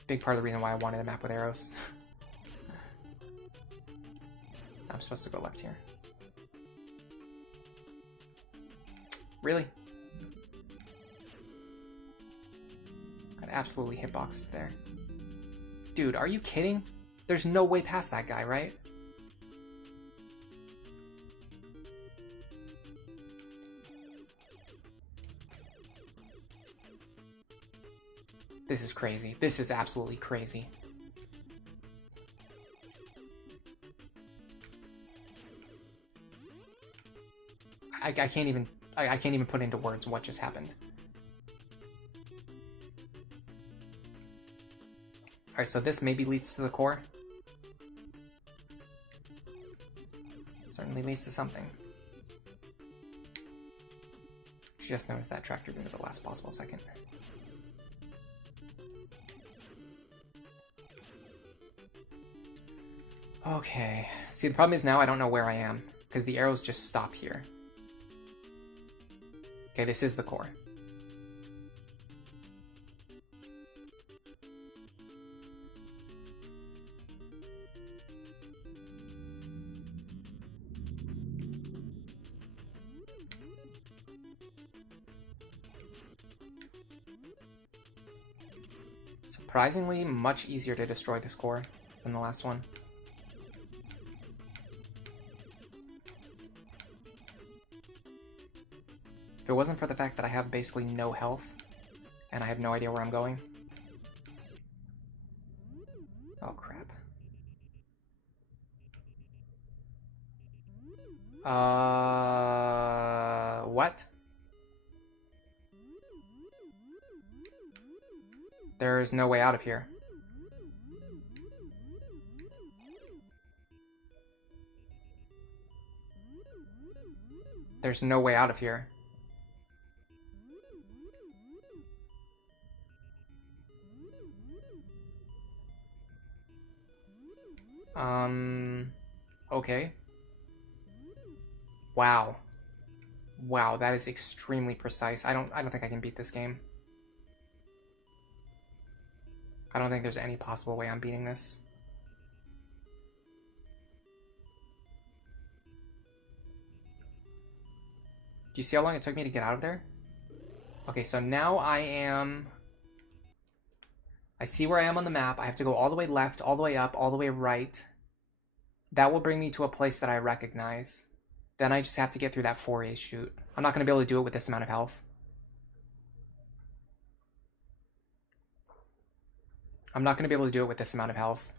Big part of the reason why I wanted a map with arrows. I'm supposed to go left here. Really? Got absolutely hitboxed there. Dude, are you kidding? There's no way past that guy, right? This is crazy. This is absolutely crazy. I can't even put into words what just happened. Alright, so this maybe leads to the core. Certainly leads to something. Just noticed that tractor into the last possible second. Okay. See, the problem is now I don't know where I am, because the arrows just stop here. Okay, this is the core. Surprisingly, much easier to destroy this core than the last one. If it wasn't for the fact that I have basically no health, and I have no idea where I'm going. Oh, crap. What? There's no way out of here. There's no way out of here. Okay. Wow. Wow, that is extremely precise. I don't think I can beat this game. I don't think there's any possible way I'm beating this. Do you see how long it took me to get out of there? Okay, so now I see where I am on the map. I have to go all the way left, all the way up, all the way right. That will bring me to a place that I recognize. Then I just have to get through that 4A chute. I'm not going to be able to do it with this amount of health. I'm not going to be able to do it with this amount of health.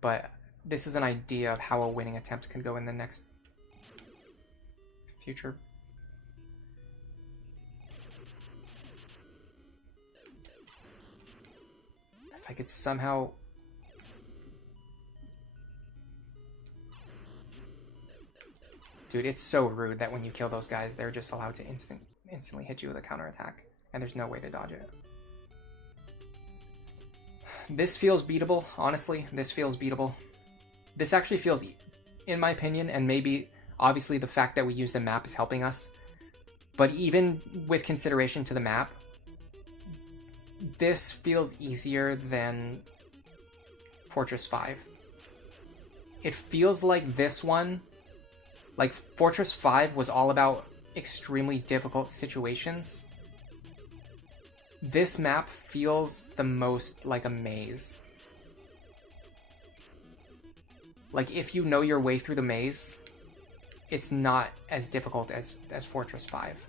But this is an idea of how a winning attempt can go in the next future. If I could somehow... Dude, it's so rude that when you kill those guys, they're just allowed to instantly hit you with a counterattack. And there's no way to dodge it. This feels beatable, honestly. This feels beatable. This actually feels, in my opinion, and maybe, obviously, the fact that we used a map is helping us. But even with consideration to the map, this feels easier than Fortress 5. It feels like this one, like Fortress 5 was all about extremely difficult situations. This map feels the most like a maze. Like, if you know your way through the maze, it's not as difficult as Fortress 5.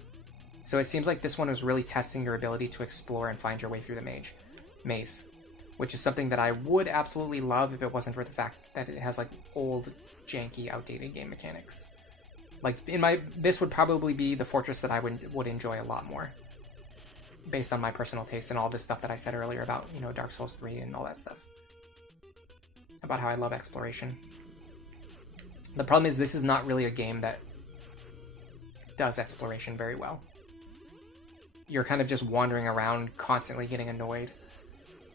So it seems like this one was really testing your ability to explore and find your way through the maze, which is something that I would absolutely love if it wasn't for the fact that it has, like, old, janky, outdated game mechanics. Like, this would probably be the Fortress that I would enjoy a lot more, based on my personal taste and all this stuff that I said earlier about, you know, Dark Souls 3 and all that stuff. About how I love exploration. The problem is this is not really a game that does exploration very well. You're kind of just wandering around, constantly getting annoyed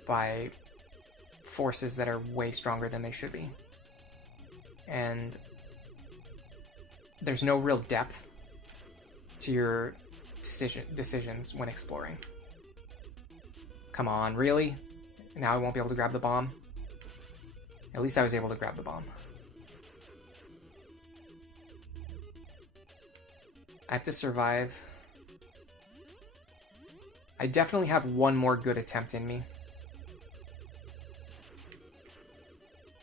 by forces that are way stronger than they should be. And there's no real depth to your decisions when exploring. Come on, really? Now I won't be able to grab the bomb? At least I was able to grab the bomb. I have to survive. I definitely have one more good attempt in me.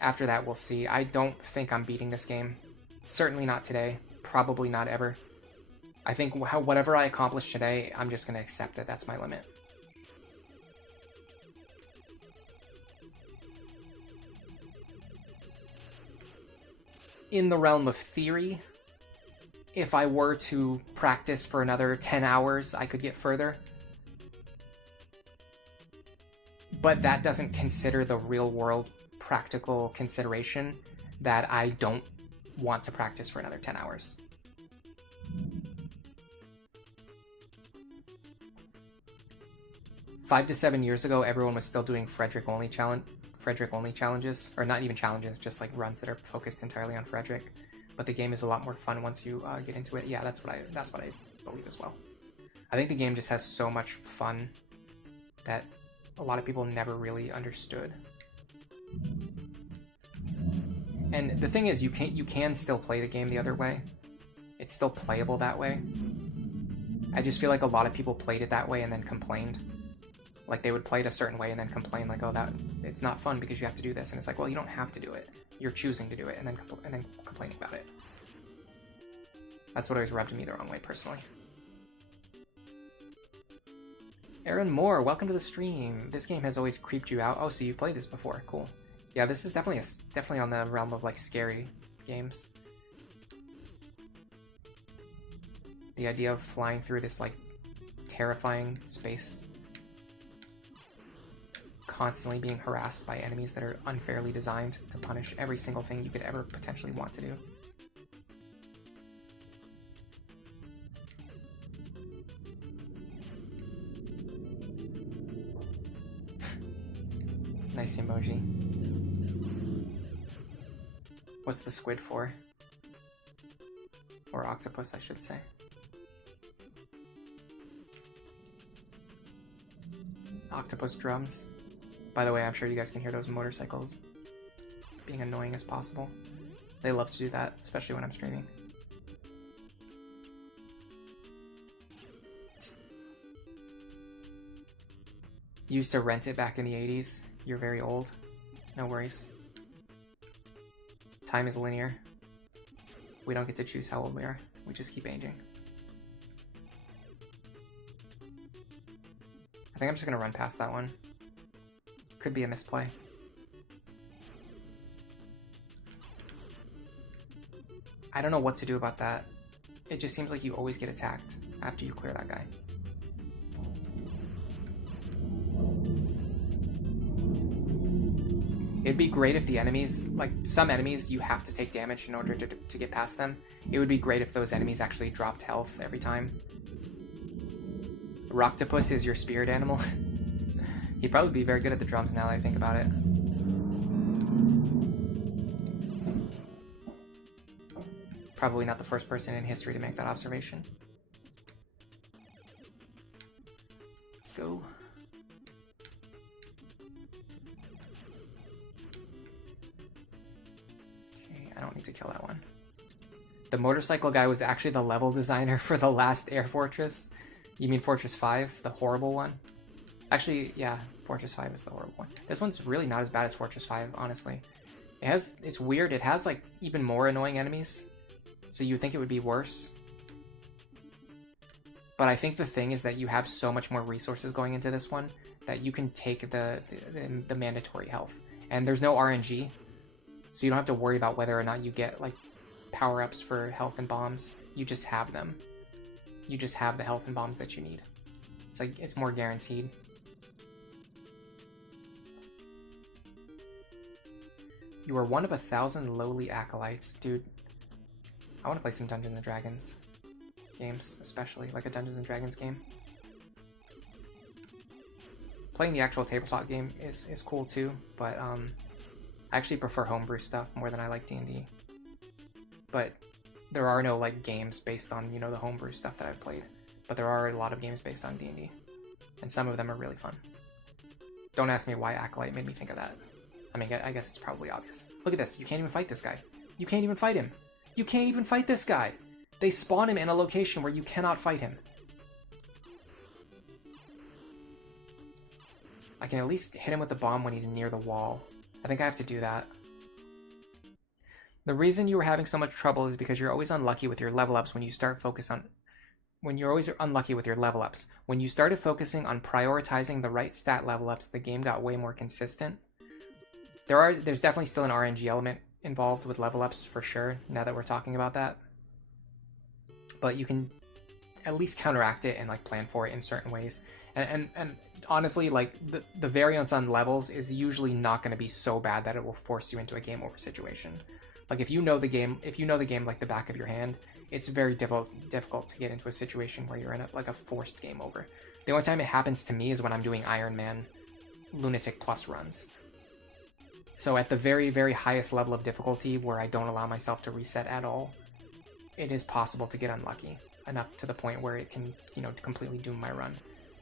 After that, we'll see. I don't think I'm beating this game. Certainly not today. Probably not ever. I think whatever I accomplish today, I'm just going to accept that that's my limit. In the realm of theory, if I were to practice for another 10 hours, I could get further. But that doesn't consider the real-world practical consideration that I don't want to practice for another 10 hours. Five to 7 years ago, everyone was still doing Frederick only challenges, or not even challenges, just like runs that are focused entirely on Frederick. But the game is a lot more fun once you get into it. Yeah, that's what I believe as well. I think the game just has so much fun that a lot of people never really understood. And the thing is, you can still play the game the other way. It's still playable that way. I just feel like a lot of people played it that way and then complained. Like, they would play it a certain way and then complain, like, oh, it's not fun because you have to do this. And it's like, well, you don't have to do it. You're choosing to do it and then complaining about it. That's what always rubbed me the wrong way, personally. Aaron Moore, welcome to the stream. This game has always creeped you out. Oh, so you've played this before. Cool. Yeah, this is definitely on the realm of, like, scary games. The idea of flying through this, like, terrifying space, constantly being harassed by enemies that are unfairly designed to punish every single thing you could ever potentially want to do. Nice emoji. What's the squid for? Or octopus, I should say. Octopus drums. By the way, I'm sure you guys can hear those motorcycles being annoying as possible. They love to do that, especially when I'm streaming. Used to rent it back in the 80s. You're very old. No worries. Time is linear. We don't get to choose how old we are. We just keep aging. I think I'm just gonna run past that one. Could be a misplay. I don't know what to do about that. It just seems like you always get attacked after you clear that guy. It'd be great if the enemies, like some enemies, you have to take damage in order to get past them. It would be great if those enemies actually dropped health every time. Rocktopus is your spirit animal. He'd probably be very good at the drums now that I think about it. Probably not the first person in history to make that observation. Let's go. Okay, I don't need to kill that one. The motorcycle guy was actually the level designer for the last Air Fortress. You mean Fortress 5, the horrible one? Actually, yeah, Fortress 5 is the horrible one. This one's really not as bad as Fortress 5, honestly. It's weird, it has like even more annoying enemies, so you'd think it would be worse. But I think the thing is that you have so much more resources going into this one that you can take the mandatory health. And there's no RNG, so you don't have to worry about whether or not you get like power-ups for health and bombs. You just have them. You just have the health and bombs that you need. It's like, it's more guaranteed. You are one of 1,000 lowly acolytes. Dude, I want to play some Dungeons & Dragons games, especially like a Dungeons & Dragons game. Playing the actual tabletop game is cool too, but I actually prefer homebrew stuff more than I like D&D. But there are no like games based on, you know, the homebrew stuff that I've played. But there are a lot of games based on D&D. And some of them are really fun. Don't ask me why Acolyte made me think of that. I mean, I guess it's probably obvious. Look at this. You can't even fight this guy. You can't even fight him. You can't even fight this guy. They spawn him in a location where you cannot fight him. I can at least hit him with the bomb when he's near the wall. I think I have to do that. The reason you were having so much trouble is because you're always unlucky with your level ups when you start when you're always unlucky with your level ups. When you started focusing on prioritizing the right stat level ups, the game got way more consistent. There's definitely still an RNG element involved with level ups for sure, now that we're talking about that. But you can at least counteract it and like plan for it in certain ways. And honestly, like the variance on levels is usually not going to be so bad that it will force you into a game over situation. Like if you know the game like the back of your hand, it's very difficult to get into a situation where you're in a forced game over. The only time it happens to me is when I'm doing Iron Man Lunatic Plus runs. So at the very, very highest level of difficulty, where I don't allow myself to reset at all, it is possible to get unlucky enough to the point where it can, you know, completely doom my run.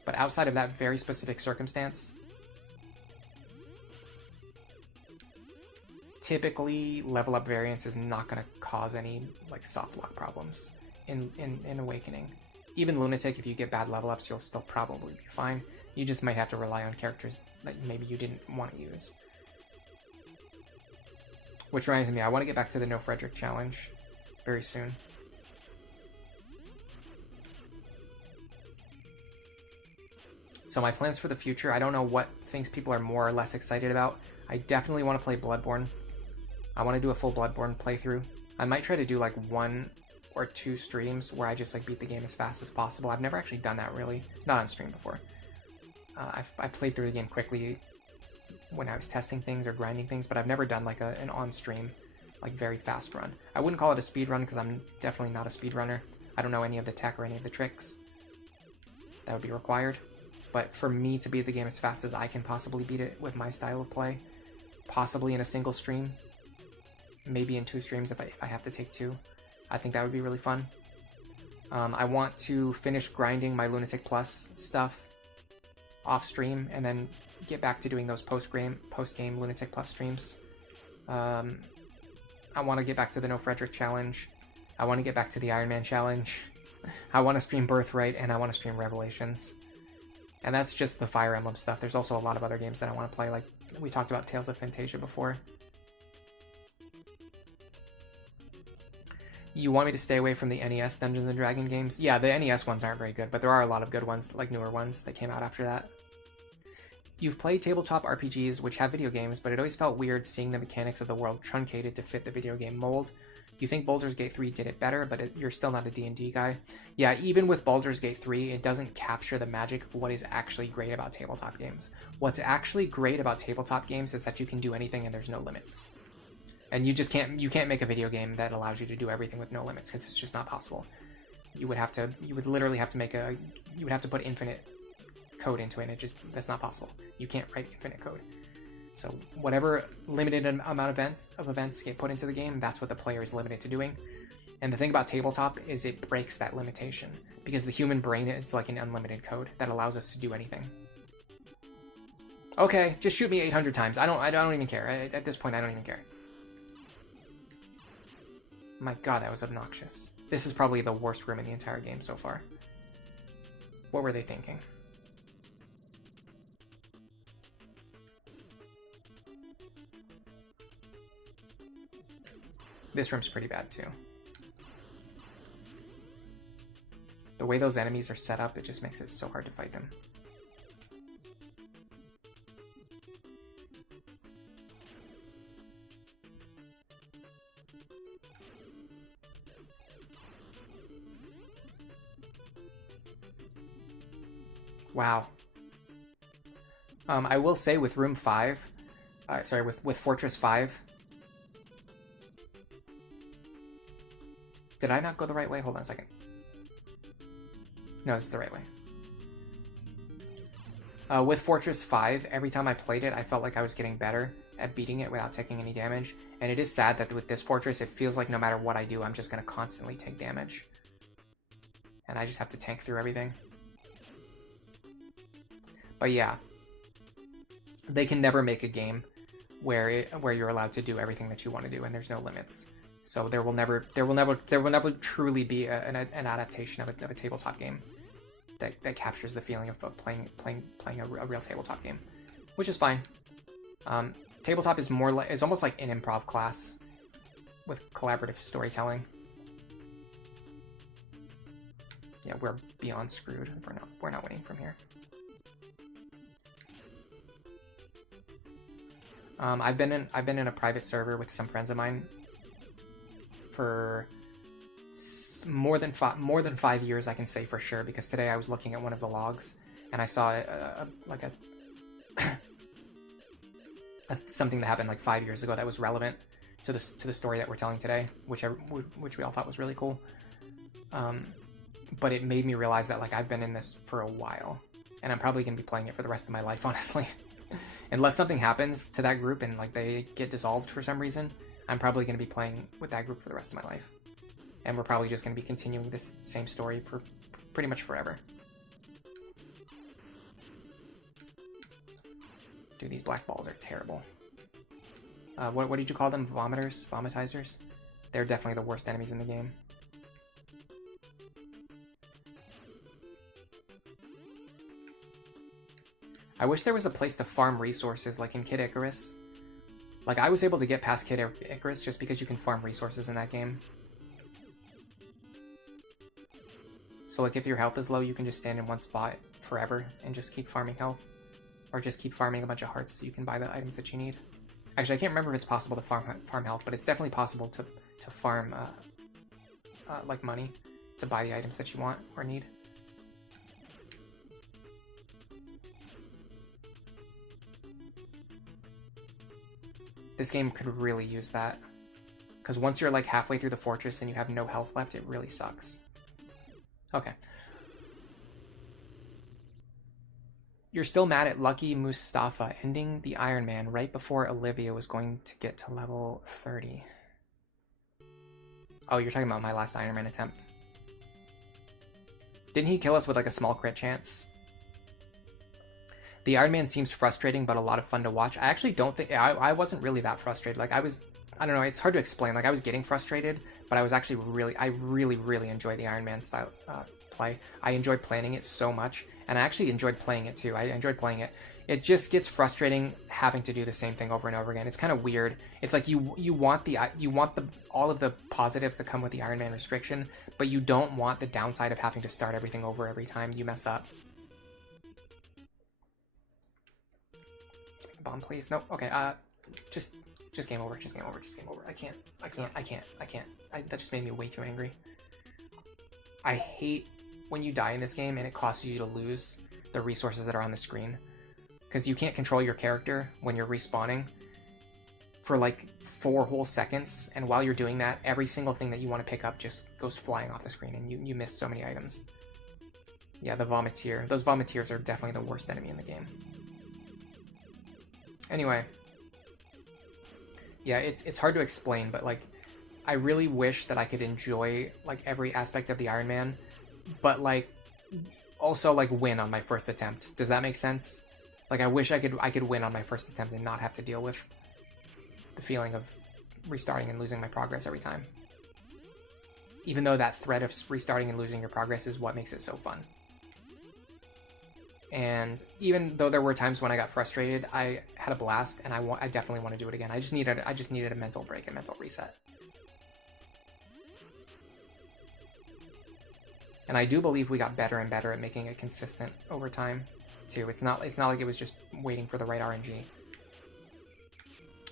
But outside of that very specific circumstance, typically level up variance is not going to cause any like soft lock problems in Awakening. Even Lunatic, if you get bad level ups, you'll still probably be fine. You just might have to rely on characters that maybe you didn't want to use. Which reminds me, I want to get back to the No Frederick challenge very soon. So my plans for the future, I don't know what things people are more or less excited about. I definitely want to play Bloodborne. I want to do a full Bloodborne playthrough. I might try to do like 1 or 2 streams where I just like beat the game as fast as possible. I've never actually done that really, not on stream before. I played through the game quickly when I was testing things or grinding things, but I've never done like an on-stream, like very fast run. I wouldn't call it a speed run because I'm definitely not a speed runner. I don't know any of the tech or any of the tricks that would be required. But for me to beat the game as fast as I can possibly beat it with my style of play, possibly in a single stream, maybe in 2 streams if I have to take 2, I think that would be really fun. I want to finish grinding my Lunatic Plus stuff off stream and then get back to doing those post-game Lunatic Plus streams. I want to get back to the No Frederick challenge. I want to get back to the Iron Man challenge. I want to stream Birthright, and I want to stream Revelations. And that's just the Fire Emblem stuff. There's also a lot of other games that I want to play, like we talked about Tales of Phantasia before. You want me to stay away from the NES Dungeons & Dragons games? Yeah, the NES ones aren't very good, but there are a lot of good ones, like newer ones that came out after that. You've played tabletop RPGs which have video games, but it always felt weird seeing the mechanics of the world truncated to fit the video game mold. You think Baldur's Gate 3 did it better, but you're still not a D&D guy. Yeah, even with Baldur's Gate 3, it doesn't capture the magic of what is actually great about tabletop games. What's actually great about tabletop games is that you can do anything and there's no limits. And you can't make a video game that allows you to do everything with no limits, because it's just not possible. You would literally have to put infinite code into it, and that's not possible. You can't write infinite code. So whatever limited amount of events get put into the game, that's what the player is limited to doing. And the thing about tabletop is it breaks that limitation, because the human brain is like an unlimited code that allows us to do anything. Okay, just shoot me 800 times. I don't even care. At this point, I don't even care. My god, that was obnoxious. This is probably the worst room in the entire game so far. What were they thinking? This room's pretty bad too. The way those enemies are set up, it just makes it so hard to fight them. Wow. I will say with room 5, sorry, with Fortress 5, did I not go the right way? Hold on a second. No, this is the right way. With Fortress 5, every time I played it, I felt like I was getting better at beating it without taking any damage. And it is sad that with this Fortress, it feels like no matter what I do, I'm just going to constantly take damage. And I just have to tank through everything. But yeah, they can never make a game where you're allowed to do everything that you want to do, and there's no limits. So there will never truly be an adaptation of a tabletop game that captures the feeling of playing a real tabletop game, which is fine. Tabletop is is almost like an improv class with collaborative storytelling. Yeah, we're beyond screwed. We're not winning from here. I've been in a private server with some friends of mine for more than 5 years, I can say for sure, because today I was looking at one of the logs and I saw something that happened like 5 years ago that was relevant to the story that we're telling today, which we all thought was really cool. But it made me realize that like I've been in this for a while, and I'm probably gonna be playing it for the rest of my life, honestly. Unless something happens to that group and like they get dissolved for some reason, I'm probably going to be playing with that group for the rest of my life. And we're probably just going to be continuing this same story for pretty much forever. Dude, these black balls are terrible. What did you call them? Vomiters? Vomitizers? They're definitely the worst enemies in the game. I wish there was a place to farm resources like in Kid Icarus. Like, I was able to get past Kid Icarus just because you can farm resources in that game. So, like, if your health is low, you can just stand in one spot forever and just keep farming health. Or just keep farming a bunch of hearts so you can buy the items that you need. Actually, I can't remember if it's possible to farm health, but it's definitely possible to farm, like, money to buy the items that you want or need. This game could really use that. Because once you're like halfway through the fortress and you have no health left, it really sucks. Okay. You're still mad at Lucky Mustafa ending the Iron Man right before Olivia was going to get to level 30. Oh, you're talking about my last Iron Man attempt. Didn't he kill us with like a small crit chance? The Iron Man seems frustrating, but a lot of fun to watch. I actually don't think... I wasn't really that frustrated. Like, I don't know, it's hard to explain. Like, I was getting frustrated, but I was actually I really enjoy the Iron Man style play. I enjoyed playing it so much, and I actually enjoyed playing it too. I enjoyed playing it. It just gets frustrating having to do the same thing over and over again. It's kind of weird. It's like you want all of the positives that come with the Iron Man restriction, but you don't want the downside of having to start everything over every time you mess up. Bomb, please. Nope. Okay. Just game over. Just game over. Just game over. I can't. That just made me way too angry. I hate when you die in this game and it causes you to lose the resources that are on the screen, because you can't control your character when you're respawning for like 4 whole seconds, and while you're doing that, every single thing that you want to pick up just goes flying off the screen, and you miss so many items. Yeah, the Vomiteer. Those Vomiteers are definitely the worst enemy in the game. Anyway, yeah, it's hard to explain, but like, I really wish that I could enjoy like every aspect of the Iron Man, but like also like win on my first attempt. Does that make sense? Like, I wish I could win on my first attempt and not have to deal with the feeling of restarting and losing my progress every time. Even though that threat of restarting and losing your progress is what makes it so fun. And even though there were times when I got frustrated, I had a blast, and I definitely want to do it again. I just needed a mental break, a mental reset. And I do believe we got better and better at making it consistent over time, too. It's not like it was just waiting for the right RNG.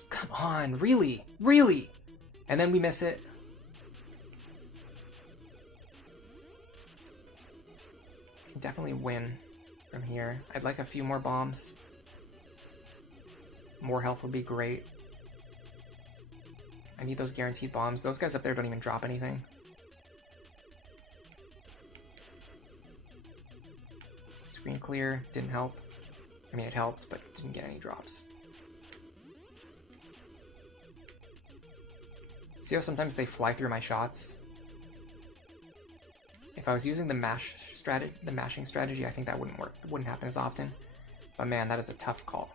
Come on, really? Really? And then we miss it. Definitely win from here. I'd like a few more bombs. More health would be great. I need those guaranteed bombs. Those guys up there don't even drop anything. Screen clear didn't help. I mean, it helped, but didn't get any drops. See how sometimes they fly through my shots? If I was using the mashing strategy, I think that wouldn't work. It wouldn't happen as often. But man, that is a tough call.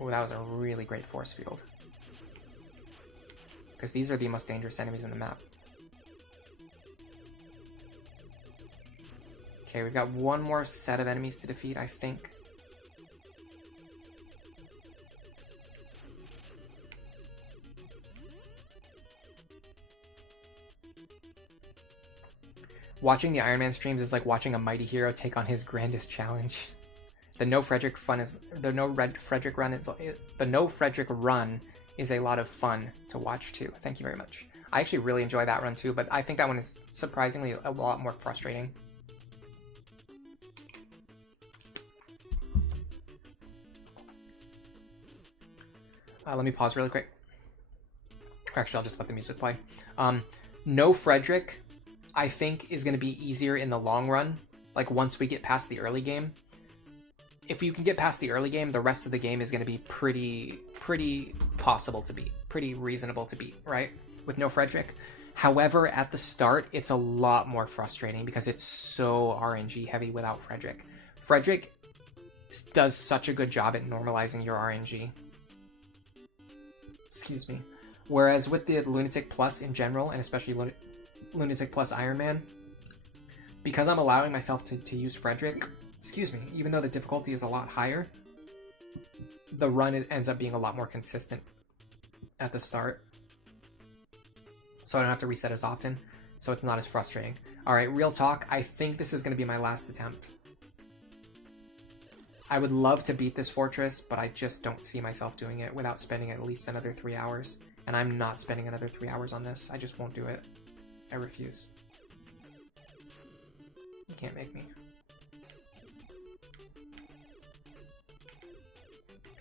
Oh, that was a really great force field. Because these are the most dangerous enemies in the map. Okay, we've got one more set of enemies to defeat, I think. Watching the Iron Man streams is like watching a mighty hero take on his grandest challenge. The No Frederick run is a lot of fun to watch too. Thank you very much. I actually really enjoy that run too, but I think that one is surprisingly a lot more frustrating. Let me pause really quick. Actually, I'll just let the music play. No Frederick, I think, is going to be easier in the long run. Like once we get past the early game. If you can get past the early game, the rest of the game is going to be pretty possible to beat, pretty reasonable to beat, right? With No Frederick. However, at the start, it's a lot more frustrating because it's so RNG heavy without Frederick. Frederick does such a good job at normalizing your RNG. Excuse me. Whereas with the Lunatic Plus in general, and especially Lunatic Plus Iron Man, because I'm allowing myself to use Frederick, excuse me, even though the difficulty is a lot higher, the run ends up being a lot more consistent at the start. So I don't have to reset as often, so it's not as frustrating. Alright, real talk, I think this is going to be my last attempt. I would love to beat this fortress, but I just don't see myself doing it without spending at least another 3 hours. And I'm not spending another 3 hours on this. I just won't do it. I refuse. You can't make me.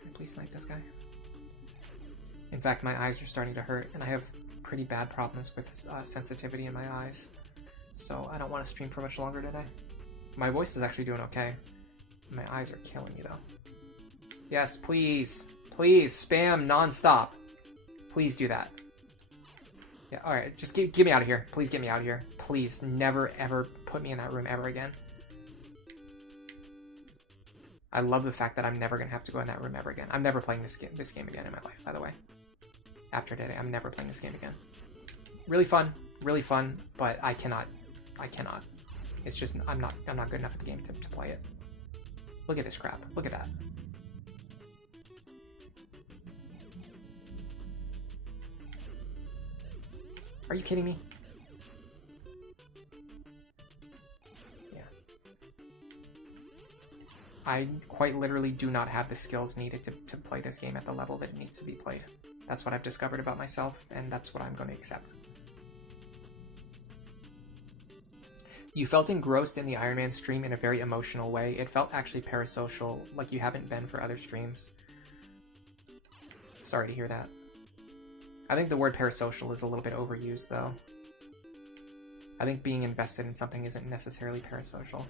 Can I please snipe this guy? In fact, my eyes are starting to hurt, and I have pretty bad problems with sensitivity in my eyes. So I don't want to stream for much longer today. My voice is actually doing okay. My eyes are killing me though. Yes, please. Please, spam non-stop. Please do that. Yeah, alright, just get me out of here. Please get me out of here. Please, never ever put me in that room ever again. I love the fact that I'm never going to have to go in that room ever again. I'm never playing this game again in my life, by the way. After today, I'm never playing this game again. Really fun, but I cannot. It's just, I'm not good enough at the game to play it. Look at this crap. Look at that. Are you kidding me? Yeah. I quite literally do not have the skills needed to play this game at the level that it needs to be played. That's what I've discovered about myself, and that's what I'm going to accept. You felt engrossed in the Iron Man stream in a very emotional way. It felt actually parasocial, like you haven't been for other streams. Sorry to hear that. I think the word parasocial is a little bit overused, though. I think being invested in something isn't necessarily parasocial.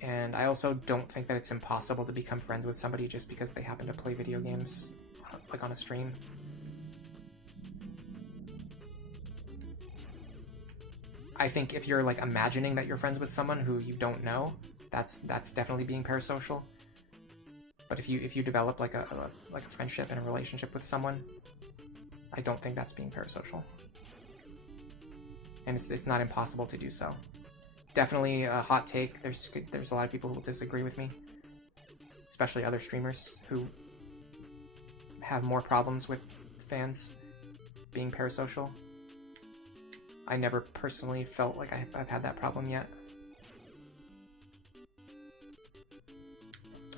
And I also don't think that it's impossible to become friends with somebody just because they happen to play video games, like on a stream. I think if you're like imagining that you're friends with someone who you don't know, that's definitely being parasocial. But if you develop like a friendship and a relationship with someone, I don't think that's being parasocial. And it's not impossible to do so. Definitely a hot take. There's a lot of people who will disagree with me, especially other streamers who have more problems with fans being parasocial. I never personally felt like I've had that problem yet.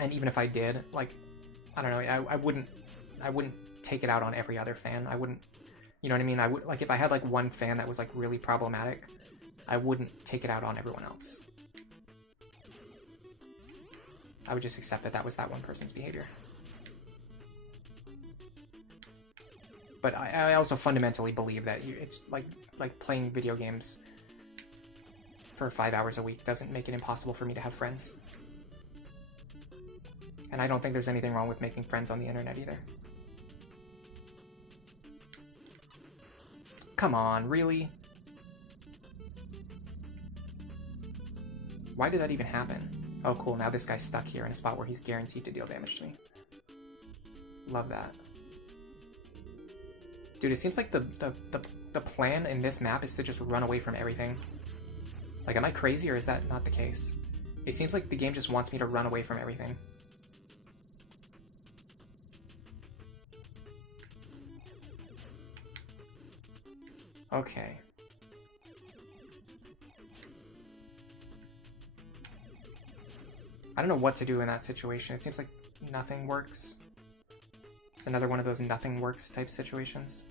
And even if I did, like, I don't know, I wouldn't take it out on every other fan. I wouldn't, you know what I mean? I would, like, if I had like one fan that was like really problematic, I wouldn't take it out on everyone else. I would just accept that that was that one person's behavior. But I also fundamentally believe that it's like playing video games for 5 hours a week doesn't make it impossible for me to have friends. And I don't think there's anything wrong with making friends on the internet either. Come on, really? Why did that even happen? Oh, cool, now this guy's stuck here in a spot where he's guaranteed to deal damage to me. Love that. Dude, it seems like the plan in this map is to just run away from everything. Like, am I crazy or is that not the case? It seems like the game just wants me to run away from everything. Okay. I don't know what to do in that situation. It seems like nothing works. It's another one of those nothing works type situations.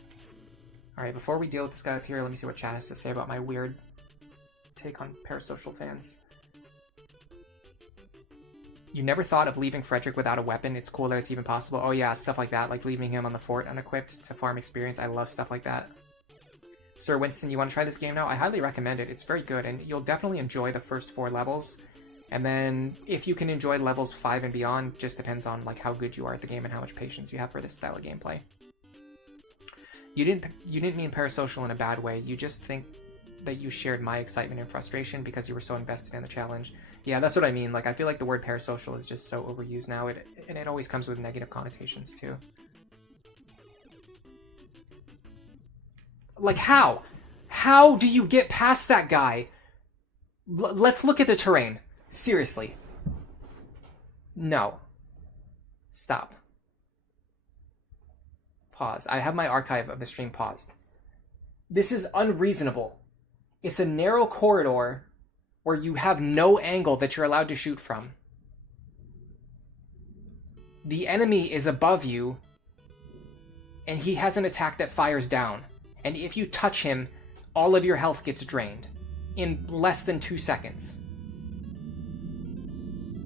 Alright, before we deal with this guy up here, let me see what chat has to say about my weird take on parasocial fans. You never thought of leaving Frederick without a weapon? It's cool that it's even possible. Oh yeah, stuff like that, like leaving him on the fort unequipped to farm experience. I love stuff like that. Sir Winston, you want to try this game now? I highly recommend it. It's very good, and you'll definitely enjoy the first 4 levels. And then, if you can enjoy levels 5 and beyond, just depends on like how good you are at the game and how much patience you have for this style of gameplay. You didn't mean parasocial in a bad way. You just think that you shared my excitement and frustration because you were so invested in the challenge. Yeah, that's what I mean. Like, I feel like the word parasocial is just so overused now, and it always comes with negative connotations too. Like, how? How do you get past that guy? Let's look at the terrain. Seriously. No. Stop. Pause. I have my archive of the stream paused. This is unreasonable. It's a narrow corridor where you have no angle that you're allowed to shoot from. The enemy is above you, and he has an attack that fires down. And if you touch him, all of your health gets drained in less than 2 seconds.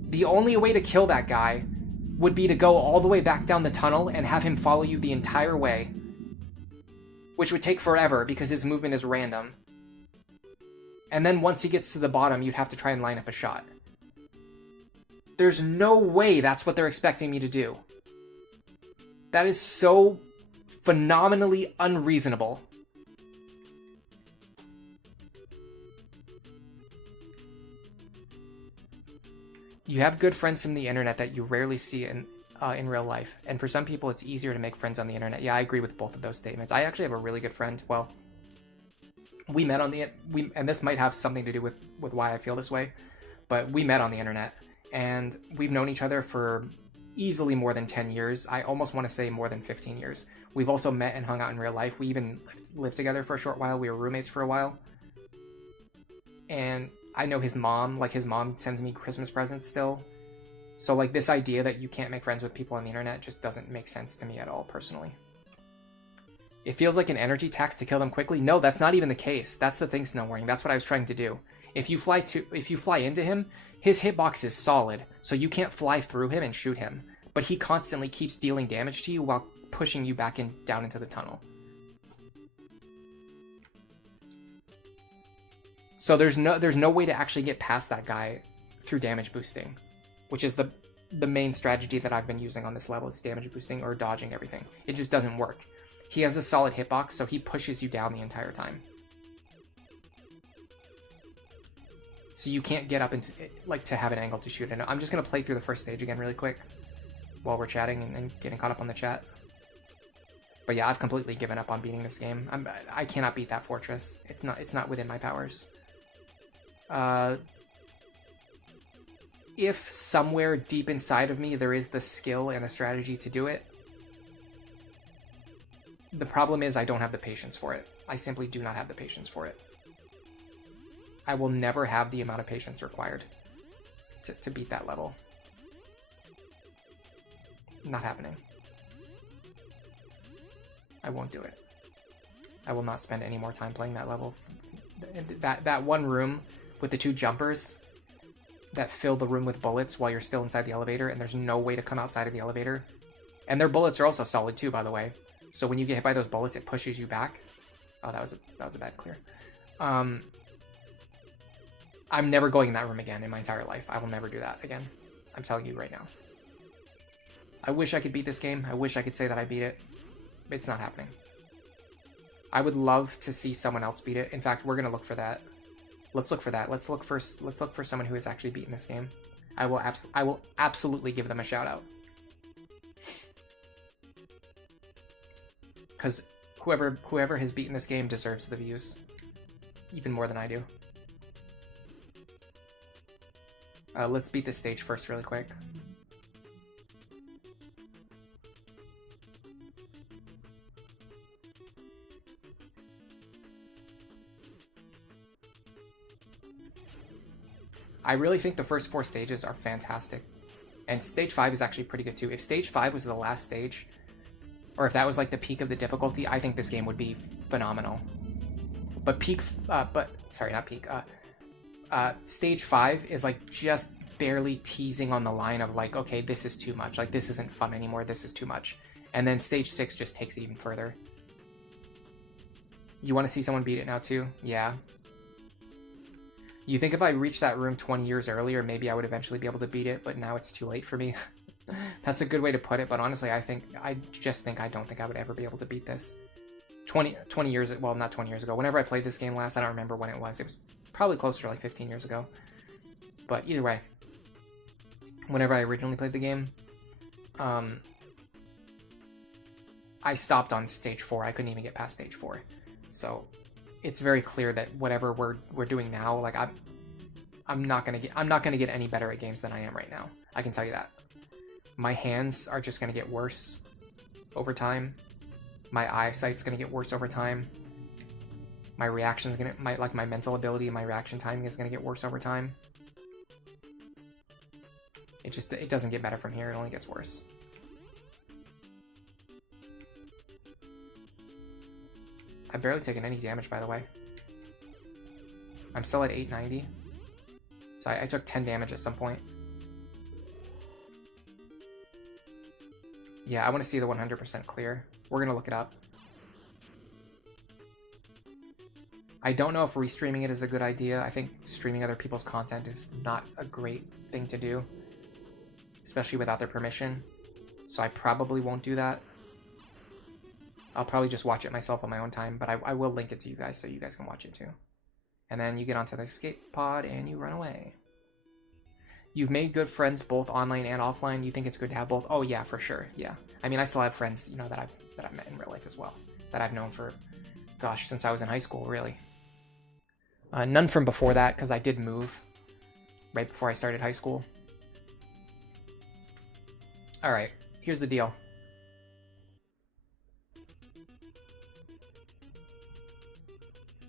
The only way to kill that guy would be to go all the way back down the tunnel and have him follow you the entire way, which would take forever because his movement is random. And then once he gets to the bottom, you'd have to try and line up a shot. There's no way that's what they're expecting me to do. That is so phenomenally unreasonable. You have good friends from the internet that you rarely see in real life. And for some people, it's easier to make friends on the internet. Yeah, I agree with both of those statements. I actually have a really good friend. Well, we met on the... and this might have something to do with why I feel this way. But we met on the internet. And we've known each other for easily more than 10 years. I almost want to say more than 15 years. We've also met and hung out in real life. We even lived together for a short while. We were roommates for a while. And I know his mom, like his mom sends me Christmas presents still. So like this idea that you can't make friends with people on the internet just doesn't make sense to me at all personally. It feels like an energy tax to kill them quickly. No, that's not even the case. That's the thing, Snowboarding. That's what I was trying to do. If you fly into him, his hitbox is solid, so you can't fly through him and shoot him. But he constantly keeps dealing damage to you while pushing you back down into the tunnel. So there's no way to actually get past that guy through damage boosting, which is the main strategy that I've been using on this level. It's damage boosting or dodging everything. It just doesn't work. He has a solid hitbox, so he pushes you down the entire time. So you can't get up into like to have an angle to shoot. And I'm just gonna play through the first stage again really quick while we're chatting and getting caught up on the chat. But yeah, I've completely given up on beating this game. I cannot beat that fortress. It's not within my powers. If somewhere deep inside of me there is the skill and the strategy to do it, The problem is I don't have the patience for it. I simply do not have the patience for it. I will never have the amount of patience required to beat that level. Not happening. I won't do it. I will not spend any more time playing that level. That one room with the 2 jumpers that fill the room with bullets while you're still inside the elevator, and there's no way to come outside of the elevator. And their bullets are also solid too, by the way. So when you get hit by those bullets, it pushes you back. Oh, that was a bad clear. I'm never going in that room again in my entire life. I will never do that again. I'm telling you right now. I wish I could beat this game. I wish I could say that I beat it. It's not happening. I would love to see someone else beat it. In fact, we're gonna look for that. Let's look for that. Let's look for someone who has actually beaten this game. I will absolutely give them a shout out. Because whoever has beaten this game deserves the views. Even more than I do. Let's beat this stage first really quick. I really think the first 4 stages are fantastic. And stage 5 is actually pretty good too. If stage 5 was the last stage, or if that was like the peak of the difficulty, I think this game would be phenomenal. But stage 5 is like just barely teasing on the line of like, okay, this is too much. Like, this isn't fun anymore. This is too much. And then stage 6 just takes it even further. You want to see someone beat it now too? Yeah. You think if I reached that room 20 years earlier, maybe I would eventually be able to beat it, but now it's too late for me. That's a good way to put it, but honestly, I don't think I would ever be able to beat this. 20 years, well, not 20 years ago. Whenever I played this game last, I don't remember when it was. It was probably closer to like 15 years ago. But either way, whenever I originally played the game, I stopped on stage 4. I couldn't even get past stage 4. So it's very clear that whatever we're doing now, like I'm not gonna get any better at games than I am right now. I can tell you that. My hands are just gonna get worse over time. My eyesight's gonna get worse over time. My reaction's gonna my mental ability and my reaction timing is gonna get worse over time. It doesn't get better from here, it only gets worse. I've barely taken any damage, by the way. I'm still at 890. So I took 10 damage at some point. Yeah, I want to see the 100% clear. We're going to look it up. I don't know if restreaming it is a good idea. I think streaming other people's content is not a great thing to do, especially without their permission. So I probably won't do that. I'll probably just watch it myself on my own time, but I will link it to you guys so you guys can watch it too. And then you get onto the escape pod and you run away. You've made good friends both online and offline. You think it's good to have both? Oh yeah, for sure. Yeah. I mean, I still have friends, you know, that I've met in real life as well. That I've known for, gosh, since I was in high school, really. None from before that, because I did move right before I started high school. All right, here's the deal.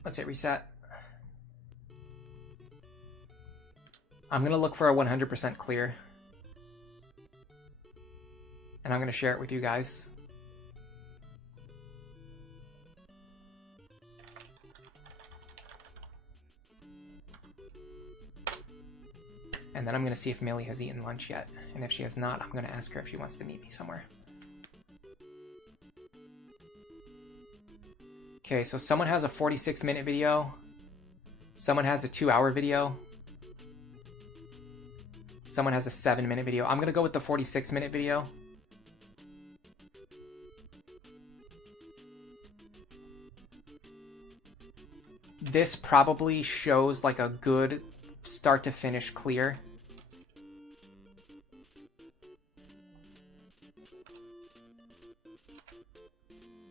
Let's hit reset. I'm going to look for a 100% clear. And I'm going to share it with you guys. And then I'm going to see if Millie has eaten lunch yet. And if she has not, I'm going to ask her if she wants to meet me somewhere. Okay, so someone has a 46-minute video. Someone has a 2-hour video. Someone has a 7-minute video. I'm going to go with the 46-minute video. This probably shows like a good start to finish clear.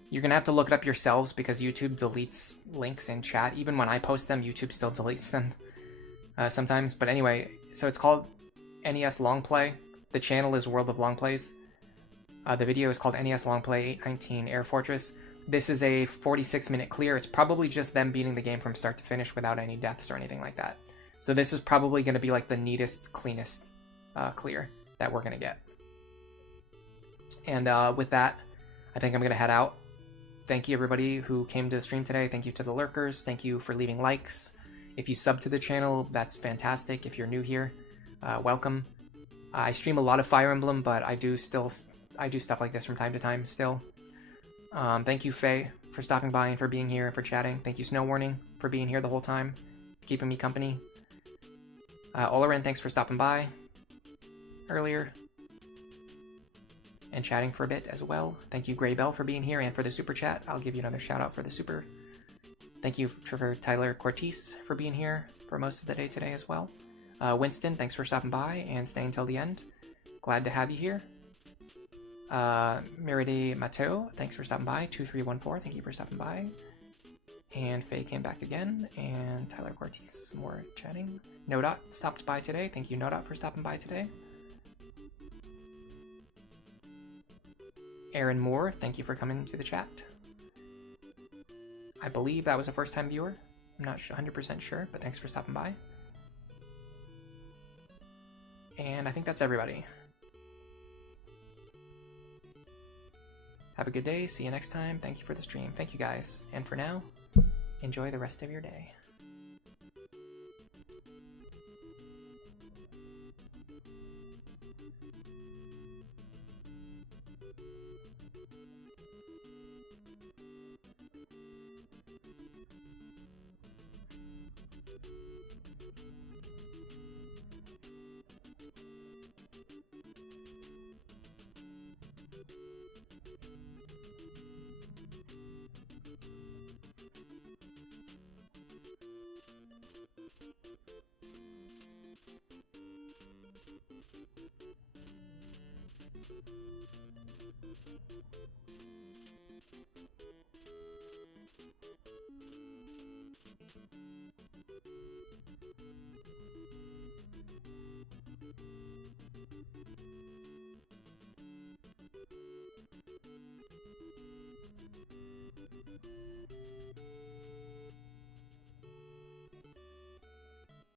You're going to have to look it up yourselves because YouTube deletes links in chat. Even when I post them, YouTube still deletes them sometimes. But anyway, so it's called NES Long Play. The channel is World of Long Plays. The video is called NES Long Play 819 Air Fortress. This is a 46-minute clear. It's probably just them beating the game from start to finish without any deaths or anything like that. So this is probably going to be like the neatest, cleanest clear that we're going to get. And with that, I think I'm going to head out. Thank you, everybody who came to the stream today. Thank you to the lurkers. Thank you for leaving likes. If you sub to the channel, that's fantastic. If you're new here, welcome. I stream a lot of Fire Emblem, but I do stuff like this from time to time still. Thank you, Faye, for stopping by and for being here and for chatting. Thank you, Snow Warning, for being here the whole time, keeping me company. Olaran, thanks for stopping by earlier and chatting for a bit as well. Thank you, Gray Bell, for being here and for the super chat. I'll give you another shout out for the super. Thank you for Tyler Cortez for being here for most of the day today as well. Winston, thanks for stopping by and staying till the end. Glad to have you here. Meride Mateo, thanks for stopping by. 2314, thank you for stopping by. And Faye came back again. And Tyler Cortez, some more chatting. Nodot stopped by today. Thank you, Nodot, for stopping by today. Aaron Moore, thank you for coming to the chat. I believe that was a first-time viewer. I'm not 100% sure, but thanks for stopping by. And I think that's everybody. Have a good day. See you next time. Thank you for the stream. Thank you, guys. And for now, enjoy the rest of your day.